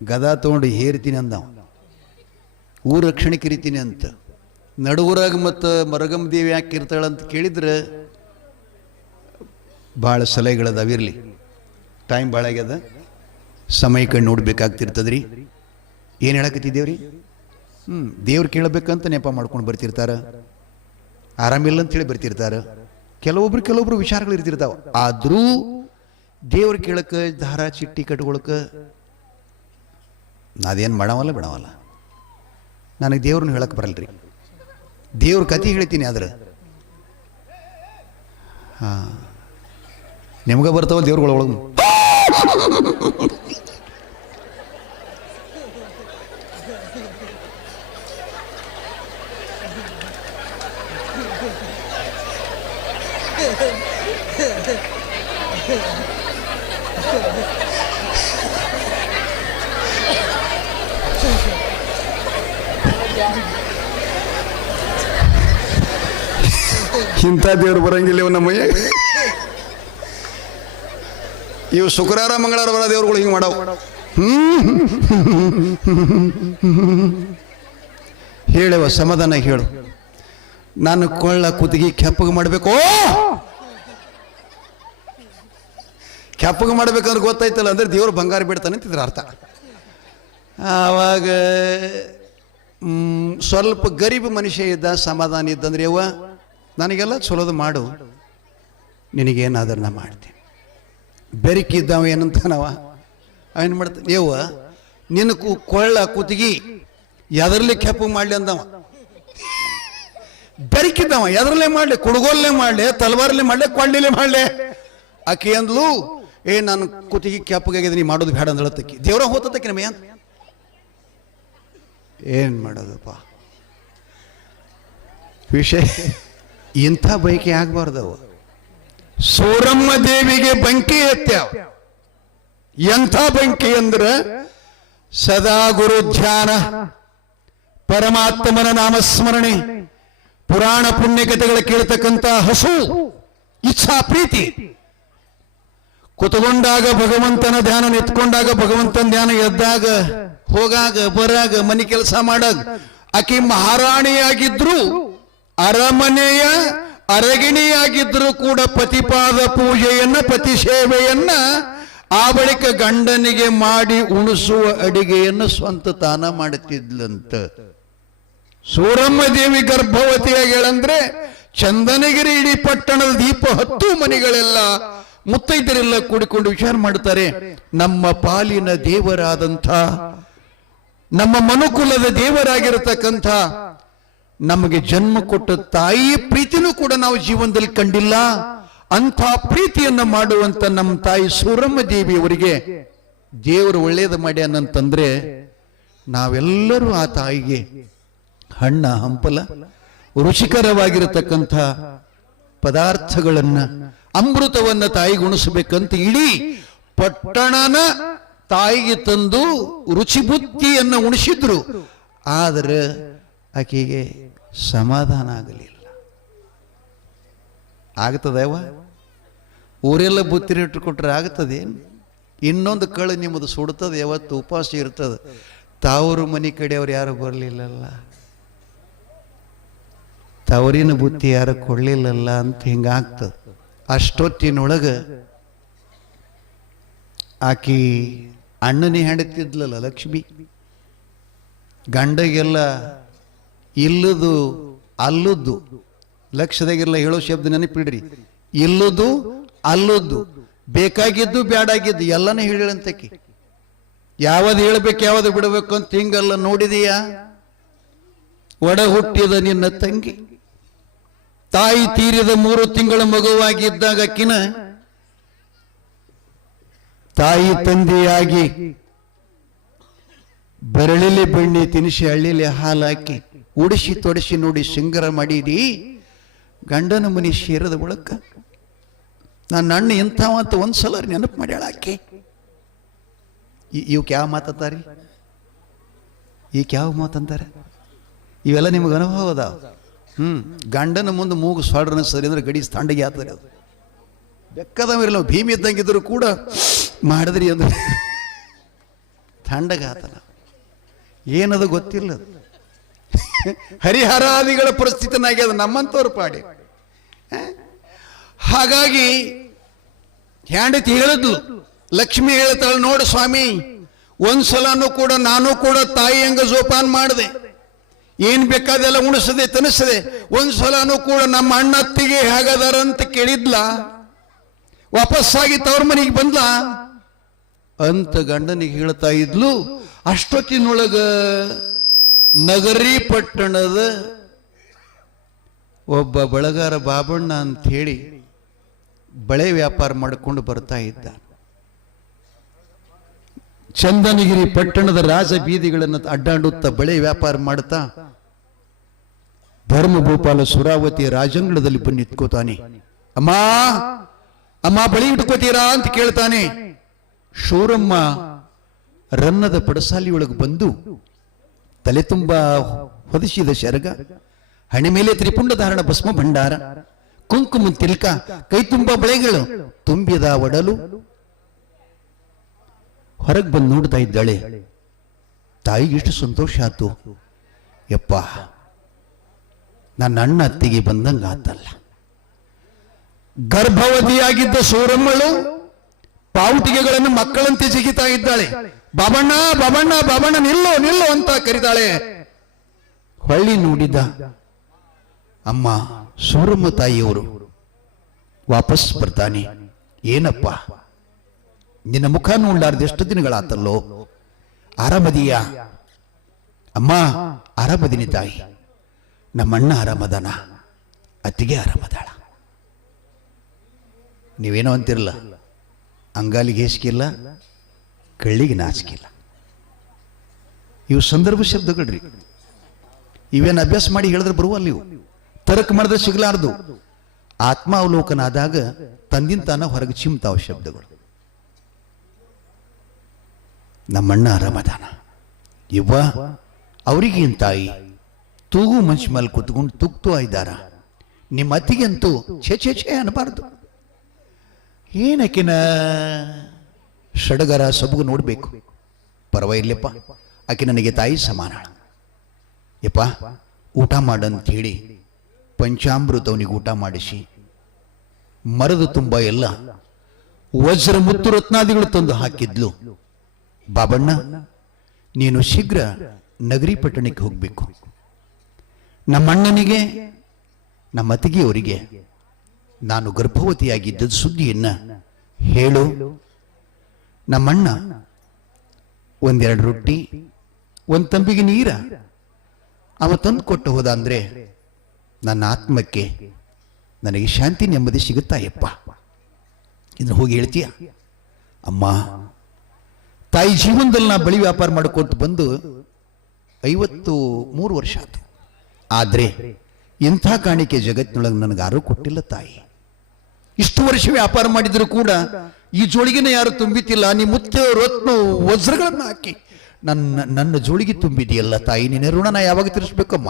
ಗದಾ ತೊಗೊಂಡು ಹೇರ್ತೀನಿ ಅಂದವ. ಊರ ರಕ್ಷಣೆಗೆ ಇರಿತೀನಿ ಅಂತ. ನಡುವರಾಗ ಮತ್ತು ಮರಗಮ್ಮ ದೇವಿ ಯಾಕೆ ಇರ್ತಾಳಂತ ಕೇಳಿದ್ರೆ ಭಾಳ ಸಲಹೆಗಳದಾವಿರಲಿ. ಟೈಮ್ ಭಾಳ ಆಗ್ಯದ, ಸಮಯ ಕಣ್ಣು ನೋಡ್ಬೇಕಾಗ್ತಿರ್ತದ್ರಿ. ಏನು ಹೇಳಕತ್ತಿದ್ದೇವ್ರಿ? ದೇವ್ರು ಕೇಳಬೇಕಂತ ನೆಪ ಮಾಡ್ಕೊಂಡು ಬರ್ತಿರ್ತಾರ, ಆರಾಮಿಲ್ಲ ಅಂತೇಳಿ ಬರ್ತಿರ್ತಾರ. ಕೆಲವೊಬ್ರು ವಿಚಾರಗಳು ಇರ್ತಿರ್ತಾವ. ಆದರೂ ದೇವ್ರು ಕೇಳಕ್ಕೆ ದಾರ ಚಿಟ್ಟಿ ಕಟ್ಕೊಳಕ್ಕೆ ನಾದೇನು ಬಿಡವಲ್ಲ. ನನಗೆ ದೇವ್ರನ್ನ ಹೇಳಕ್ಕೆ ಬರಲ್ರಿ. ದೇವ್ರ ಕತೆ ಹೇಳ್ತೀನಿ ಆದ್ರೆ ನಿಮ್ಗೆ ಬರ್ತಾವ ದೇವ್ರುಗಳೊಳಗೆ. ಇಂಥ ದೇವ್ರು ಬರಂಗಿಲ್ಲ ಇವು ನಮ್ಮಯ್ಯ. ಇವು ಶುಕ್ರವಾರ ಮಂಗಳವಾರ ಬರೋ ದೇವ್ರುಗಳು ಹಿಂಗೆ ಮಾಡವು. ಹೇಳವ ಸಮಾಧಾನ ಹೇಳು. ನಾನು ಕೊಳ್ಳ ಕುತ್ತಿಗೆ ಕೆಪ್ಪಗೆ ಮಾಡಬೇಕು, ಕೆಪ್ಪಗೆ ಮಾಡ್ಬೇಕಂದ್ರೆ ಗೊತ್ತಾಯ್ತಲ್ಲ ಅಂದ್ರೆ ದೇವ್ರು ಬಂಗಾರ ಬಿಡ್ತಾನೆ ಅಂತಿದ್ರ ಅರ್ಥ. ಆವಾಗ ಸ್ವಲ್ಪ ಗರೀಬ್ ಮನುಷ್ಯ ಇದ್ದ, ಸಮಾಧಾನ ಇದ್ದಂದ್ರೆ ಯವ್ವ ನನಗೆಲ್ಲ ಚಲೋದು ಮಾಡು, ನಿನಗೇನಾದ್ರೂ ನಾ ಮಾಡ್ತೀನಿ. ಬೆರಕಿದ್ದವ ಏನಂತಾನವ ಏನು ಮಾಡ್ತಾನೆ, ಯವ್ವ ನಿನ್ನ ಕೊಳ್ಳ ಕುತ್ತಿಗೆ ಎದರ್ಲಿ ಕೆಪ್ಪು ಮಾಡಲಿ ಅಂದವ. ಬೆರಕಿದ್ದವ ಎದರಲ್ಲೇ ಮಾಡಲಿ, ಕುಡುಗೋಲ್ಲೇ ಮಾಡಲಿ, ತಲವಾರಲ್ಲೇ ಮಾಡಲಿ, ಕೊಳ್ಳಿಲೇ ಮಾಡಲಿ. ಆಕೆ ಅಂದ್ಲು, ನಾನು ಕುತ್ತಿಗೆ ಕೆಪ್ಪಗಾಗಿದೆ, ನೀ ಮಾಡೋದು ಬೇಡ ಅಂದಳತ್ತಕ್ಕಿ. ದೇವ್ರ ಹೋತಕ್ಕಿ ನಮಗೆ ಅಂತ ಏನು ಮಾಡೋದಪ್ಪ ವಿಷಯ. ಇಂಥ ಬೈಕೆ ಆಗಬಾರ್ದವು. ಸೂರಮ್ಮ ದೇವಿಗೆ ಬೆಂಕಿ ಎತ್ತ್ಯಾವ. ಎಂಥ ಬೆಂಕಿ ಅಂದ್ರೆ ಸದಾ ಗುರು ಧ್ಯಾನ, ಪರಮಾತ್ಮನ ನಾಮಸ್ಮರಣೆ, ಪುರಾಣ ಪುಣ್ಯಕಥೆಗಳ ಕೇಳ್ತಕ್ಕಂಥ ಹಸು, ಇಚ್ಛಾ, ಪ್ರೀತಿ. ಕುತ್ಕೊಂಡಾಗ ಭಗವಂತನ ಧ್ಯಾನ, ನಿಂತ್ಕೊಂಡಾಗ ಭಗವಂತನ ಧ್ಯಾನ, ಎದ್ದಾಗ ಹೋಗಾಗ ಬರಾಗ ಮನೆ ಕೆಲಸ ಮಾಡಾಗ ಆಕೆ ಮಹಾರಾಣಿಯಾಗಿದ್ರು, ಅರಮನೆಯ ಅರಗಿಣಿಯಾಗಿದ್ರು ಕೂಡ ಪತಿಪಾದ ಪೂಜೆಯನ್ನ, ಪತಿ ಸೇವೆಯನ್ನ, ಆ ಬಳಿಕ ಗಂಡನಿಗೆ ಮಾಡಿ ಉಣಿಸುವ ಅಡಿಗೆಯನ್ನು ಸ್ವಂತ ತಾನ ಮಾಡುತ್ತಿದ್ಲಂತ. ಸೂರಮ್ಮ ದೇವಿ ಗರ್ಭವತಿಯಾಗಿ ಹೇಳಂದ್ರೆ ಚಂದನಗಿರಿ ಇಡೀ ಪಟ್ಟಣದ ದೀಪ 10 ಮನೆಗಳೆಲ್ಲ ಮುತ್ತೈದರೆಲ್ಲ ಕೂಡಿಕೊಂಡು ವಿಚಾರ ಮಾಡ್ತಾರೆ, ನಮ್ಮ ಪಾಲಿನ ದೇವರಾದಂಥ, ನಮ್ಮ ಮನುಕುಲದ ದೇವರಾಗಿರತಕ್ಕಂಥ, ನಮಗೆ ಜನ್ಮ ಕೊಟ್ಟ ತಾಯಿಯ ಪ್ರೀತಿನೂ ಕೂಡ ನಾವು ಜೀವನದಲ್ಲಿ ಕಂಡಿಲ್ಲ. ಅಂಥ ಪ್ರೀತಿಯನ್ನು ಮಾಡುವಂತ ನಮ್ಮ ತಾಯಿ ಸೂರಮ್ಮ ದೇವಿಯವರಿಗೆ ದೇವರು ಒಳ್ಳೇದು ಮಾಡ್ಯಾನಂತಂದ್ರೆ ನಾವೆಲ್ಲರೂ ಆ ತಾಯಿಗೆ ಹಣ್ಣ ಹಂಪಲ ರುಚಿಕರವಾಗಿರತಕ್ಕಂಥ ಪದಾರ್ಥಗಳನ್ನ, ಅಮೃತವನ್ನ ತಾಯಿಗೆ ಉಣಿಸಬೇಕಂತ ಇಡೀ ಪಟ್ಟಣನ ತಾಯಿಗೆ ತಂದು ರುಚಿ ಬುತ್ತಿಯನ್ನು ಉಣಿಸಿದ್ರು. ಆದರೆ ಆಕೆಗೆ ಸಮಾಧಾನ ಆಗಲಿಲ್ಲ. ಆಗ್ತದವ? ಊರೆಲ್ಲ ಬುತ್ತಿ ಇಟ್ಟುಕೊಟ್ರೆ ಆಗ್ತದೆ? ಇನ್ನೊಂದು ಕಳು ನಿಮ್ಮದು ಸುಡ್ತದೆ, ಯಾವತ್ತು ಉಪವಾಸ ಇರ್ತದೆ. ತಾವರು ಮನೆ ಕಡೆಯವ್ರು ಯಾರು ಬರಲಿಲ್ಲಲ್ಲ, ತವರಿನ ಬುತ್ತಿ ಯಾರು ಕೊಡ್ಲಿಲ್ಲಲ್ಲ ಅಂತ ಹಿಂಗಾಗ್ತದೆ. ಅಷ್ಟೊತ್ತಿನೊಳಗೆ ಆಕಿ ಅಣ್ಣನೇ ಹೆಂಡತಿದ್ಲಲ್ಲ ಲಕ್ಷ್ಮಿ, ಗಂಡಗೆಲ್ಲ ಇಲ್ಲದು ಅಲ್ಲದ್ದು, ಲಕ್ಷದಾಗೆಲ್ಲ ಹೇಳೋ ಶಬ್ದ ನೆನಪಿಡ್ರಿ, ಇಲ್ಲದು ಅಲ್ಲದ್ದು, ಬೇಕಾಗಿದ್ದು ಬ್ಯಾಡಾಗಿದ್ದು ಎಲ್ಲನೂ ಹೇಳಿಳಂತಕಿ. ಯಾವ್ದು ಹೇಳ್ಬೇಕು ಯಾವ್ದು ಬಿಡಬೇಕು ಅಂತ ಹಿಂಗಲ್ಲ. ನೋಡಿದೀಯಾ? ಒಡ ಹುಟ್ಟಿದ ನಿನ್ನ ತಂಗಿ ತಾಯಿ ತೀರಿದ 3 ತಿಂಗಳ ಮಗುವಾಗಿದ್ದಾಗ ಅಕ್ಕಿನ ತಾಯಿ ತಂದೆಯಾಗಿ ಬೆರಳಿಲಿ ಬೆಣ್ಣೆ ತಿನಿಸಿ ಹಳ್ಳಿಲಿ ಹಾಲು ಹಾಕಿ ಉಡಿಸಿ ತೊಡಿಸಿ ನೋಡಿ ಸಿಂಗರ ಮಾಡಿದಿ. ಗಂಡನ ಮನಿ ಸೇರದ ಒಳಕ ನನ್ನ ಅಣ್ಣ ಇಂಥವಂತ ಒಂದ್ಸಲ ನೆನಪು ಮಾಡ್ಯಾಳ ಆಕೆ. ಇವ್ ಕ್ಯಾವ ಮಾತಾರಿ, ಈ ಕ್ಯಾವ ಮಾತಂತಾರೆ? ಇವೆಲ್ಲ ನಿಮ್ಗೆ ಅನುಭವ ಅದಾವ. ಗಂಡನ ಮುಂದೆ ಮೂಗು ಸ್ವಾಡ್ರನ ಸರಿ ಅಂದ್ರೆ ಗಡಿ ತಾಂಡಗೆ ಆಗ್ತಾರೆ. ಅದು ಬೆಕ್ಕದವಿರಲ್ಲ, ಭೀಮಿ ಇದ್ದಂಗಿದ್ರು ಕೂಡ ಮಾಡಿದ್ರಿ ಅಂದ್ರೆ ತಾಂಡಗ ಆತನ. ಏನದು ಗೊತ್ತಿಲ್ಲ. ಹರಿಹರಾದಿಗಳ ಪರಿಸ್ಥಿತಿನಾಗ್ಯದ ನಮ್ಮಂತವ್ರ ಪಾಡಿ. ಹಾಗಾಗಿ ಹೆಂಡತಿ ಹೇಳಿದ್ಲು, ಲಕ್ಷ್ಮಿ ಹೇಳ್ತಾಳೆ, ನೋಡು ಸ್ವಾಮಿ, ಒಂದ್ಸಲನೂ ಕೂಡ ನಾನು ಕೂಡ ತಾಯಿ ಹಂಗ ಜೋಪಾನ ಮಾಡಿದೆ, ಏನ್ ಬೇಕಾದೆಲ್ಲ ಉಣಿಸದೆ ತನಿಸದೆ. ಒಂದ್ಸಲನೂ ಕೂಡ ನಮ್ಮ ಅಣ್ಣತ್ತಿಗೆ ಹೇಗದಾರ ಅಂತ ಕೇಳಿದ್ಲ, ವಾಪಸ್ಸಾಗಿ ತವ್ರ ಮನೆಗೆ ಬಂದ್ಲ ಅಂತ ಗಂಡನಿಗೆ ಹೇಳ್ತಾ ಇದ್ಲು. ಅಷ್ಟೊತ್ತಿನೊಳಗ ನಗರಿ ಪಟ್ಟಣದ ಒಬ್ಬ ಬಳಗಾರ ಬಾಬಣ್ಣ ಅಂತ ಹೇಳಿ ಬಳೆ ವ್ಯಾಪಾರ ಮಾಡಿಕೊಂಡು ಬರ್ತಾ ಇದ್ದ. ಚಂದನಗಿರಿ ಪಟ್ಟಣದ ರಾಜ ಬೀದಿಗಳನ್ನು ಅಡ್ಡಾಡುತ್ತಾ ಬಳೆ ವ್ಯಾಪಾರ ಮಾಡ್ತಾ ಧರ್ಮಭೂಪಾಲ ಸುರಾವತಿ ರಾಜಂಗಳದಲ್ಲಿ ಬಂದು ನಿಂತ್ಕೋತಾನೆ. ಅಮ್ಮ ಅಮ್ಮ ಬಳಿ ಇಟ್ಕೋತೀರಾ ಅಂತ ಕೇಳ್ತಾನೆ. ಶೂರಮ್ಮ ರನ್ನದ ಪಡಸಾಲಿಯೊಳಗೆ ಬಂದು ತಲೆ ತುಂಬ ಹೊದಿಸಿದ ಶರಗ, ಹಣೆ ಮೇಲೆ ತ್ರಿಪುಂಡ ಧಾರಣ ಭಸ್ಮ ಭಂಡಾರ, ಕುಂಕುಮ ತಿಲ್ಕ, ಕೈ ತುಂಬ ಬಳೆಗಳು ತುಂಬಿದ ಒಡಲು ಹೊರಗೆ ಬಂದು ನೋಡ್ತಾ ಇದ್ದಾಳೆ. ತಾಯಿಗೆ ಎಷ್ಟು ಸಂತೋಷ ಆತು. ಯಪ್ಪ, ನನ್ನ ಅಣ್ಣ ಅತ್ತಿಗೆ ಬಂದಂಗ ಆತಲ್ಲ. ಗರ್ಭವತಿಯಾಗಿದ್ದ ಸೂರಮ್ಮಳು ಪಾವುಟಿಗೆಗಳನ್ನು ಮಕ್ಕಳಂತೆ ಜಿಗಿತಾ ಇದ್ದಾಳೆ. ಬಾಬಣ್ಣ ಬಾಬಣ್ಣ ಬಾಬಣ್ಣ ನಿಲ್ಲೋ ನಿಲ್ಲೋ ಅಂತ ಕರೀತಾಳೆ. ಹೊಳ್ಳಿ ನೋಡಿದ ಅಮ್ಮ ಸೂರಮ್ಮ ತಾಯಿಯವರು ವಾಪಸ್ ಬರ್ತಾನೆ. ಏನಪ್ಪ ನಿನ್ನ ಮುಖ ನೋಡ್ಲಾರ್ದು ಎಷ್ಟು ದಿನಗಳಾತಲ್ಲೋ, ಆರಾಮದೀಯ? ಅಮ್ಮ ಆರಾಮದಿನಿ ತಾಯಿ, ನಮ್ಮಣ್ಣ ಆರಾಮದಾನ, ಅತ್ತಿಗೆ ಆರಾಮದಾಳ. ನೀವೇನೋ ಅಂತಿರಲ್ಲ, ಅಂಗಾಲಿಗೆ ಹೇಸಿಕಿಲ್ಲ, ಕಳ್ಳಿಗೆ ನಾಚಿಕಿಲ್ಲ. ಇವು ಸಂದರ್ಭ ಶಬ್ದಗಳ್ರಿ. ಇವೇನು ಅಭ್ಯಾಸ ಮಾಡಿ ಹೇಳಿದ್ರೆ ಬರುವಲ್ಲ, ಇವು ತರಕ್ ಮಾಡಿದ್ರೆ ಸಿಗ್ಲಾರ್ದು. ಆತ್ಮಾವಲೋಕನ ಆದಾಗ ತಂದಿನ ತಾನ ಹೊರಗೆ ಚಿಮ್ತಾವ ಶಬ್ದಗಳು. ನಮ್ಮಣ್ಣ ಆರಾಮದಾನ, ಇವ್ವ ಅವ್ರಿಗೇನು ತಾಯಿ ತೂಗು ಮನುಷ್ಯ ಮೇಲೆ ಕೂತ್ಕೊಂಡು ತುಕ್ತು ಇದ್ದಾರ. ನಿಮ್ಮ ಅತ್ತಿಗಂತೂ ಛೇ ಛೇ ಛೇ ಅನ್ನಬಾರ್ದು. ಏನಕ್ಕಿನ ಸಡಗರ ಸೊಬಗು ನೋಡಬೇಕು. ಪರವಾಗಿಲ್ಲಪ್ಪ, ಆಕೆ ನನಗೆ ತಾಯಿ ಸಮಾನ. ಯಪ್ಪ ಊಟ ಮಾಡಂಥೇಳಿ ಪಂಚಾಮೃತವನಿಗೆ ಊಟ ಮಾಡಿಸಿ ಮರದ ತುಂಬ ಎಲ್ಲ ವಜ್ರ ಮುತ್ತು ರತ್ನಾದಿಗಳು ತಂದು ಹಾಕಿದ್ಲು. ಬಾಬಣ್ಣ, ನೀನು ಶೀಘ್ರ ನಗರಿ ಪಟ್ಟಣಕ್ಕೆ ಹೋಗಬೇಕು. ನಮ್ಮಣ್ಣನಿಗೆ ನಮ್ಮ ಅತ್ತಿಗೆಯವರಿಗೆ ನಾನು ಗರ್ಭವತಿಯಾಗಿದ್ದ ಸುದ್ದಿಯನ್ನ ಹೇಳು. ನಮ್ಮಣ್ಣ ಒಂದೆರಡು ರೊಟ್ಟಿ ಒಂದು ತಂಬಿಗೆ ನೀರ ಅವ ತಂದು ಕೊಟ್ಟು ಹೋದ ಅಂದ್ರೆ ನನ್ನ ಆತ್ಮಕ್ಕೆ ನನಗೆ ಶಾಂತಿ ನೆಮ್ಮದಿ ಸಿಗುತ್ತಾ ಯಪ್ಪ. ಇದನ್ನು ಹೋಗಿ ಹೇಳ್ತೀಯ? ಅಮ್ಮ, ತಾಯಿ ಜೀವನದಲ್ಲಿ ನಾ ಬಳಿ ವ್ಯಾಪಾರ ಮಾಡ್ಕೊತ ಬಂದು 53 ವರ್ಷ ಆಯ್ತು. ಆದರೆ ಇಂಥ ಕಾಣಿಕೆ ಜಗತ್ತಿನೊಳಗೆ ನನಗೆ ಯಾರೂ ಕೊಟ್ಟಿಲ್ಲ ತಾಯಿ. ಇಷ್ಟು ವರ್ಷ ವ್ಯಾಪಾರ ಮಾಡಿದ್ರು ಕೂಡ ಈ ಜೋಳಿಗೆನ ಯಾರು ತುಂಬಿತಿಲ್ಲ. ನೀ ಮುತ್ತು ರತ್ನ ವಜ್ರಗಳನ್ನು ಹಾಕಿ ನನ್ನ ಜೋಳಿಗೆ ತುಂಬಿದೆಯಲ್ಲ ತಾಯಿ, ನಿನ್ನ ಋಣನ ಯಾವಾಗ ತೀರಿಸ್ಬೇಕಮ್ಮ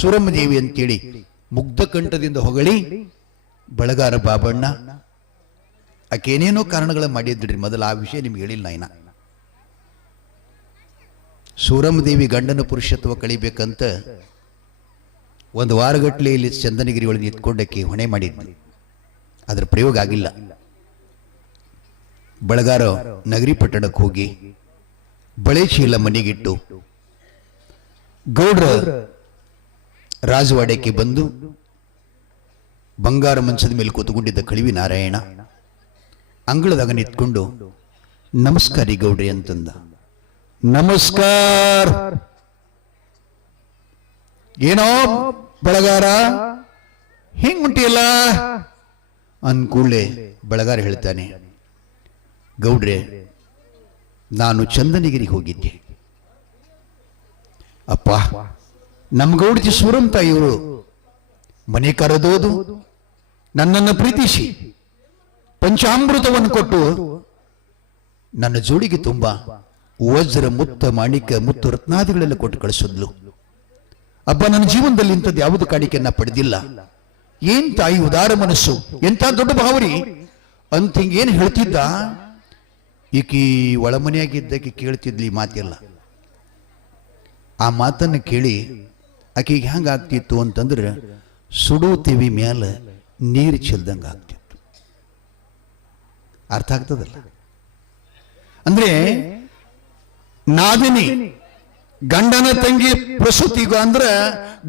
ಸುರಮ್ಮ ದೇವಿ ಅಂತೇಳಿ ಮುಗ್ಧ ಕಂಠದಿಂದ ಹೊಗಳಿ ಬಳಗಾರ ಬಾಬಣ್ಣ ಆಕೇನೇನೋ ಕಾರಣಗಳ ಮಾಡಿದ್ರಿ. ಮೊದಲು ಆ ವಿಷಯ ನಿಮ್ಗೆ ಹೇಳಿಲ್ಲ ನಾಯಿನ. ಸೂರಮ್ಮ ದೇವಿ ಗಂಡನ ಪುರುಷತ್ವ ಕಳಿಬೇಕಂತ ಒಂದು ವಾರಗಟ್ಟಲೆ ಇಲ್ಲಿ ಚಂದನಗಿರಿ ಒಳಗೆ ನಿಂತ್ಕೊಂಡಕ್ಕೆ ಹೊಣೆ ಮಾಡಿದ್ವಿ. ಅದರ ಪ್ರಯೋಗ ಆಗಿಲ್ಲ. ಬಳಗಾರ ನಗರಿ ಪಟ್ಟಣಕ್ಕೆ ಹೋಗಿ ಬಳೆ ಚೀಲ ಮನೆಗಿಟ್ಟು ಗೌಡ್ರ ರಾಜವಾಡಕ್ಕೆ ಬಂದು ಬಂಗಾರ ಮಂಚದ ಮೇಲೆ ಕೂತುಕೊಂಡಿದ್ದ ಕಳಿವಿ ನಾರಾಯಣ ಅಂಗಳದಾಗ ನಿಂತ್ಕೊಂಡು ನಮಸ್ಕಾರಿ ಗೌಡ್ರಿ ಅಂತಂದ. ನಮಸ್ಕಾರ. ಏನೋ ಬಳಗಾರ ಹಿಂಗ್ ಉಂಟಿಯಲ್ಲ ಅನ್ಕೂಡ್ಲೆ ಬಳಗಾರ ಹೇಳ್ತಾನೆ, ಗೌಡ್ರೆ ನಾನು ಚಂದನಗಿರಿಗೆ ಹೋಗಿದ್ದೆ. ಅಪ್ಪ, ನಮ್ಮ ಗೌಡತಿ ಸೂರಂ ತಾಯಿಯವರು ಮನೆ ಕರೆದೋದು ನನ್ನನ್ನು ಪ್ರೀತಿಸಿ ಪಂಚಾಮೃತವನ್ನು ಕೊಟ್ಟು ನನ್ನ ಜೋಡಿಗೆ ತುಂಬಾ ವಜ್ರ ಮುತ್ತ ಮಾಣಿಕ್ಯ ಮುತ್ತು ರತ್ನಾದಿಗಳೆಲ್ಲ ಕೊಟ್ಟು ಕಳಿಸಿದ್ಲು. ಅಬ್ಬ, ನನ್ನ ಜೀವನದಲ್ಲಿ ಇಂಥದ್ದು ಯಾವುದು ಕಾಣಿಕೆಯನ್ನ ಪಡೆದಿಲ್ಲ. ಏನ್ ತಾಯಿ ಉದಾರ ಮನಸ್ಸು, ಎಂಥ ದೊಡ್ಡ ಭಾವರಿ ಅಂತ ಹಿಂಗೇನು ಹೇಳ್ತಿದ್ದ. ಈಕಿ ಒಳಮನೆಯಾಗಿದ್ದಕ್ಕೆ ಕೇಳ್ತಿದ್ಲಿ ಈ ಮಾತೆಲ್ಲ. ಆ ಮಾತನ್ನು ಕೇಳಿ ಆಕೆಗೆ ಹೆಂಗೆ ಆಗ್ತಿತ್ತು ಅಂತಂದ್ರೆ ಸುಡುತ್ತೀವಿ ಮ್ಯಾಲ ನೀರು ಚೆಲ್ದಂಗೆ ಆಗ್ತಿತ್ತು. ಅರ್ಥ ಆಗ್ತದಲ್ಲ? ಅಂದ್ರೆ ನಾದಿನಿ ಗಂಡನ ತಂಗಿ ಪ್ರಸೂತಿಗೂ ಅಂದ್ರ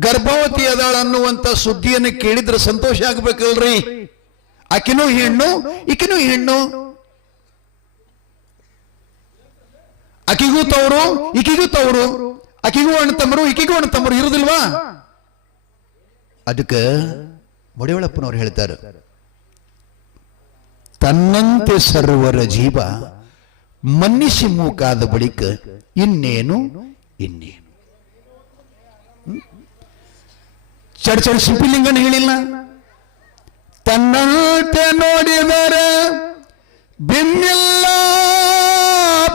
ಗರ್ಭವತಿ ಅದಾಳ ಅನ್ನುವಂತ ಸುದ್ದಿಯನ್ನು ಕೇಳಿದ್ರೆ ಸಂತೋಷ ಆಗ್ಬೇಕಲ್ರಿ. ಆಕಿನೂ ಹೆಣ್ಣು, ಈಕಿನೂ ಹೆಣ್ಣು, ಆಕಿಗೂ ತವರು ಈಕಿಗೂ ತವರು, ಆಕಿಗೂ ಅಣ್ಣ ತಮ್ಮರು ಈಕಿಗೂ ಅಣ್ಣ ತಮ್ಮರು ಇರುದಿಲ್ವಾ? ಅದಕ್ಕೆ ಮೊಡೆಯೊಳಪ್ಪನವ್ರು ಹೇಳ್ತಾರೆ, ತನ್ನಂತೆ ಸರ್ವರ ಜೀವ ಮನ್ನಿಸಿ ಮೂಕಾದ ಬಳಿಕ ಇನ್ನೇನು ಇನ್ನೇನು. ಚಡ್ಚಡ್ ಸಿಂಪಿಲಿಂಗನ ಹೇಳಿಲ್ಲ, ತನ್ನಂತೆ ನೋಡಿದರೆ ಬಿನ್ನಿಲ್ಲ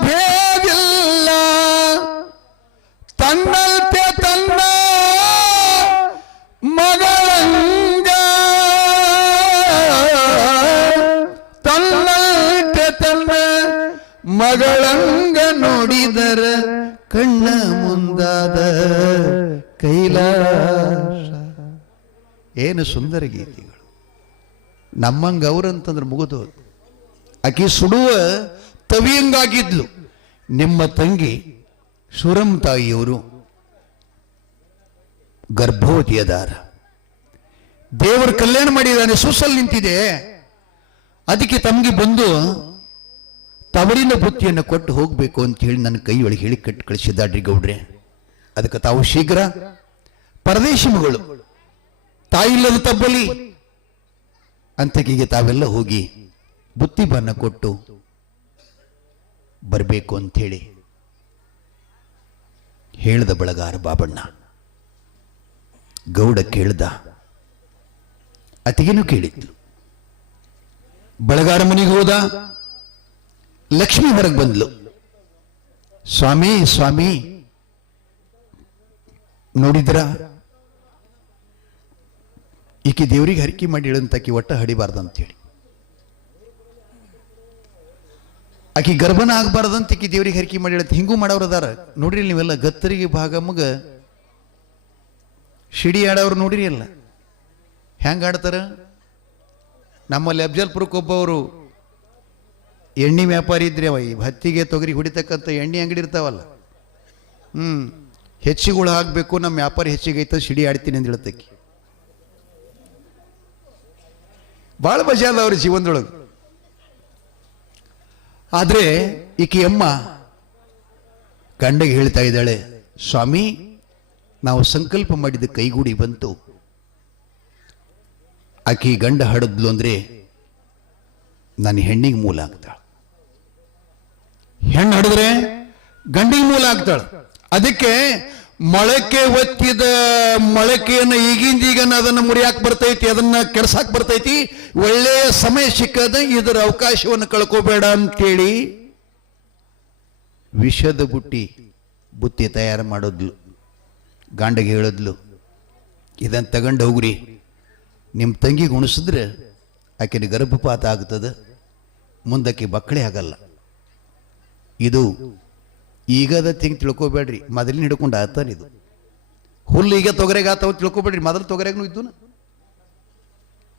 ಭೇದಿಲ್ಲ, ತನ್ನಂತೆ ತನ್ನ ಮಗಳಂಗ, ತನ್ನಂತೆ ತನ್ನ ಮಗಳಂಗ ನೋಡಿದರ ಕಣ್ಣ ಮುಂದಾದ ಕೈಲಾಸ. ಏನು ಸುಂದರ ಗೀತೆಗಳು. ನಮ್ಮಂಗ ಅವ್ರಂತಂದ್ರೆ ಮುಗಿದು ಆಕಿ ಸುಡುವ ತವಿಯಂಗಾಗಿದ್ಲು. ನಿಮ್ಮ ತಂಗಿ ಸುರಂ ತಾಯಿಯವರು ಗರ್ಭವತಿಯದಾರ, ದೇವರ ಕಲ್ಯಾಣ ಮಾಡಿದಾನೆ, ಸುಸಲ್ ನಿಂತಿದೆ. ಅದಕ್ಕೆ ತಮಗೆ ಬಂದು ತವರಿನ ಬುತ್ತಿಯನ್ನು ಕೊಟ್ಟು ಹೋಗ್ಬೇಕು ಅಂತ ಹೇಳಿ ನನ್ನ ಕೈಯೊಳಗೆ ಹೇಳಿ ಕಟ್ಟು ಕಳಿಸಿದ್ದಾಡ್ರಿ ಗೌಡ್ರೆ. ಅದಕ್ಕೆ ತಾವು ಶೀಘ್ರ ಪರದೇಶಿ ಮಗಳು, ತಾಯಿಲ್ಲದ ತಬ್ಬಲಿ ಅಂತಕಿಗೆ ತಾವೆಲ್ಲ ಹೋಗಿ ಬುತ್ತಿ ಬನ್ನ ಕೊಟ್ಟು ಬರಬೇಕು ಅಂಥೇಳಿ ಹೇಳ್ದ ಬಳಗಾರ ಬಾಬಣ್ಣ. ಗೌಡ ಕೇಳ್ದ, ಅತಿಗೇನು ಕೇಳಿದ್ಲು. ಬಳಗಾರ ಮನೆಗೆ ಹೋದ. ಲಕ್ಷ್ಮಿ ಹೊರಗೆ ಬಂದ್ಲು. ಸ್ವಾಮಿ ಸ್ವಾಮಿ ನೋಡಿದ್ರ ಈಕಿ ದೇವ್ರಿಗೆ ಹರಿಕೆ ಮಾಡಿ ಹೇಳಂತಾಕಿ ಒಟ್ಟ ಹಡಿಬಾರ್ದಂತೇಳಿ, ಆಕಿ ಗರ್ಭನ ಆಗ್ಬಾರ್ದಂತ ಈಕಿ ದೇವ್ರಿಗೆ ಹರಿಕೆ ಮಾಡಿ ಹೇಳಂತ ಹಿಂಗೂ ಮಾಡೋರು ಅದಾರ ನೋಡ್ರಿ. ನೀವೆಲ್ಲ ಗತ್ತರಿಗೆ ಭಾಗ ಮಗ ಶಿಡಿ ಆಡೋರು ನೋಡಿರಿ ಅಲ್ಲ ಹೆಂಗ ಆಡ್ತಾರ. ನಮ್ಮಲ್ಲಿ ಅಫ್ಜಲ್ಪುರಕ್ಕೆ ಒಬ್ಬವರು ಎಣ್ಣೆ ವ್ಯಾಪಾರಿ ಇದ್ರಿ, ಅವ ಈ ಹತ್ತಿಗೆ ತೊಗರಿ ಹೊಡಿತಕ್ಕಂಥ ಎಣ್ಣೆ ಅಂಗಡಿ ಇರ್ತಾವಲ್ಲ, ಹೆಚ್ಚಿಗಳು ಹಾಕಬೇಕು, ನಮ್ಮ ವ್ಯಾಪಾರ ಹೆಚ್ಚಿಗೆ ಐತ ಸಿಡಿ ಆಡ್ತೀನಿ ಅಂತ ಹೇಳ್ತಕ್ಕಿ. ಭಾಳ ಮಜಾ ಅದ ಅವ್ರ ಜೀವನದೊಳಗೆ. ಆದರೆ ಈಕಿ ಅಮ್ಮ ಗಂಡಗೆ ಹೇಳ್ತಾ ಇದ್ದಾಳೆ, ಸ್ವಾಮಿ ನಾವು ಸಂಕಲ್ಪ ಮಾಡಿದ ಕೈಗೂಡಿ ಬಂತು. ಆಕಿ ಗಂಡ ಹಡದ್ಲು ಅಂದ್ರೆ ನಾನು ಹೆಣ್ಣಿಗೆ ಮೂಲ ಆಗ್ತಾಳ, ಹೆಣ್ಣು ಹಡಿದ್ರೆ ಗಂಡಿಗೆ ಮೂಲ ಆಗ್ತಾಳ. ಅದಕ್ಕೆ ಮೊಳಕೆ ಒತ್ತಿದ ಮೊಳಕೆಯನ್ನು ಈಗಿಂದೀಗ ಅದನ್ನು ಮುರಿಯಾಕ್ ಬರ್ತೈತಿ, ಅದನ್ನ ಕೆಡ್ಸಾಕ್ ಬರ್ತೈತಿ. ಒಳ್ಳೆಯ ಸಮಯ ಸಿಕ್ಕದ ಇದರ ಅವಕಾಶವನ್ನು ಕಳ್ಕೋಬೇಡ ಅಂತೇಳಿ ವಿಷದ ಬುತ್ತಿ ತಯಾರು ಮಾಡೋದ್ಲು. ಗಂಡಗೆ ಹೇಳಿದ್ಲು, ಇದನ್ನು ತಗೊಂಡು ಹೋಗ್ರಿ, ನಿಮ್ಮ ತಂಗಿಗೆ ಉಣಿಸಿದ್ರೆ ಆಕೆನ ಗರ್ಭಪಾತ ಆಗ್ತದೆ, ಮುಂದಕ್ಕೆ ಮಕ್ಕಳೇ ಆಗಲ್ಲ. ಇದು ಈಗದ ತಿಂಗ್ ತಿಳ್ಕೊಬೇಡ್ರಿ, ಮೊದಲಿನ ಹಿಡ್ಕೊಂಡು ಆತಾನ ಇದು. ಹುಲ್ಲು ಈಗ ತೊಗರೆಗೆ ಆತಾವ ತಿಳ್ಕೊಬೇಡ್ರಿ, ಮೊದಲು ತೊಗರೆಗೂ ಇದ್ದು.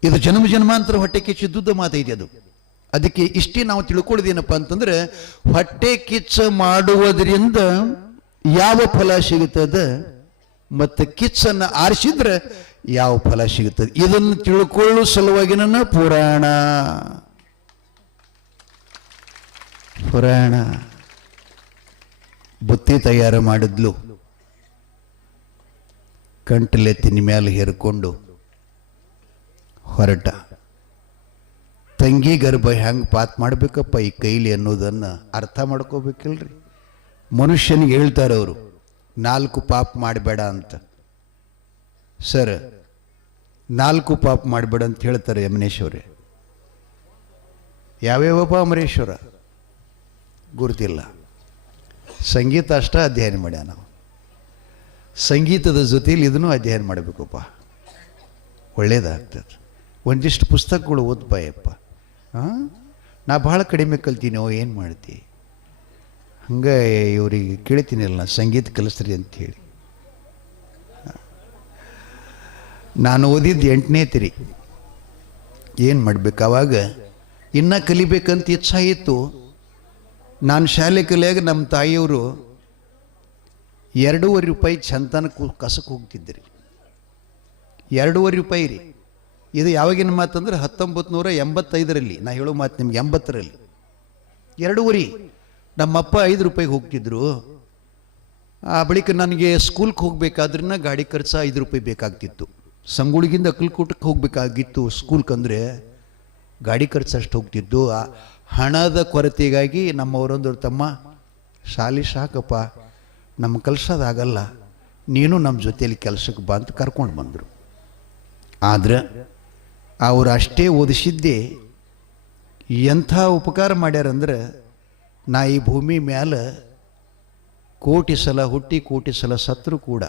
ಇದು ಜನ್ಮಾಂತರ ಹೊಟ್ಟೆ ಕಿಚ್ಚಿದ್ದುದ ಮಾತೈತಿ ಅದು. ಅದಕ್ಕೆ ಇಷ್ಟೇ ನಾವು ತಿಳ್ಕೊಳ್ಳೋದೇನಪ್ಪ ಅಂತಂದ್ರೆ, ಹೊಟ್ಟೆ ಕಿಚ್ಚ ಮಾಡುವುದರಿಂದ ಯಾವ ಫಲ ಸಿಗುತ್ತದೆ ಮತ್ತು ಕಿಚ್ಚನ್ನು ಆರಿಸಿದ್ರೆ ಯಾವ ಫಲ ಸಿಗುತ್ತದೆ, ಇದನ್ನು ತಿಳ್ಕೊಳ್ಳೋ ಸಲುವಾಗಿ ನನ್ನ ಪುರಾಣ ಬುತ್ತಿ ತಯಾರು ಮಾಡಿದ್ಲು. ಕಂಟಲೆತ್ತಿನ ಮೇಲೆ ಹೇರ್ಕೊಂಡು ಹೊರಟ. ತಂಗಿ ಗರ್ಭ ಹೆಂಗೆ ಪಾತ್ ಮಾಡ್ಬೇಕಪ್ಪ ಈ ಕೈಲಿ ಅನ್ನೋದನ್ನು ಅರ್ಥ ಮಾಡ್ಕೋಬೇಕಿಲ್ರಿ. ಮನುಷ್ಯನಿಗೆ ಹೇಳ್ತಾರೆ ಅವರು, 4 ಪಾಪ ಮಾಡಬೇಡ ಅಂತ. ಸರ್ 4 ಪಾಪ ಮಾಡಬೇಡ ಅಂತ ಹೇಳ್ತಾರೆ ಯಮನೇಶ್ವರೇ. ಯಾವ್ಯಾವಪ್ಪ ಅಮರೇಶ್ವರ ಗುರುತಿಲ್ಲ. ಸಂಗೀತ ಅಷ್ಟ ಅಧ್ಯಯನ ಮಾಡ್ಯ ನಾವು. ಸಂಗೀತದ ಜೊತೆಯಲ್ಲಿ ಇದನ್ನು ಅಧ್ಯಯನ ಮಾಡಬೇಕಪ್ಪ, ಒಳ್ಳೇದಾಗ್ತದೆ. ಒಂದಿಷ್ಟು ಪುಸ್ತಕಗಳು ಓದ್ಬಾಯಪ್ಪ. ನಾ ಭಾಳ ಕಡಿಮೆ ಕಲ್ತೀನಿ, ಏನು ಮಾಡ್ತಿ? ಹಂಗೆ ಇವ್ರಿಗೆ ಕೇಳ್ತೀನಿಲ್ಲ, ನಾ ಸಂಗೀತ ಕಲಿಸ್ರಿ ಅಂಥೇಳಿ. ನಾನು ಓದಿದ್ದು 8ನೇ ತಿರಿ. ಏನು ಮಾಡ್ಬೇಕು? ಆವಾಗ ಇನ್ನೂ ಕಲಿಬೇಕಂತ ಇಚ್ಛಾ ಇತ್ತು. ನಾನು ಶಾಲೆ ಕಲಿಯಾಗ ನಮ್ಮ ತಾಯಿಯವರು 2.5 ರೂಪಾಯಿ ಚಂತನ ಕಸಕ್ಕೆ ಹೋಗ್ತಿದ್ರಿ. 2.5 ರೂಪಾಯಿ ರೀ. ಇದು ಯಾವಾಗಿನ ಮಾತಂದ್ರೆ 1985ರಲ್ಲಿ. ನಾ ಹೇಳೋ ಮಾತು ನಿಮ್ಗೆ 80ರಲ್ಲಿ 2.5. ನಮ್ಮಪ್ಪ 5 ರೂಪಾಯಿಗೆ ಹೋಗ್ತಿದ್ರು. ಆ ಬಳಿಕ ನನಗೆ ಸ್ಕೂಲ್ಗೆ ಹೋಗ್ಬೇಕಾದ್ರನ್ನ ಗಾಡಿ ಖರ್ಚು 5 ರೂಪಾಯಿ ಬೇಕಾಗ್ತಿತ್ತು. ಸಂಗುಳಿಗಿಂದ ಅಕ್ಕಲ್ಕೋಟಕ್ಕೆ ಹೋಗ್ಬೇಕಾಗಿತ್ತು ಸ್ಕೂಲ್ಕಂದ್ರೆ ಗಾಡಿ ಖರ್ಚು ಅಷ್ಟು ಹೋಗ್ತಿದ್ದು. ಆ ಹಣದ ಕೊರತೆಗಾಗಿ ನಮ್ಮವರೊಂದು, ತಮ್ಮ ಶಾಲೆ ಸಾಕಪ್ಪ, ನಮ್ಮ ಕಲ್ಸೋದಾಗಲ್ಲ, ನೀನು ನಮ್ಮ ಜೊತೆಯಲ್ಲಿ ಕೆಲಸಕ್ಕೆ ಬಾ ಅಂತ ಕರ್ಕೊಂಡು ಬಂದರು. ಆದ್ರೆ ಅವರು ಅಷ್ಟೇ ಓದಿಸಿದ್ದೆ ಎಂಥ ಉಪಕಾರ ಮಾಡ್ಯಾರಂದ್ರೆ, ನಾ ಈ ಭೂಮಿ ಮ್ಯಾಲೆ ಕೋಟಿ ಸಲ ಹುಟ್ಟಿ ಕೋಟಿ ಸಲ ಸತ್ರು ಕೂಡ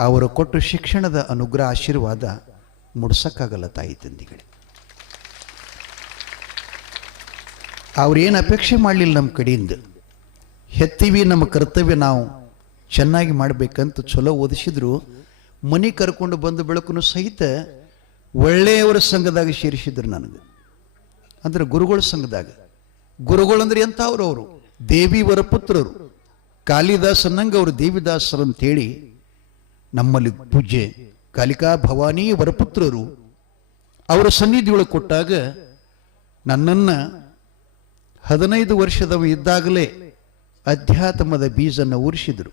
ಅವರು ಕೊಟ್ಟು ಶಿಕ್ಷಣದ ಅನುಗ್ರಹ ಆಶೀರ್ವಾದ ಮುಡ್ಸಕ್ಕಾಗಲ್ಲ ತಾಯಿ ತಂದಿಗಳೇ. ಅವ್ರೇನು ಅಪೇಕ್ಷೆ ಮಾಡಲಿಲ್ಲ ನಮ್ಮ ಕಡೆಯಿಂದ. ಹೆತ್ತೀವಿ, ನಮ್ಮ ಕರ್ತವ್ಯ ನಾವು ಚೆನ್ನಾಗಿ ಮಾಡಬೇಕಂತ ಚಲೋ ಓದಿಸಿದ್ರು. ಮನೆ ಕರ್ಕೊಂಡು ಬಂದು ಬೆಳಕು ಸಹಿತ ಒಳ್ಳೆಯವರ ಸಂಘದಾಗ ಸೇರಿಸಿದ್ರು ನನಗೆ. ಅಂದ್ರೆ ಗುರುಗಳ ಸಂಘದಾಗ. ಗುರುಗಳಂದ್ರೆ ಎಂಥವ್ರು? ಅವರು ದೇವಿವರ ಪುತ್ರರು. ಕಾಳಿದಾಸನಂಗೆ ಅವರು ದೇವಿದಾಸರು ಅಂತೇಳಿ ನಮ್ಮಲ್ಲಿ ಪೂಜೆ ಕಾಲಿಕಾ ಭವಾನಿ ವರಪುತ್ರರು. ಅವರ ಸನ್ನಿಧಿಯೊಳಗೆ ಕೊಟ್ಟಾಗ ನನ್ನನ್ನು 15 ವರ್ಷದವ ಇದ್ದಾಗಲೇ ಅಧ್ಯಾತ್ಮದ ಬೀಜನ್ನು ಉರಿಸಿದರು.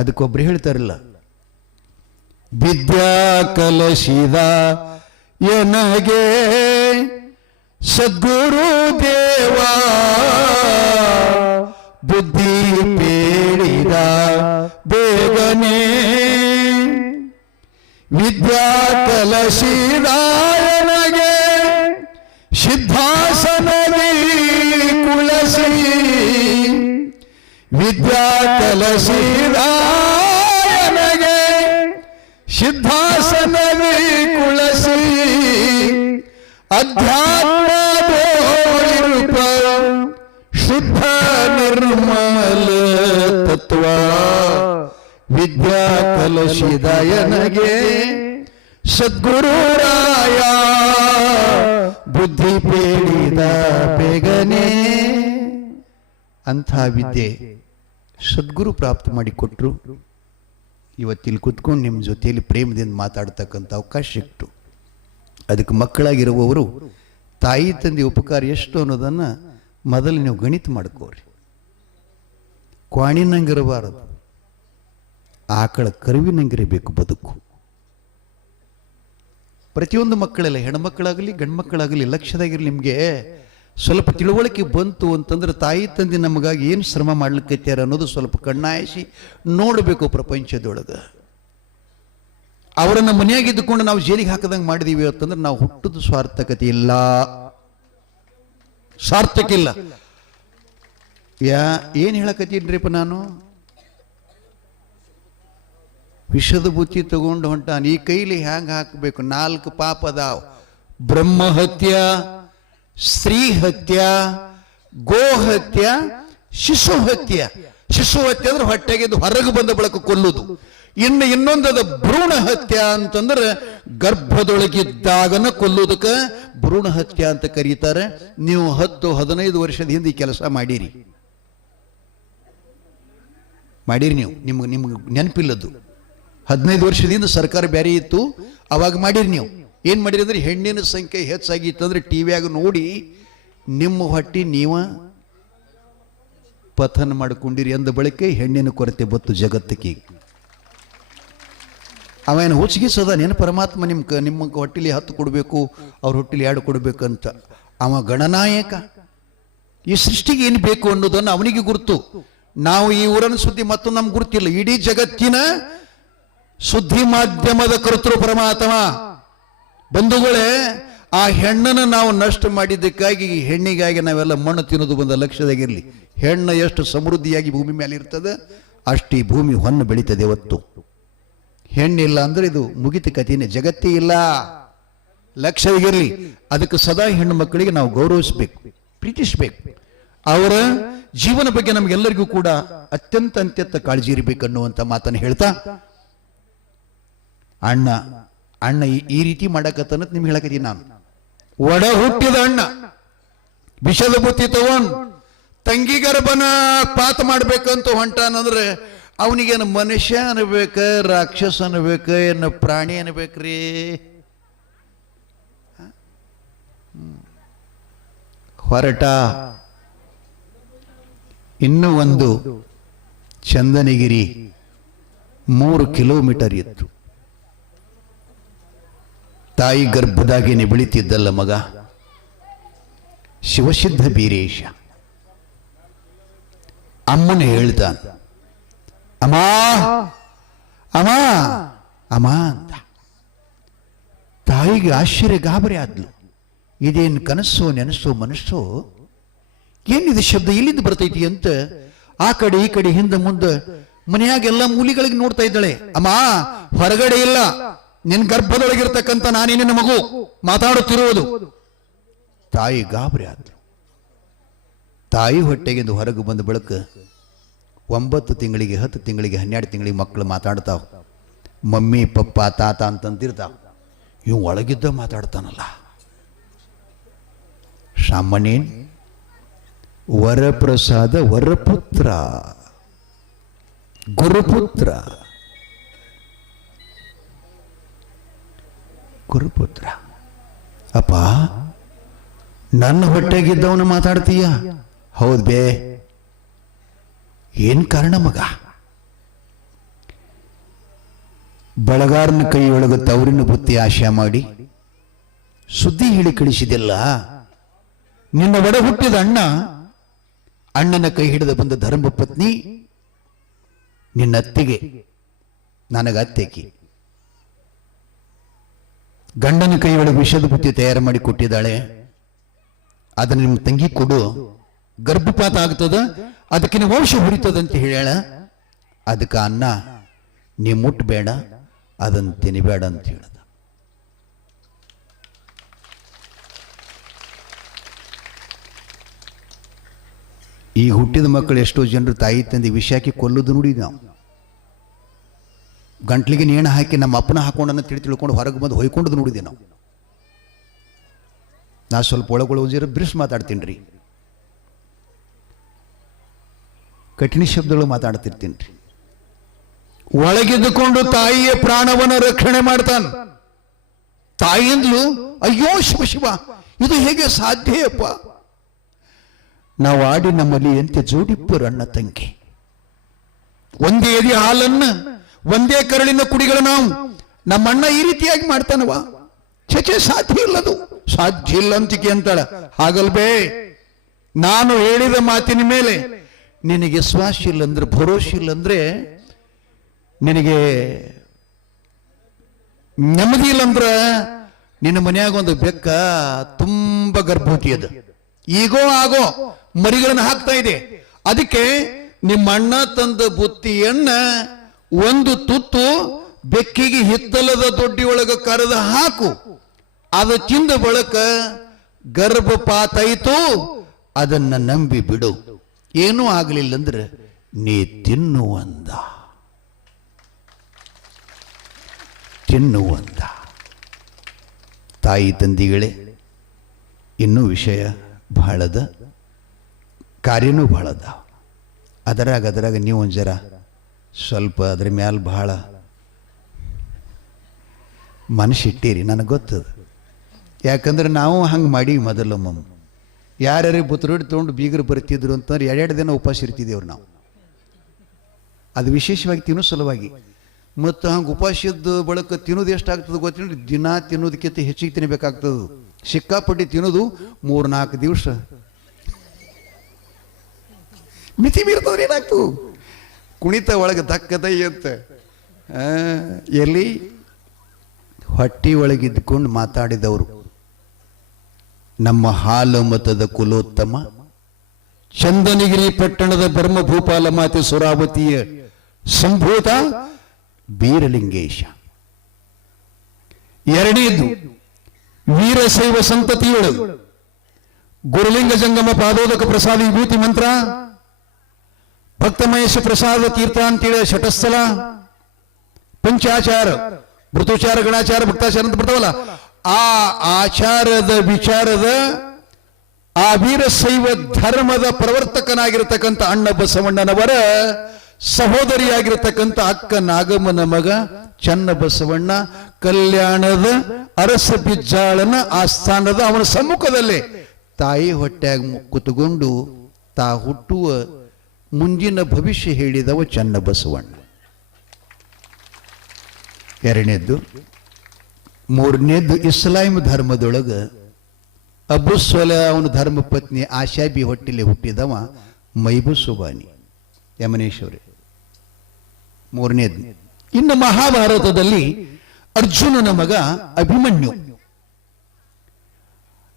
ಅದಕ್ಕೊಬ್ರು ಹೇಳ್ತಾರಲ್ಲ, ವಿದ್ಯಾ ಕಲಸಿದ ಎನಗೆ ಸದ್ಗುರು ದೇವ, ಬುದ್ಧಿ ಬೇಡಿದ ಬೇಗನೆ. ವಿದ್ಯಾ ಕಲಸಿದ ಎನಗೆ ಸಿದ್ಧಾಸನದಿ ಕುಲಸಿ. ವಿದ್ಯಾ ಕಲಸಿದ ಸಿದಾಯನಗೆ ಸಿದ್ಧಾಸನವಿ ಕುಳಸಿ ಅಧ್ಯಾತ್ಮ ಶುದ್ಧ ನಿರ್ಮಲ ತತ್ವ ವಿದ್ಯಾ ಕಲಶಿದಾಯನಗೆ ಸದ್ಗುರುರಾಯ ಬುದ್ಧಿ ಪೇಳಿದ ಬೇಗನೆ. ಅಂಥ ವಿದ್ಯೆ ಸದ್ಗುರು ಪ್ರಾಪ್ತ ಮಾಡಿಕೊಟ್ರು. ಇವತ್ತಿಲ್ಲಿ ಕುತ್ಕೊಂಡು ನಿಮ್ಮ ಜೊತೆಯಲ್ಲಿ ಪ್ರೇಮದಿಂದ ಮಾತಾಡ್ತಕ್ಕಂಥ ಅವಕಾಶ ಸಿಕ್ತು. ಅದಕ್ಕೆ ಮಕ್ಕಳಾಗಿರುವವರು ತಾಯಿ ತಂದೆ ಉಪಕಾರ ಎಷ್ಟು ಅನ್ನೋದನ್ನು ಮೊದಲು ನೀವು ಗಣಿತ ಮಾಡ್ಕೋರಿ. ಕ್ವಾಣಿನಂಗಿರಬಾರದು, ಆಕಳ ಕರುವಿನಂಗಿರಬೇಕು ಬದುಕು. ಪ್ರತಿಯೊಂದು ಮಕ್ಕಳೆಲ್ಲ ಹೆಣ್ಮಕ್ಕಳಾಗಲಿ ಗಂಡು ಮಕ್ಕಳಾಗಲಿ ಲಕ್ಷ್ಯದಾಗಿರಲಿ ನಿಮಗೆ ಸ್ವಲ್ಪ ತಿಳುವಳಿಕೆ ಬಂತು ಅಂತಂದ್ರೆ ತಾಯಿ ತಂದೆ ನಮಗಾಗಿ ಏನು ಶ್ರಮ ಮಾಡ್ಲಿಕ್ಕೈತ್ಯಾರ ಅನ್ನೋದು ಸ್ವಲ್ಪ ಕಣ್ಣಾಯಿಸಿ ನೋಡಬೇಕು. ಪ್ರಪಂಚದೊಳಗೆ ಅವರನ್ನು ಮನೆಯಾಗಿದ್ದುಕೊಂಡು ನಾವು ಜೈಲಿಗೆ ಹಾಕದಂಗೆ ಮಾಡಿದೀವಿ ಅಂತಂದ್ರೆ ನಾವು ಹುಟ್ಟುದು ಸಾರ್ಥಕತೆ ಇಲ್ಲ, ಸಾರ್ಥಕ ಇಲ್ಲ. ಏನು ಹೇಳಕತ್ತೀನ್ರಿಪ್ಪ ನಾನು? ವಿಷದ ಬುತ್ತಿ ತಗೊಂಡು ಹೊಂಟಾನ. ಈ ಕೈಲಿ ಹ್ಯಾಂಗ ಹಾಕಬೇಕು? 4 ಪಾಪ ಅದಾವ: ಬ್ರಹ್ಮಹತ್ಯ, ಸ್ತ್ರೀ ಹತ್ಯ, ಗೋಹತ್ಯ, ಶಿಶುಹತ್ಯ. ಶಿಶುಹತ್ಯ ಅಂದ್ರೆ ಹೊಟ್ಟೆಗೆ ಹೊರಗೆ ಬಂದ ಬಳಕ ಕೊಲ್ಲುದು. ಇನ್ನೊಂದದ ಭ್ರೂಣ ಹತ್ಯ ಅಂತಂದ್ರೆ ಗರ್ಭದೊಳಗಿದ್ದಾಗನ ಕೊಲ್ಲುವುದಕ್ಕೆ ಭ್ರೂಣ ಹತ್ಯ ಅಂತ ಕರೀತಾರೆ. ನೀವು 10-15 ವರ್ಷದ ಹಿಂದೆ ಕೆಲಸ ಮಾಡಿರಿ ನೀವು, ನಿಮ್ಗೆ ನೆನಪಿಲ್ಲದು. 15 ವರ್ಷದಿಂದ ಸರ್ಕಾರ ಬೇರೆ ಇತ್ತು, ಅವಾಗ ಮಾಡಿರಿ. ನೀವು ಏನು ಮಾಡಿರಿ ಅಂದ್ರೆ ಹೆಣ್ಣಿನ ಸಂಖ್ಯೆ ಹೆಚ್ಚಾಗಿತ್ತಂದ್ರೆ ಟಿವಿಯಾಗ ನೋಡಿ ನಿಮ್ಮ ಹೊಟ್ಟಿ ನೀವ ಪತನ ಮಾಡಿಕೊಂಡಿರಿ ಅಂದ ಬಳಿಕೆ ಹೆಣ್ಣಿನ ಕೊರತೆ ಬತ್ತು ಜಗತ್ತಿಗೆ. ಅವೇನು ಹುಚ್ಚಿಗಿಸೋದಾನೇನು ಪರಮಾತ್ಮ ನಿಮ್ಮ ಹೊಟ್ಟಿಲಿ 10 ಕೊಡಬೇಕು, ಅವ್ರ ಹೊಟ್ಟಿಲಿ 2 ಕೊಡಬೇಕಂತ. ಅವ ಗಣನಾಯಕ. ಈ ಸೃಷ್ಟಿಗೆ ಏನು ಬೇಕು ಅನ್ನೋದನ್ನು ಅವನಿಗೆ ಗುರುತು. ನಾವು ಈ ಊರನ ಸುದ್ದಿ ಮತ್ತು ನಮ್ಗೆ ಗುರುತಿಲ್ಲ. ಇಡೀ ಜಗತ್ತಿನ ಸುದ್ದಿ ಮಾಧ್ಯಮದ ಕರ್ತೃ ಪರಮಾತ್ಮ. ಬಂಧುಗಳೇ, ಆ ಹೆಣ್ಣನ್ನು ನಾವು ನಷ್ಟ ಮಾಡಿದ್ದಕ್ಕಾಗಿ ಹೆಣ್ಣಿಗಾಗಿ ನಾವೆಲ್ಲ ಮಣ್ಣು ತಿನ್ನೋದು ಬಂದ ಲಕ್ಷ್ಯದಾಗಿರಲಿ. ಹೆಣ್ಣು ಎಷ್ಟು ಸಮೃದ್ಧಿಯಾಗಿ ಭೂಮಿ ಮೇಲೆ ಇರ್ತದೆ ಅಷ್ಟು ಈ ಭೂಮಿ ಹೊನ್ನು ಬೆಳೀತದೆ. ಹೊತ್ತು ಹೆಣ್ಣಿಲ್ಲ ಅಂದ್ರೆ ಇದು ಮುಗಿತ ಕಥೆನೇ, ಜಗತ್ತೇ ಇಲ್ಲ. ಲಕ್ಷ್ಯವಾಗಿರಲಿ. ಅದಕ್ಕೆ ಸದಾ ಹೆಣ್ಣು ಮಕ್ಕಳಿಗೆ ನಾವು ಗೌರವಿಸಬೇಕು, ಪ್ರೀತಿಸಬೇಕು. ಅವರ ಜೀವನ ಬಗ್ಗೆ ನಮಗೆಲ್ಲರಿಗೂ ಕೂಡ ಅತ್ಯಂತ ಕಾಳಜಿ ಇರಬೇಕನ್ನುವಂಥ ಮಾತನ್ನು ಹೇಳ್ತಾ, ಅಣ್ಣ ಈ ರೀತಿ ಮಾಡಕತ್ತನ್ನತ್ ನಿಮ್ಗೆ ಹೇಳಕತ್ತೀನಿ ನಾನು. ಒಡ ಹುಟ್ಟಿದ ಅಣ್ಣ ವಿಷದ ಬುತ್ತಿ ತಗೊಂಡು ತಂಗಿ ಗರ್ಭನ ಪಾತ ಮಾಡ್ಬೇಕಂತ ಹೊಂಟಾನಂದ್ರೆ ಅವನಿಗೇನು ಮನುಷ್ಯ ಅನ್ಬೇಕ, ರಾಕ್ಷಸ ಅನ್ಬೇಕ, ಏನು ಪ್ರಾಣಿ ಅನ್ಬೇಕ್ರಿ? ಹೊರಟ ಇನ್ನೂ ಒಂದು ಚಂದನಗಿರಿ 3 ಕಿಲೋಮೀಟರ್ ಇತ್ತು. ತಾಯಿ ಗರ್ಭದಾಗೇನೆ ಬೆಳೀತಿದ್ದಲ್ಲ ಮಗ ಶಿವಸಿದ್ಧ ಬೀರೇಶ. ಅಮ್ಮನ ಹೇಳ್ತಾನ, ಅಮ್ಮ ಅಮ್ಮ ಅಮ್ಮ ಅಂತ. ತಾಯಿಗೆ ಆಶ್ಚರ್ಯ ಗಾಬರಿ ಆದ್ಲು. ಇದೇನು ಕನಸೋ ನೆನಸೋ ಮನಸ್ಸೋ, ಏನಿದೆ ಶಬ್ದ ಎಲ್ಲಿಂದ ಬರ್ತೈತಿ ಅಂತ ಆ ಕಡೆ ಈ ಕಡೆ ಹಿಂದೆ ಮುಂದೆ ಮನೆಯಾಗೆಲ್ಲ ಮೂಲಿಗಳಿಗೆ ನೋಡ್ತಾ ಇದ್ದಾಳೆ. ಅಮ್ಮ ಹೊರಗಡೆ ಇಲ್ಲ, ನಿನ್ನ ಗರ್ಭದೊಳಗಿರ್ತಕ್ಕಂಥ ನಾನೇ ನಿನ್ನ ಮಗು ಮಾತಾಡುತ್ತಿರುವುದು. ತಾಯಿ ಗಾಬರಿ ಆದ್ರು. ತಾಯಿ ಹೊಟ್ಟೆಗಿಂದ ಹೊರಗೆ ಬಂದ ಬಳಿಕ 9 ತಿಂಗಳಿಗೆ 10 ತಿಂಗಳಿಗೆ 12 ತಿಂಗಳಿಗೆ ಮಕ್ಕಳು ಮಾತಾಡ್ತಾವ. ಮಮ್ಮಿ ಪಪ್ಪ ತಾತ ಅಂತಂತಿರ್ತಾವ. ಇವ್ ಒಳಗಿದ್ದ ಮಾತಾಡ್ತಾನಲ್ಲ. ಸಾಮಾನ್ಯನ್ ವರಪ್ರಸಾದ ವರಪುತ್ರ ಗುರುಪುತ್ರ ಗುರುಪುತ್ರ. ಅಪ್ಪ ನನ್ನ ಹೊಟ್ಟೆಗಿದ್ದವನು ಮಾತಾಡ್ತೀಯ? ಹೌದ್ ಬೇ. ಏನ್ ಕಾರಣ ಮಗ? ಬಳಗಾರನ ಕೈಯೊಳಗೆ ತವರಿನ ಬುತ್ತಿ ಆಶೆ ಮಾಡಿ ಸುದ್ದಿ ಹೇಳಿ ಕಳಿಸಿದೆಲ್ಲ. ನಿನ್ನ ಒಡ ಹುಟ್ಟಿದ ಅಣ್ಣನ ಕೈ ಹಿಡಿದು ಬಂದ ಧರ್ಮಪತ್ನಿ ನಿನ್ನ ಅತ್ತಿಗೆ, ನನಗ ಅತ್ತೆಕಿ. ಗಂಡನ ಕೈಯೊಳಗೆ ವಿಷದ ಬುತ್ತಿ ತಯಾರು ಮಾಡಿ ಕೊಟ್ಟಿದ್ದಾಳೆ. ಅದನ್ನ ನಿಮ್ಮ ತಂಗಿ ಕೊಡು, ಗರ್ಭಪಾತ ಆಗ್ತದ, ಅದಕ್ಕಿನ ವಂಶ ಹುರಿತದಂತ ಹೇಳ್ಯಾಳ. ಅದಕ್ಕೆ ಅನ್ನ ನೀ ಮುಟ್ಟಬೇಡ, ಅದನ್ನು ತಿನ್ನಬೇಡ ಅಂತ ಹೇಳ್ದ. ಈ ಹುಟ್ಟಿದ ಮಕ್ಕಳು ಎಷ್ಟೋ ಜನರು ತಾಯಿ ತಂದೆ ವಿಷಯಕ್ಕೆ ಕೊಲ್ಲೋದು ನೋಡಿ ನಾವು. ಗಂಟ್ಲಿಗೆ ನೇಣು ಹಾಕಿ ನಮ್ಮ ಅಪ್ಪನ ಹಾಕೊಂಡನ್ನ ತಿಳ್ಕೊಂಡು ಹೊರಗೆ ಬಂದು ಹೊಯ್ಕೊಂಡದ್ದು ನೋಡಿದೆ ನಾವು. ನಾ ಸ್ವಲ್ಪ ಒಳಗೊಳಜಿರೋ ಬಿರ್ಸ್ ಮಾತಾಡ್ತೀನಿ ರೀ, ಕಠಿಣ ಶಬ್ದಗಳು ಮಾತಾಡ್ತಿರ್ತೀನಿ ರೀ. ಒಳಗಿದ್ದುಕೊಂಡು ತಾಯಿಯ ಪ್ರಾಣವನ್ನು ರಕ್ಷಣೆ ಮಾಡ್ತಾನೆ. ತಾಯಿಯಿಂದಲೂ ಅಯ್ಯೋ ಶಿವ ಶಿವ, ಇದು ಹೇಗೆ ಸಾಧ್ಯಪ್ಪ? ನಾವು ಆಡಿ ನಮ್ಮಲ್ಲಿ ಎಂತೆ ಜೋಡಿಪ್ಪರು ಅಣ್ಣ ತಂಗಿ, ಒಂದೇ ಎದೆ ಹಾಲನ್ನು ಒಂದೇ ಕರಳಿನ ಕುಡಿಗಳು ನಾವು. ನಮ್ಮಣ್ಣ ಈ ರೀತಿಯಾಗಿ ಮಾಡ್ತಾನವ? ಚಚೆ ಸಾಧ್ಯ ಇಲ್ಲದು, ಸಾಧ್ಯ ಇಲ್ಲ ಅಂತಿಕೆ ಅಂತಾಳ. ಹಾಗಲ್ಬೇ, ನಾನು ಹೇಳಿದ ಮಾತಿನ ಮೇಲೆ ನಿನಗೆ ವಿಶ್ವಾಸ ಇಲ್ಲಂದ್ರೆ, ಭರೋಸೆ ಇಲ್ಲಂದ್ರೆ, ನಿನಗೆ ನೆಮ್ಮದಿ ಇಲ್ಲಂದ್ರ, ನಿನ್ನ ಮನ್ಯಾಗ ಒಂದು ಬೆಕ್ಕ ತುಂಬ ಗರ್ಭವತಿ ಅದು, ಈಗೋ ಆಗೋ ಮರಿಗಳನ್ನು ಹಾಕ್ತಾ ಇದೆ. ಅದಕ್ಕೆ ನಿಮ್ಮ ಅಣ್ಣ ತಂದ ಬುತ್ತಿಯನ್ನ ಒಂದು ತುತ್ತು ಬೆಕ್ಕಿಗೆ ಹಿತ್ತಲದ ದೊಡ್ಡಿಯೊಳಗ ಕರೆದ ಹಾಕು, ಅದು ತಿಂದ ಬಳಕ ಗರ್ಭಪಾತಾಯಿತು, ಅದನ್ನ ನಂಬಿ ಬಿಡು. ಏನೂ ಆಗಲಿಲ್ಲಂದ್ರೆ ನೀ ತಿನ್ನುವಂದ. ತಾಯಿ ತಂದಿಗಳೇ, ಇನ್ನೂ ವಿಷಯ ಬಹಳದ, ಕಾರ್ಯನೂ ಬಹಳದ. ಅದರಾಗ ನೀವು ಒಂದು ಜರ ಸ್ವಲ್ಪ ಅದ್ರ ಮ್ಯಾಲ ಬಹಳ ಮನಸ್ಸಿಟ್ಟಿರಿ, ನನಗೆ ಗೊತ್ತದ. ಯಾಕಂದ್ರೆ ನಾವು ಹಂಗೆ ಮಾಡಿ ಮೊದಲೊಮ್ಮೆ ಯಾರ್ಯಾರಿಗೆ ಬುತ್ತರೊಡಿ ತೊಗೊಂಡು ಬೀಗರು ಬರ್ತಿದ್ರು ಅಂತಂದ್ರೆ 2 ದಿನ ಉಪವಾಸ ಇರ್ತಿದ್ದೇವ್ರು ನಾವು. ಅದು ವಿಶೇಷವಾಗಿ ತಿನ್ನೋ ಸಲುವಾಗಿ. ಮತ್ತು ಹಂಗೆ ಉಪವಾಸದ ಬಳಕ ತಿನ್ನೋದು ಎಷ್ಟಾಗ್ತದೆ ಗೊತ್ತಿಲ್ಲ, ದಿನ ತಿನ್ನೋದಕ್ಕಿಂತ ಹೆಚ್ಚಿಗೆ ತಿನ್ನಬೇಕಾಗ್ತದೆ. ಸಿಕ್ಕಾಪಟ್ಟಿ ತಿನ್ನೋದು 3-4 ದಿವಸ ಮಿತಿ ಮೀರ್ತದ್ರೆ ಏನಾಗ್ತದೆ, ಕುಣಿತ ಒಳಗೆ ದಕ್ಕದೈ ಅಂತ. ಎಲ್ಲಿ ಹೊಟ್ಟಿ ಒಳಗಿದ್ದುಕೊಂಡು ಮಾತಾಡಿದವರು ನಮ್ಮ ಹಾಲು ಮತದ ಕುಲೋತ್ತಮ, ಚಂದನಗಿರಿ ಪಟ್ಟಣದ ಬ್ರಹ್ಮಭೂಪಾಲ ಮಾತೆ ಸುರಾವತಿಯ ಸಂಭೂತ ಬೀರಲಿಂಗೇಶ. ಎರಡನೇದು ವೀರಶೈವ ಸಂತತಿಯೊಳಗೆ ಗುರುಲಿಂಗ ಜಂಗಮ ಪಾದೋದಕ ಪ್ರಸಾದ ವಿಭೂತಿ ಮಂತ್ರ, ಭಕ್ತಮಹೇಶ ಪ್ರಸಾದ ತೀರ್ಥ ಅಂತೇಳಿ ಶಟಸ್ಥಲ, ಪಂಚಾಚಾರ, ಋತುಚಾರ, ಗಣಾಚಾರ, ಭಕ್ತಾಚಾರ ಅಂತ ಬರ್ತಾವಲ್ಲ, ಆ ಆಚಾರದ ವಿಚಾರದ ಆ ವೀರಶೈವ ಧರ್ಮದ ಪ್ರವರ್ತಕನಾಗಿರತಕ್ಕಂಥ ಅಣ್ಣ ಬಸವಣ್ಣನವರ ಸಹೋದರಿಯಾಗಿರತಕ್ಕಂಥ ಅಕ್ಕ ನಾಗಮ್ಮನ ಮಗ ಚನ್ನ ಬಸವಣ್ಣ ಕಲ್ಯಾಣದ ಅರಸ ಬಿಜ್ಜಾಳನ ಆಸ್ಥಾನದ ಅವನ ಸಮ್ಮುಖದಲ್ಲೇ ತಾಯಿ ಹೊಟ್ಟ್ಯಾಗ ಕುತ್ಕೊಂಡು ತಾ ಹುಟ್ಟುವ ಮುಂದಿನ ಭವಿಷ್ಯ ಹೇಳಿದವ ಚನ್ನ ಬಸವಣ್ಣ. ಎರಡನೇದ್ದು. ಮೂರನೇದ್ದು, ಇಸ್ಲಾಂ ಧರ್ಮದೊಳಗ ಅಬುಸ್ವಲ ಅವನ ಧರ್ಮ ಪತ್ನಿ ಆಶಾಬಿ ಹೊಟ್ಟಿಲೆ ಹುಟ್ಟಿದವ ಮೈಬು ಸುಬಾನಿ ಯಮನೇಶ್ವರಿ. ಮೂರನೇದು. ಇನ್ನು ಮಹಾಭಾರತದಲ್ಲಿ ಅರ್ಜುನನ ಮಗ ಅಭಿಮನ್ಯು,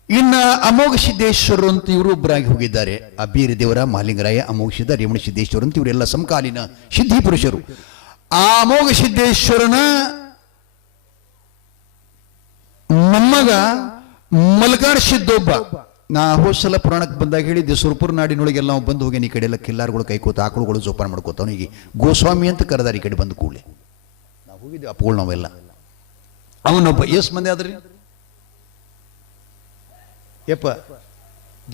ಇನ್ನ ಅಮೋಘ ಸಿದ್ದೇಶ್ವರ ಅಂತ ಇವರು ಒಬ್ಬರಾಗಿ ಹೋಗಿದ್ದಾರೆ. ಅಬೀರ್ ದೇವರ, ಮಾಲಿಂಗರಾಯ, ಅಮೋಘ ಸಿದ್ಧ, ರೇವಣ ಸಿದ್ದೇಶ್ವರ ಅಂತ ಇವರೆಲ್ಲ ಸಮಕಾಲೀನ ಸಿದ್ಧಿ ಪುರುಷರು. ಆ ಅಮೋಘ ಸಿದ್ದೇಶ್ವರನ ಮೊಮ್ಮಗ ಮಲ್ಕಾಡ್ ಸಿದ್ದೊಬ್ಬ. ನಾ ಹೋಸಲ ಪುರಾಣಕ್ಕೆ ಬಂದಾಗ ಹೇಳಿದ್ದೆ, ಸುರಪುರ ನಾಡಿನೊಳಗೆಲ್ಲ ನಾವು ಬಂದು ಹೋಗಿ ಈ ಕಡೆ ಎಲ್ಲ ಕಿಲ್ಲಾರ್ಗಳು ಕೈಕೋತ ಆಕಳುಗಳು ಜೋಪಾನ ಮಾಡ್ಕೋತ ಅವನಿಗೆ ಗೋಸ್ವಾಮಿ ಅಂತ ಕರೆದಾರ. ಈ ಕಡೆ ಬಂದು ಕೂಡಲೇ ನಾವು ಹೋಗಿದ್ದೇವೆ ಅಪ್ಪಗಳು ನಾವೆಲ್ಲ. ಅವನೊಬ್ಬ. ಎಷ್ಟು ಮಂದಿ ಆದ್ರಿ ಯಪ್ಪ?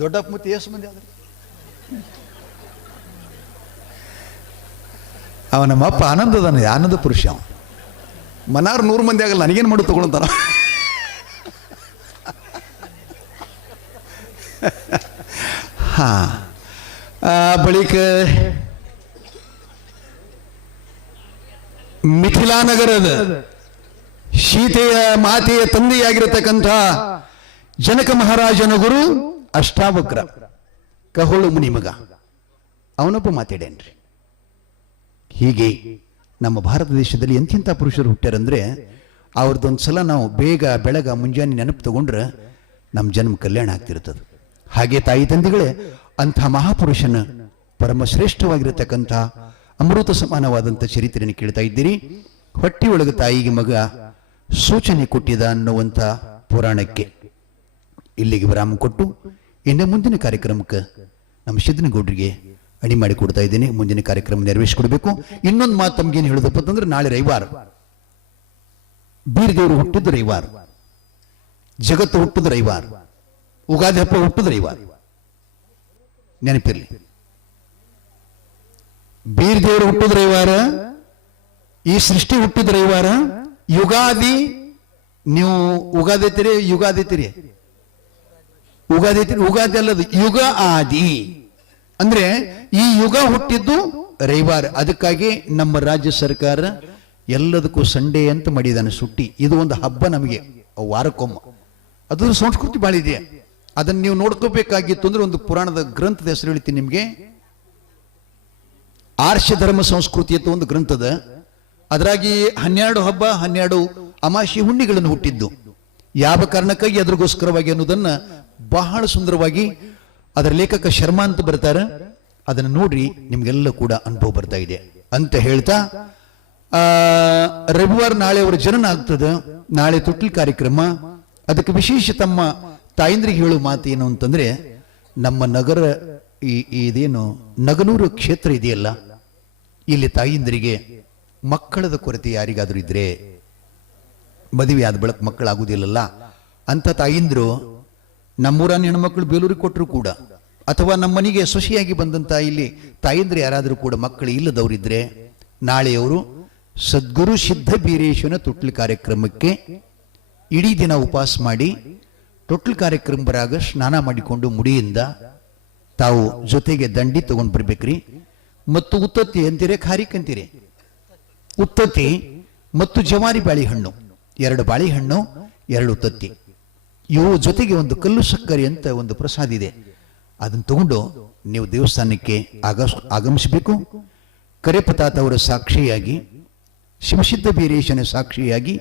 ದೊಡ್ಡಪ್ಪ ಮತ್ತೆ ಎಷ್ಟು ಮಂದಿ ಆದ್ರಿ? ಅವ ನಮ್ಮಪ್ಪ ಆನಂದದನ, ಆನಂದ ಪುರುಷ. ಅವ ಮನಾರ್ 100 ಮಂದಿ ಆಗಲ್ಲ, ನನಗೇನು ಮಾಡು ತಗೊಳ್ತಾರ. ಹಾ, ಬಳಿಕ ಮಿಥಿಲಾನಗರದ ಸೀತೆಯ ಮಾತೆಯ ತಂದೆಯಾಗಿರತಕ್ಕಂಥ ಜನಕ ಮಹಾರಾಜನ ಗುರು ಅಷ್ಟಾವಕ್ರ ಕಹೋಳು ಮುನಿ ಮಗ, ಅವನೊಬ್ಬ ಮಾತಾಡೇನ್ರಿ. ಹೀಗೆ ನಮ್ಮ ಭಾರತ ದೇಶದಲ್ಲಿ ಎಂತೆಂಥ ಪುರುಷರು ಹುಟ್ಟ್ಯಾರಂದ್ರೆ ಅವ್ರದ್ದೊಂದ್ಸಲ ನಾವು ಬೇಗ ಬೆಳಗ ಮುಂಜಾನೆ ನೆನಪು ತಗೊಂಡ್ರೆ ನಮ್ಮ ಜನ್ಮ ಕಲ್ಯಾಣ ಆಗ್ತಿರ್ತದೆ. ಹಾಗೆ ತಾಯಿ ತಂದೆಗಳೇ, ಅಂಥ ಮಹಾಪುರುಷನ ಪರಮಶ್ರೇಷ್ಠವಾಗಿರತಕ್ಕಂಥ ಅಮೃತ ಸಮಾನವಾದಂಥ ಚರಿತ್ರೆಯನ್ನು ಕೇಳ್ತಾ ಇದ್ದೀರಿ. ಹೊಟ್ಟಿಯೊಳಗೆ ತಾಯಿಗೆ ಮಗ ಸೂಚನೆ ಕೊಟ್ಟಿದ ಅನ್ನುವಂಥ ಪುರಾಣಕ್ಕೆ ಇಲ್ಲಿಗೆ ವಿರಾಮ ಕೊಟ್ಟು ಇನ್ನು ಮುಂದಿನ ಕಾರ್ಯಕ್ರಮಕ್ಕೆ ನಮ್ಮ ಸಿದ್ದನಗೌಡರಿಗೆ ಅಣಿ ಮಾಡಿ ಕೊಡ್ತಾ ಇದ್ದೀನಿ. ಮುಂದಿನ ಕಾರ್ಯಕ್ರಮ ನೆರವೇರಿಸಿಕೊಡ್ಬೇಕು. ಇನ್ನೊಂದು ಮಾತು ತಮ್ಗೇನು ಹೇಳೋದಪ್ಪ ಅಂತಂದ್ರೆ, ನಾಳೆ ರವಿವಾರ, ಬೀರದೇವರು ಹುಟ್ಟಿದ್ದು ರವಿವಾರ, ಜಗತ್ತು ಹುಟ್ಟಿದ ರವಿವಾರ, ಉಗಾದಿ ಹಬ್ಬ ಹುಟ್ಟಿದ ರವಿವಾರ. ನೆನಪಿರ್ಲಿ, ಬೀರದೇವರು ಹುಟ್ಟಿದ ರವಿವಾರ, ಈ ಸೃಷ್ಟಿ ಹುಟ್ಟಿದ ರವಿವಾರ, ಯುಗಾದಿ. ನೀವು ಉಗಾದಿ ಐತಿರಿ, ಯುಗಾದಿ ಐತಿರಿ, ಉಗಾದಿ ಐತಿರಿ, ಉಗಾದಿ ಅಲ್ಲದು ಯುಗ ಆದಿ ಅಂದ್ರೆ ಈ ಯುಗ ಹುಟ್ಟಿದ್ದು ರವಿವಾರ. ಅದಕ್ಕಾಗಿ ನಮ್ಮ ರಾಜ್ಯ ಸರ್ಕಾರ ಎಲ್ಲದಕ್ಕೂ ಸಂಡೇ ಅಂತ ಮಾಡಿದಾನೆ ಸುಟ್ಟಿ. ಇದು ಒಂದು ಹಬ್ಬ ನಮಗೆ ವಾರಕ್ಕೊಮ್ಮ. ಅದ್ರ ಸಂಸ್ಕೃತಿ ಭಾಳ ಇದೆ. ಅದನ್ನು ನೀವು ನೋಡ್ಕೋಬೇಕಾಗಿತ್ತು ಅಂದ್ರೆ ಒಂದು ಪುರಾಣದ ಗ್ರಂಥದ ಹೆಸರು ಹೇಳ್ತೀನಿ ನಿಮಗೆ. ಆರ್ಷ ಧರ್ಮ ಸಂಸ್ಕೃತಿ ಅಂತ ಒಂದು ಗ್ರಂಥದ. ಅದರಾಗಿ 12 ಹಬ್ಬ, 12 ಅಮಾಶಿ ಹುಣ್ಣಿಗಳನ್ನು ಹುಟ್ಟಿದ್ದು ಯಾವ ಕಾರಣಕ್ಕಾಗಿ, ಅದ್ರಗೋಸ್ಕರವಾಗಿ ಅನ್ನೋದನ್ನ ಬಹಳ ಸುಂದರವಾಗಿ ಅದರ ಲೇಖಕ ಶರ್ಮಾ ಅಂತ ಬರ್ತಾರೆ. ಅದನ್ನು ನೋಡ್ರಿ, ನಿಮ್ಗೆಲ್ಲ ಕೂಡ ಅನುಭವ ಬರ್ತಾ ಇದೆ ಅಂತ ಹೇಳ್ತಾ, ರವಿವಾರ ನಾಳೆ ಅವರ ಜನನ ಆಗ್ತದೆ. ನಾಳೆ ತೊಟ್ಟಿಲ್ ಕಾರ್ಯಕ್ರಮ. ಅದಕ್ಕೆ ವಿಶೇಷ ತಮ್ಮ ತಾಯಂದ್ರಿಗೆ ಹೇಳೋ ಮಾತು ಏನು ಅಂತಂದ್ರೆ, ನಮ್ಮ ನಗರ ಇದೇನು ನಗನೂರು ಕ್ಷೇತ್ರ ಇದೆಯಲ್ಲ, ಇಲ್ಲಿ ತಾಯಂದ್ರಿಗೆ ಮಕ್ಕಳದ ಕೊರತೆ ಯಾರಿಗಾದ್ರೂ ಇದ್ರೆ, ಮದುವೆ ಆದ ಬಳಕ ಮಕ್ಕಳಾಗುವುದಿಲ್ಲಲ್ಲ ಅಂತ ತಾಯಂದ್ರು ನಮ್ಮೂರನ್ನ ಹೆಣ್ಮಕ್ಳು ಬೇಲೂರಿಗೆ ಕೊಟ್ಟರು ಕೂಡ, ಅಥವಾ ನಮ್ಮ ಮನೆಗೆ ಸೊಸೆಯಾಗಿ ಬಂದಂತ ಇಲ್ಲಿ ತಾಯಂದ್ರೆ ಯಾರಾದರೂ ಕೂಡ ಮಕ್ಕಳು ಇಲ್ಲದವರಿದ್ರೆ, ನಾಳೆಯವರು ಸದ್ಗುರು ಸಿದ್ಧ ಬೀರೇಶ್ವರನ ತೊಟ್ಲು ಕಾರ್ಯಕ್ರಮಕ್ಕೆ ಇಡೀ ದಿನ ಉಪವಾಸ ಮಾಡಿ ತೊಟ್ಲು ಕಾರ್ಯಕ್ರಮ ಬರಾಗ ಸ್ನಾನ ಮಾಡಿಕೊಂಡು ಮುಡಿಯಿಂದ ತಾವು ಜೊತೆಗೆ ದಂಡಿ ತಗೊಂಡು ಬರ್ಬೇಕ್ರಿ. ಮತ್ತು ಉತ್ತತ್ತಿ ಅಂತೀರಿ, ಖಾರಿಕ್ ಅಂತೀರಿ. ಉತ್ತತ್ತಿ ಮತ್ತು ಜವಾರಿ ಬಾಳೆಹಣ್ಣು, 2 ಬಾಳೆಹಣ್ಣು, 2 ಉತ್ತತ್ತಿ, ಇವು ಜೊತೆಗೆ ಒಂದು ಕಲ್ಲು ಸಕ್ಕರೆ ಅಂತ ಒಂದು ಪ್ರಸಾದ ಇದೆ. ಅದನ್ನು ತಗೊಂಡು ನೀವು ದೇವಸ್ಥಾನಕ್ಕೆ ಆಗಮಿಸಬೇಕು. ಕರೆಪತಾತ ಅವರ ಸಾಕ್ಷಿಯಾಗಿ, ಶಿವಸಿದ್ಧ ಬೀರೇಶನ ಸಾಕ್ಷಿಯಾಗಿ,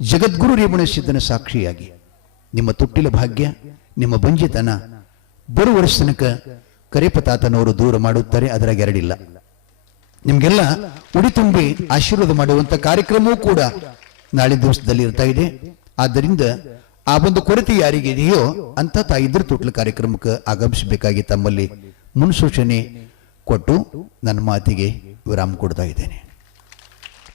ಜಗದ್ಗುರು ರೇವಣ ಸಿದ್ಧನ ಸಾಕ್ಷಿಯಾಗಿ ನಿಮ್ಮ ತೊಟ್ಟಿಲ ಭಾಗ್ಯ, ನಿಮ್ಮ ಬಂಜಿತನ ಬರುವ ವರ್ಷ ತನಕ ಕರೆಪತಾತನವರು ದೂರ ಮಾಡುತ್ತಾರೆ. ಅದರಾಗ ಎರಡಿಲ್ಲ. ನಿಮ್ಗೆಲ್ಲ ಉಡಿ ತುಂಬಿ ಆಶೀರ್ವಾದ ಮಾಡುವಂತ ಕಾರ್ಯಕ್ರಮವೂ ಕೂಡ ನಾಳೆ ದಿವಸದಲ್ಲಿ ಇರ್ತಾ ಇದೆ. ಆದ್ದರಿಂದ ಆ ಒಂದು ಕೊರತೆ ಯಾರಿಗೆ ಇದೆಯೋ ಅಂತ ತಾಯಿದ್ರ ತೊಟ್ಲ ಕಾರ್ಯಕ್ರಮಕ್ಕೆ ಆಗಮಿಸಬೇಕಾಗಿ ತಮ್ಮಲ್ಲಿ ಮುನ್ಸೂಚನೆ ಕೊಟ್ಟು ನನ್ನ ಮಾತಿಗೆ ವಿರಾಮ ಕೊಡ್ತಾ ಇದ್ದೇನೆ.